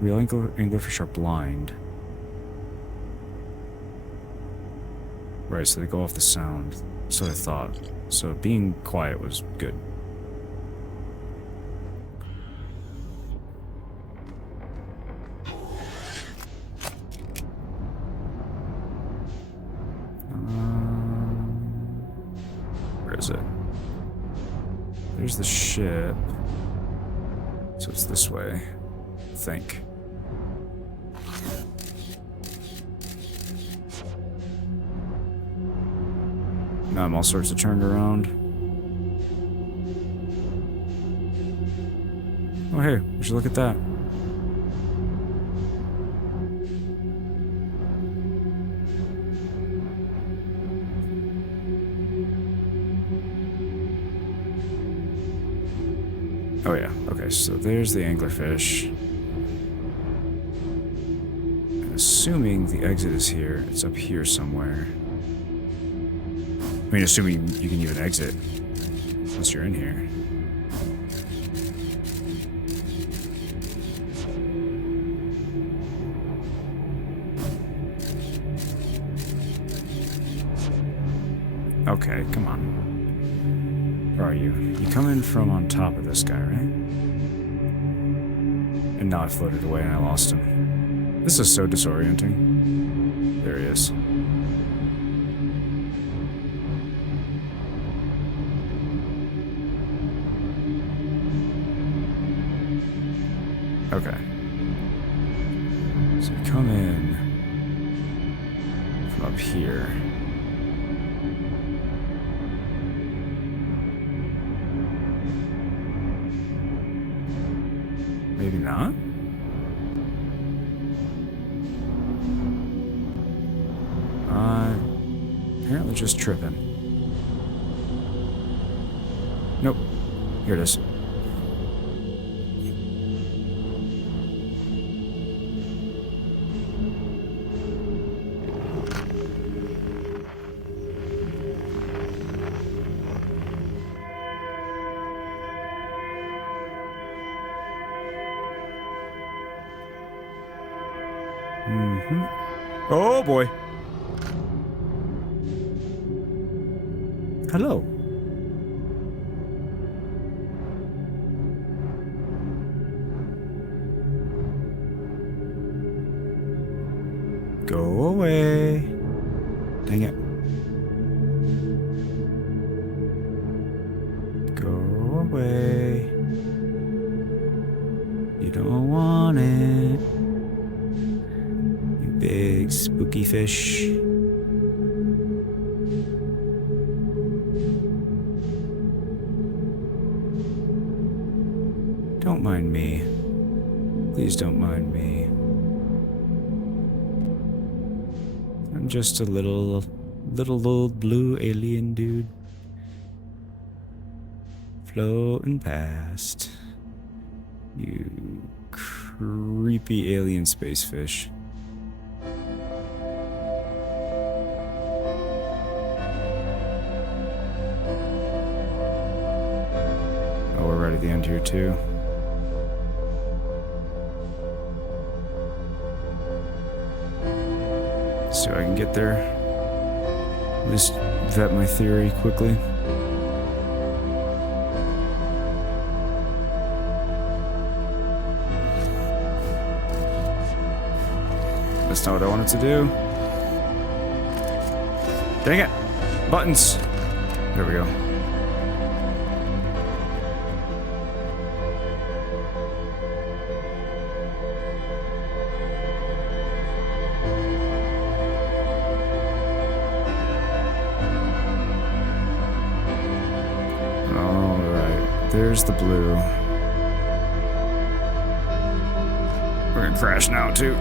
Real anglerfish are blind. Right, so they go off the sound. So I thought. So being quiet was good. Where is it? There's the ship. So it's this way, I think. Now I'm all sorts of turned around. Oh hey, would you look at that? Oh yeah, okay, so there's the anglerfish. And assuming the exit is here, it's up here somewhere. I mean, assuming you can even exit once you're in here. Okay, come on. Where are you? You come in from on top of this guy, right? And now I floated away and I lost him. This is so disorienting. There he is. Okay. So we come in from up here. Maybe not? Apparently just tripping. Nope. Here it is. Oh boy. Hello. Go away. Dang it. Go away. You don't want it. You big spooky fish. Don't mind me. Please don't mind me. I'm just a little old blue alien dude. Floating past. You creepy alien space fish. Oh, we're right at the end here too. So I can get there. At least vet my theory quickly. That's not what I wanted to do. Dang it! Buttons! There we go. There's the blue. We're gonna crash now, too.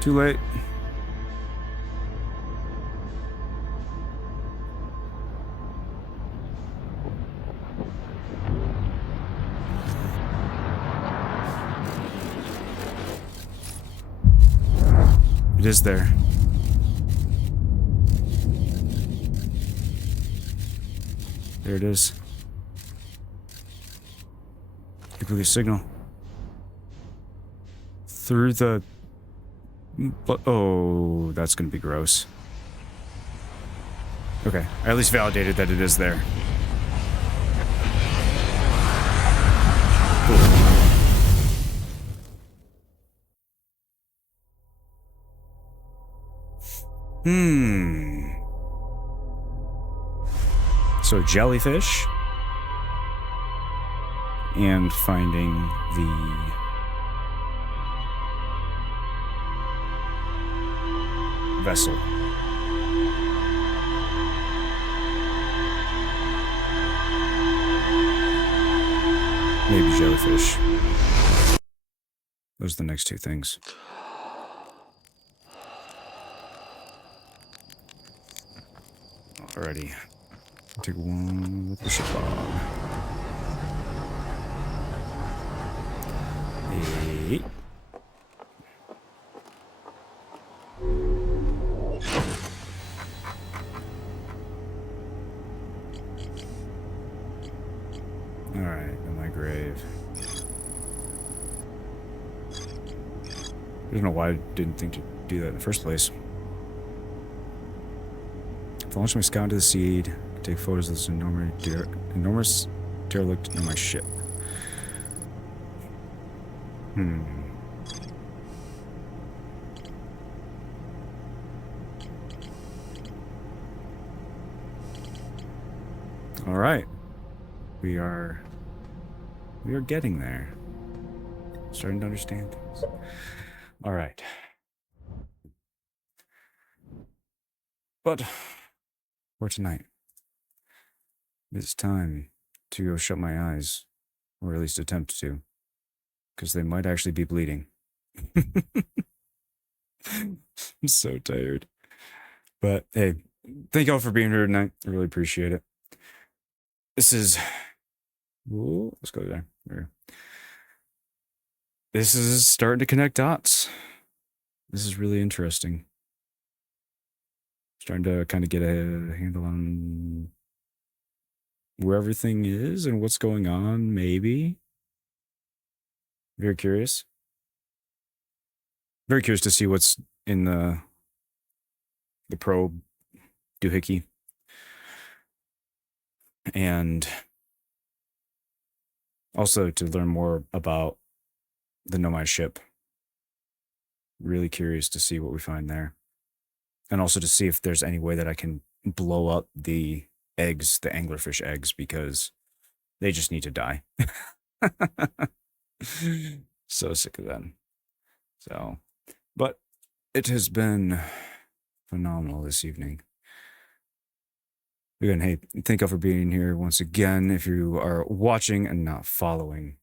Too late. It is there. There it is. Quickly signal. Through the... But, oh, that's gonna be gross. Okay, I at least validated that it is there. So jellyfish. And finding the... vessel. Maybe jellyfish. Those are the next two things. Alrighty. Take one with the ship log. Hey. Alright, in my grave. I don't know why I didn't think to do that in the first place. If I launch my scout into the seed, take photos of this enormous derelict in my ship. All right. We are getting there. Starting to understand things. All right. But for tonight, it's time to go shut my eyes, or at least attempt to, because they might actually be bleeding. I'm so tired. But hey, thank y'all for being here tonight. I really appreciate it. This is... Ooh, let's go there. This is starting to connect dots. This is really interesting. Starting to kind of get a handle on where everything is and what's going on, maybe. Very curious. Very curious to see what's in the probe doohickey. And also to learn more about the Nomad ship. Really curious to see what we find there. And also to see if there's any way that I can blow up the eggs, the anglerfish eggs, because they just need to die. So sick of them. So, but it has been phenomenal this evening. Again, hey, thank you for being here once again. If you are watching and not following,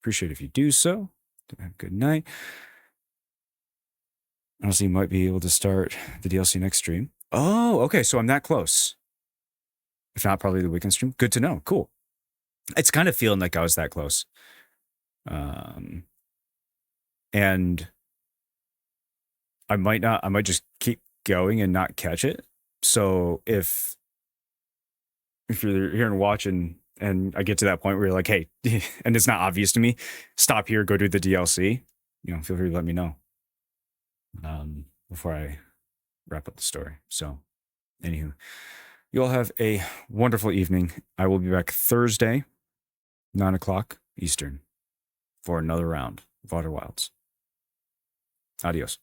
appreciate if you do so. Have a good night. Honestly, you might be able to start the DLC next stream. Oh, okay, so I'm that close. If not, probably the weekend stream. Good to know. Cool. It's kind of feeling like I was that close. And I might just keep going and not catch it. So if you're here and watching and I get to that point where you're like, hey, and it's not obvious to me, stop here, go do the DLC, feel free to let me know before I wrap up the story. So anywho, you all have a wonderful evening. I will be back Thursday, 9 o'clock Eastern, for another round of Outer Wilds. Adios.